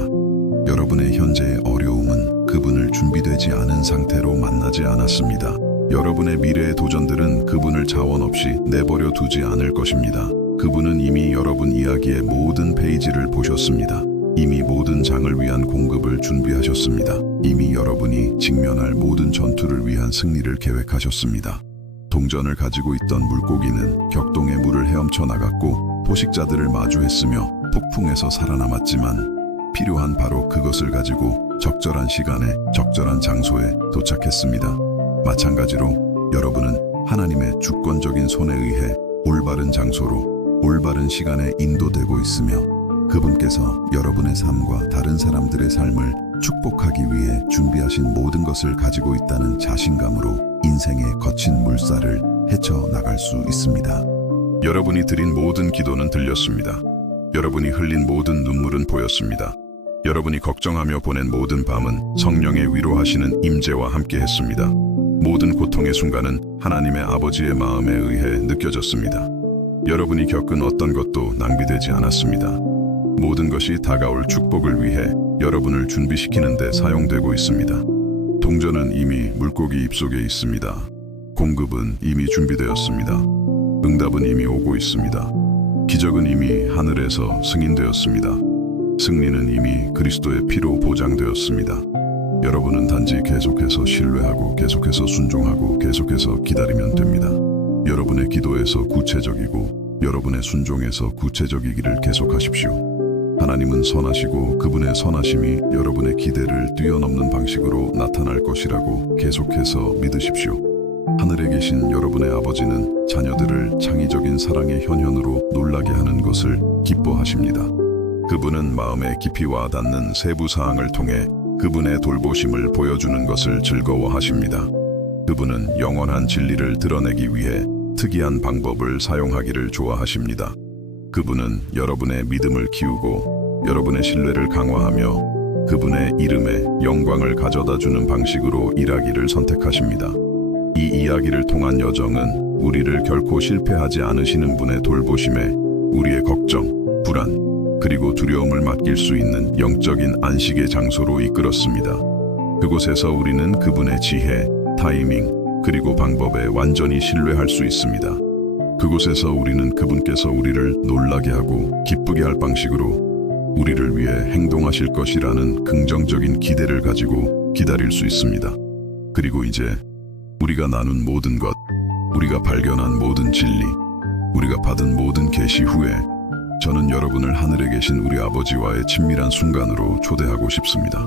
여러분의 현재의 어려움은 그분을 준비되지 않은 상태로 만나지 않았습니다. 여러분의 미래의 도전들은 그분을 자원 없이 내버려 두지 않을 것입니다. 그분은 이미 여러분 이야기의 모든 페이지를 보셨습니다. 이미 모든 장을 위한 공급을 준비하셨습니다. 이미 여러분이 직면할 모든 전투를 위한 승리를 계획하셨습니다. 동전을 가지고 있던 물고기는 격동의 물을 헤엄쳐 나갔고 포식자들을 마주했으며 폭풍에서 살아남았지만 필요한 바로 그것을 가지고 적절한 시간에 적절한 장소에 도착했습니다. 마찬가지로 여러분은 하나님의 주권적인 손에 의해 올바른 장소로 올바른 시간에 인도되고 있으며 그분께서 여러분의 삶과 다른 사람들의 삶을 축복하기 위해 준비하신 모든 것을 가지고 있다는 자신감으로 인생의 거친 물살을 헤쳐나갈 수 있습니다. 여러분이 드린 모든 기도는 들렸습니다. 여러분이 흘린 모든 눈물은 보였습니다. 여러분이 걱정하며 보낸 모든 밤은 성령의 위로하시는 임재와 함께 했습니다. 모든 고통의 순간은 하나님의 아버지의 마음에 의해 느껴졌습니다. 여러분이 겪은 어떤 것도 낭비되지 않았습니다. 모든 것이 다가올 축복을 위해 여러분을 준비시키는 데 사용되고 있습니다. 동전은 이미 물고기 입속에 있습니다. 공급은 이미 준비되었습니다. 응답은 이미 오고 있습니다. 기적은 이미 하늘에서 승인되었습니다. 승리는 이미 그리스도의 피로 보장되었습니다. 여러분은 단지 계속해서 신뢰하고 계속해서 순종하고 계속해서 기다리면 됩니다. 여러분의 기도에서 구체적이고 여러분의 순종에서 구체적이기를 계속하십시오. 하나님은 선하시고 그분의 선하심이 여러분의 기대를 뛰어넘는 방식으로 나타날 것이라고 계속해서 믿으십시오. 하늘에 계신 여러분의 아버지는 자녀들을 창의적인 사랑의 현현으로 놀라게 하는 것을 기뻐하십니다. 그분은 마음에 깊이 와닿는 세부 사항을 통해 그분의 돌보심을 보여주는 것을 즐거워하십니다. 그분은 영원한 진리를 드러내기 위해 특이한 방법을 사용하기를 좋아하십니다. 그분은 여러분의 믿음을 키우고 여러분의 신뢰를 강화하며 그분의 이름에 영광을 가져다주는 방식으로 일하기를 선택하십니다. 이 이야기를 통한 여정은 우리를 결코 실패하지 않으시는 분의 돌보심에 우리의 걱정, 불안, 그리고 두려움을 맡길 수 있는 영적인 안식의 장소로 이끌었습니다. 그곳에서 우리는 그분의 지혜, 타이밍, 그리고 방법에 완전히 신뢰할 수 있습니다. 그곳에서 우리는 그분께서 우리를 놀라게 하고 기쁘게 할 방식으로 우리를 위해 행동하실 것이라는 긍정적인 기대를 가지고 기다릴 수 있습니다. 그리고 이제 우리가 나눈 모든 것, 우리가 발견한 모든 진리, 우리가 받은 모든 계시 후에 저는 여러분을 하늘에 계신 우리 아버지와의 친밀한 순간으로 초대하고 싶습니다.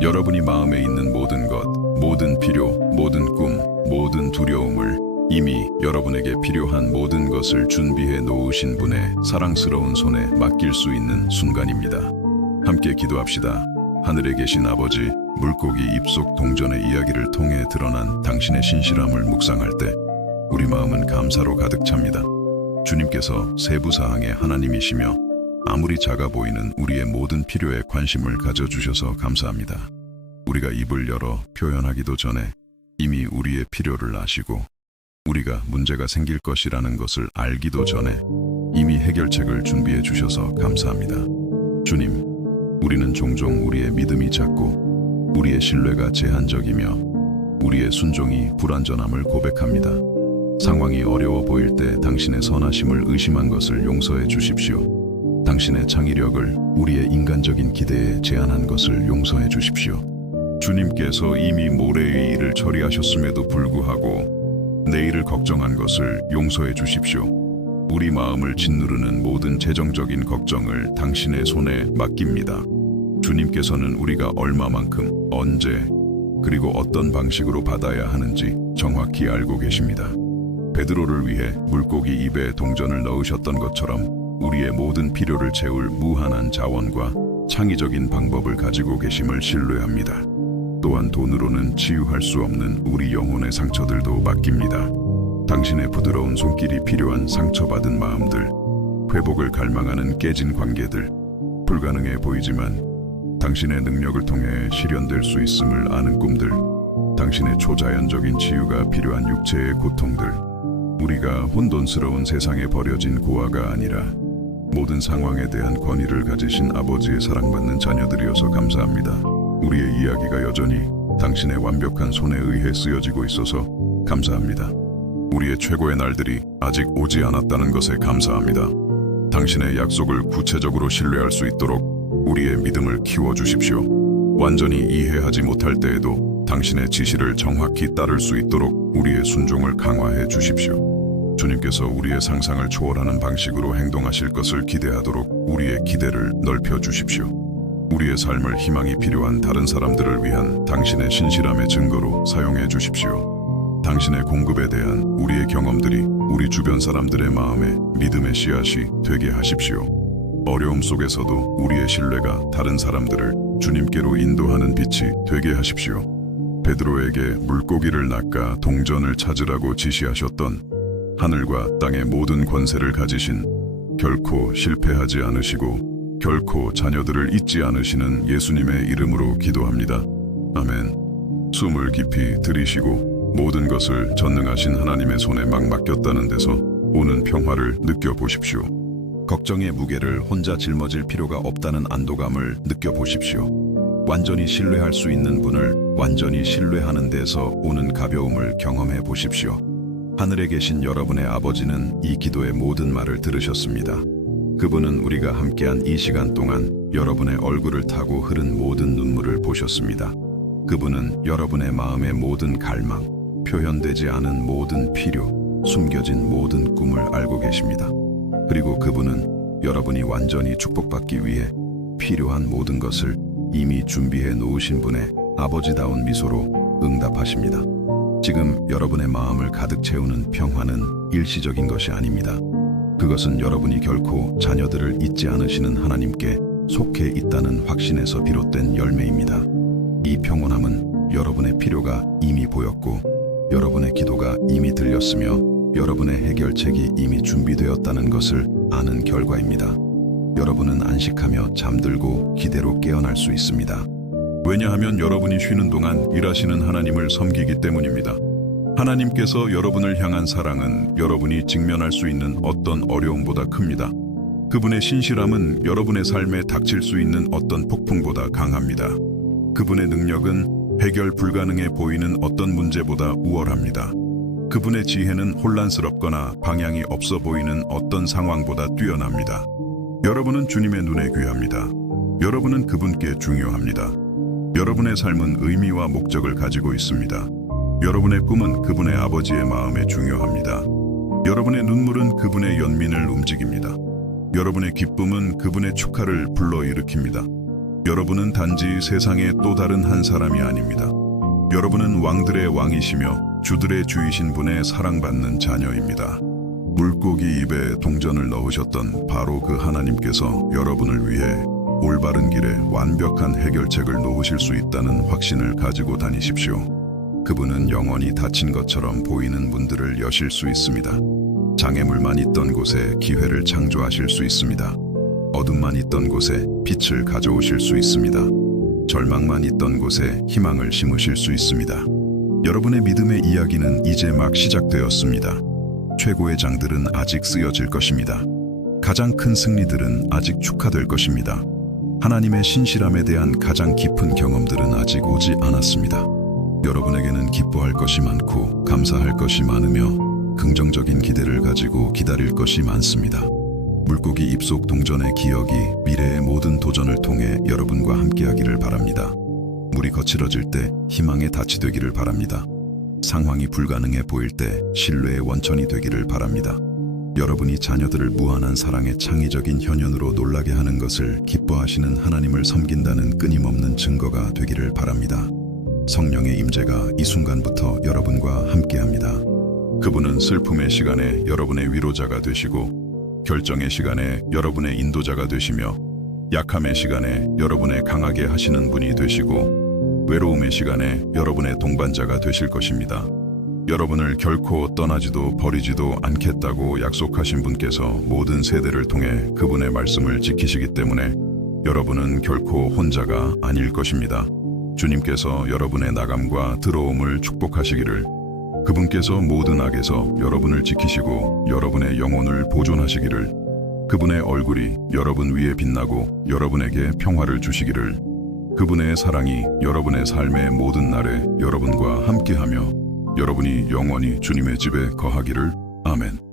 여러분이 마음에 있는 모든 것, 모든 필요, 모든 꿈, 모든 두려움을 이미 여러분에게 필요한 모든 것을 준비해 놓으신 분의 사랑스러운 손에 맡길 수 있는 순간입니다. 함께 기도합시다. 하늘에 계신 아버지, 물고기 입속 동전의 이야기를 통해 드러난 당신의 신실함을 묵상할 때 우리 마음은 감사로 가득 찹니다. 주님께서 세부사항의 하나님이시며 아무리 작아 보이는 우리의 모든 필요에 관심을 가져주셔서 감사합니다. 우리가 입을 열어 표현하기도 전에 이미 우리의 필요를 아시고 우리가 문제가 생길 것이라는 것을 알기도 전에 이미 해결책을 준비해 주셔서 감사합니다. 주님, 우리는 종종 우리의 믿음이 작고 우리의 신뢰가 제한적이며 우리의 순종이 불완전함을 고백합니다. 상황이 어려워 보일 때 당신의 선하심을 의심한 것을 용서해 주십시오. 당신의 창의력을 우리의 인간적인 기대에 제한한 것을 용서해 주십시오. 주님께서 이미 모레의 일을 처리하셨음에도 불구하고 내일을 걱정한 것을 용서해 주십시오. 우리 마음을 짓누르는 모든 재정적인 걱정을 당신의 손에 맡깁니다. 주님께서는 우리가 얼마만큼, 언제, 그리고 어떤 방식으로 받아야 하는지 정확히 알고 계십니다. 베드로를 위해 물고기 입에 동전을 넣으셨던 것처럼 우리의 모든 필요를 채울 무한한 자원과 창의적인 방법을 가지고 계심을 신뢰합니다. 또한 돈으로는 치유할 수 없는 우리 영혼의 상처들도 맡깁니다. 당신의 부드러운 손길이 필요한 상처받은 마음들, 회복을 갈망하는 깨진 관계들, 불가능해 보이지만 당신의 능력을 통해 실현될 수 있음을 아는 꿈들, 당신의 초자연적인 치유가 필요한 육체의 고통들, 우리가 혼돈스러운 세상에 버려진 고아가 아니라 모든 상황에 대한 권위를 가지신 아버지의 사랑받는 자녀들이어서 감사합니다. 우리의 이야기가 여전히 당신의 완벽한 손에 의해 쓰여지고 있어서 감사합니다. 우리의 최고의 날들이 아직 오지 않았다는 것에 감사합니다. 당신의 약속을 구체적으로 신뢰할 수 있도록 우리의 믿음을 키워주십시오. 완전히 이해하지 못할 때에도 당신의 지시를 정확히 따를 수 있도록 우리의 순종을 강화해 주십시오. 주님께서 우리의 상상을 초월하는 방식으로 행동하실 것을 기대하도록 우리의 기대를 넓혀 주십시오. 우리의 삶을 희망이 필요한 다른 사람들을 위한 당신의 신실함의 증거로 사용해 주십시오. 당신의 공급에 대한 우리의 경험들이 우리 주변 사람들의 마음에 믿음의 씨앗이 되게 하십시오. 어려움 속에서도 우리의 신뢰가 다른 사람들을 주님께로 인도하는 빛이 되게 하십시오. 베드로에게 물고기를 낚아 동전을 찾으라고 지시하셨던 하늘과 땅의 모든 권세를 가지신, 결코 실패하지 않으시고 결코 자녀들을 잊지 않으시는 예수님의 이름으로 기도합니다. 아멘. 숨을 깊이 들이쉬고 모든 것을 전능하신 하나님의 손에 막 맡겼다는 데서 오는 평화를 느껴보십시오. 걱정의 무게를 혼자 짊어질 필요가 없다는 안도감을 느껴보십시오. 완전히 신뢰할 수 있는 분을 완전히 신뢰하는 데서 오는 가벼움을 경험해 보십시오. 하늘에 계신 여러분의 아버지는 이 기도의 모든 말을 들으셨습니다. 그분은 우리가 함께한 이 시간 동안 여러분의 얼굴을 타고 흐른 모든 눈물을 보셨습니다. 그분은 여러분의 마음의 모든 갈망, 표현되지 않은 모든 필요, 숨겨진 모든 꿈을 알고 계십니다. 그리고 그분은 여러분이 완전히 축복받기 위해 필요한 모든 것을 이미 준비해 놓으신 분의 아버지다운 미소로 응답하십니다. 지금 여러분의 마음을 가득 채우는 평화는 일시적인 것이 아닙니다. 그것은 여러분이 결코 자녀들을 잊지 않으시는 하나님께 속해 있다는 확신에서 비롯된 열매입니다. 이 평온함은 여러분의 필요가 이미 보였고 여러분의 기도가 이미 들렸으며 여러분의 해결책이 이미 준비되었다는 것을 아는 결과입니다. 여러분은 안식하며 잠들고 기대로 깨어날 수 있습니다. 왜냐하면 여러분이 쉬는 동안 일하시는 하나님을 섬기기 때문입니다. 하나님께서 여러분을 향한 사랑은 여러분이 직면할 수 있는 어떤 어려움보다 큽니다. 그분의 신실함은 여러분의 삶에 닥칠 수 있는 어떤 폭풍보다 강합니다. 그분의 능력은 해결 불가능해 보이는 어떤 문제보다 우월합니다. 그분의 지혜는 혼란스럽거나 방향이 없어 보이는 어떤 상황보다 뛰어납니다. 여러분은 주님의 눈에 귀합니다. 여러분은 그분께 중요합니다. 여러분의 삶은 의미와 목적을 가지고 있습니다. 여러분의 꿈은 그분의 아버지의 마음에 중요합니다. 여러분의 눈물은 그분의 연민을 움직입니다. 여러분의 기쁨은 그분의 축하를 불러일으킵니다. 여러분은 단지 세상의 또 다른 한 사람이 아닙니다. 여러분은 왕들의 왕이시며 주들의 주이신 분의 사랑받는 자녀입니다. 물고기 입에 동전을 넣으셨던 바로 그 하나님께서 여러분을 위해 올바른 길에 완벽한 해결책을 놓으실 수 있다는 확신을 가지고 다니십시오. 그분은 영원히 닫힌 것처럼 보이는 문들을 여실 수 있습니다. 장애물만 있던 곳에 기회를 창조하실 수 있습니다. 어둠만 있던 곳에 빛을 가져오실 수 있습니다. 절망만 있던 곳에 희망을 심으실 수 있습니다. 여러분의 믿음의 이야기는 이제 막 시작되었습니다. 최고의 장들은 아직 쓰여질 것입니다. 가장 큰 승리들은 아직 축하될 것입니다. 하나님의 신실함에 대한 가장 깊은 경험들은 아직 오지 않았습니다. 여러분에게는 기뻐할 것이 많고 감사할 것이 많으며 긍정적인 기대를 가지고 기다릴 것이 많습니다. 물고기 입속 동전의 기억이 미래의 모든 도전을 통해 여러분과 함께하기를 바랍니다. 물이 거칠어질 때 희망의 닻이 되기를 바랍니다. 상황이 불가능해 보일 때 신뢰의 원천이 되기를 바랍니다. 여러분이 자녀들을 무한한 사랑의 창의적인 현현으로 놀라게 하는 것을 기뻐하시는 하나님을 섬긴다는 끊임없는 증거가 되기를 바랍니다. 성령의 임재가 이 순간부터 여러분과 함께합니다. 그분은 슬픔의 시간에 여러분의 위로자가 되시고 결정의 시간에 여러분의 인도자가 되시며 약함의 시간에 여러분의 강하게 하시는 분이 되시고 외로움의 시간에 여러분의 동반자가 되실 것입니다. 여러분을 결코 떠나지도 버리지도 않겠다고 약속하신 분께서 모든 세대를 통해 그분의 말씀을 지키시기 때문에 여러분은 결코 혼자가 아닐 것입니다. 주님께서 여러분의 나감과 들어옴을 축복하시기를, 그분께서 모든 악에서 여러분을 지키시고 여러분의 영혼을 보존하시기를, 그분의 얼굴이 여러분 위에 빛나고 여러분에게 평화를 주시기를, 그분의 사랑이 여러분의 삶의 모든 날에 여러분과 함께하며 여러분이 영원히 주님의 집에 거하기를. 아멘.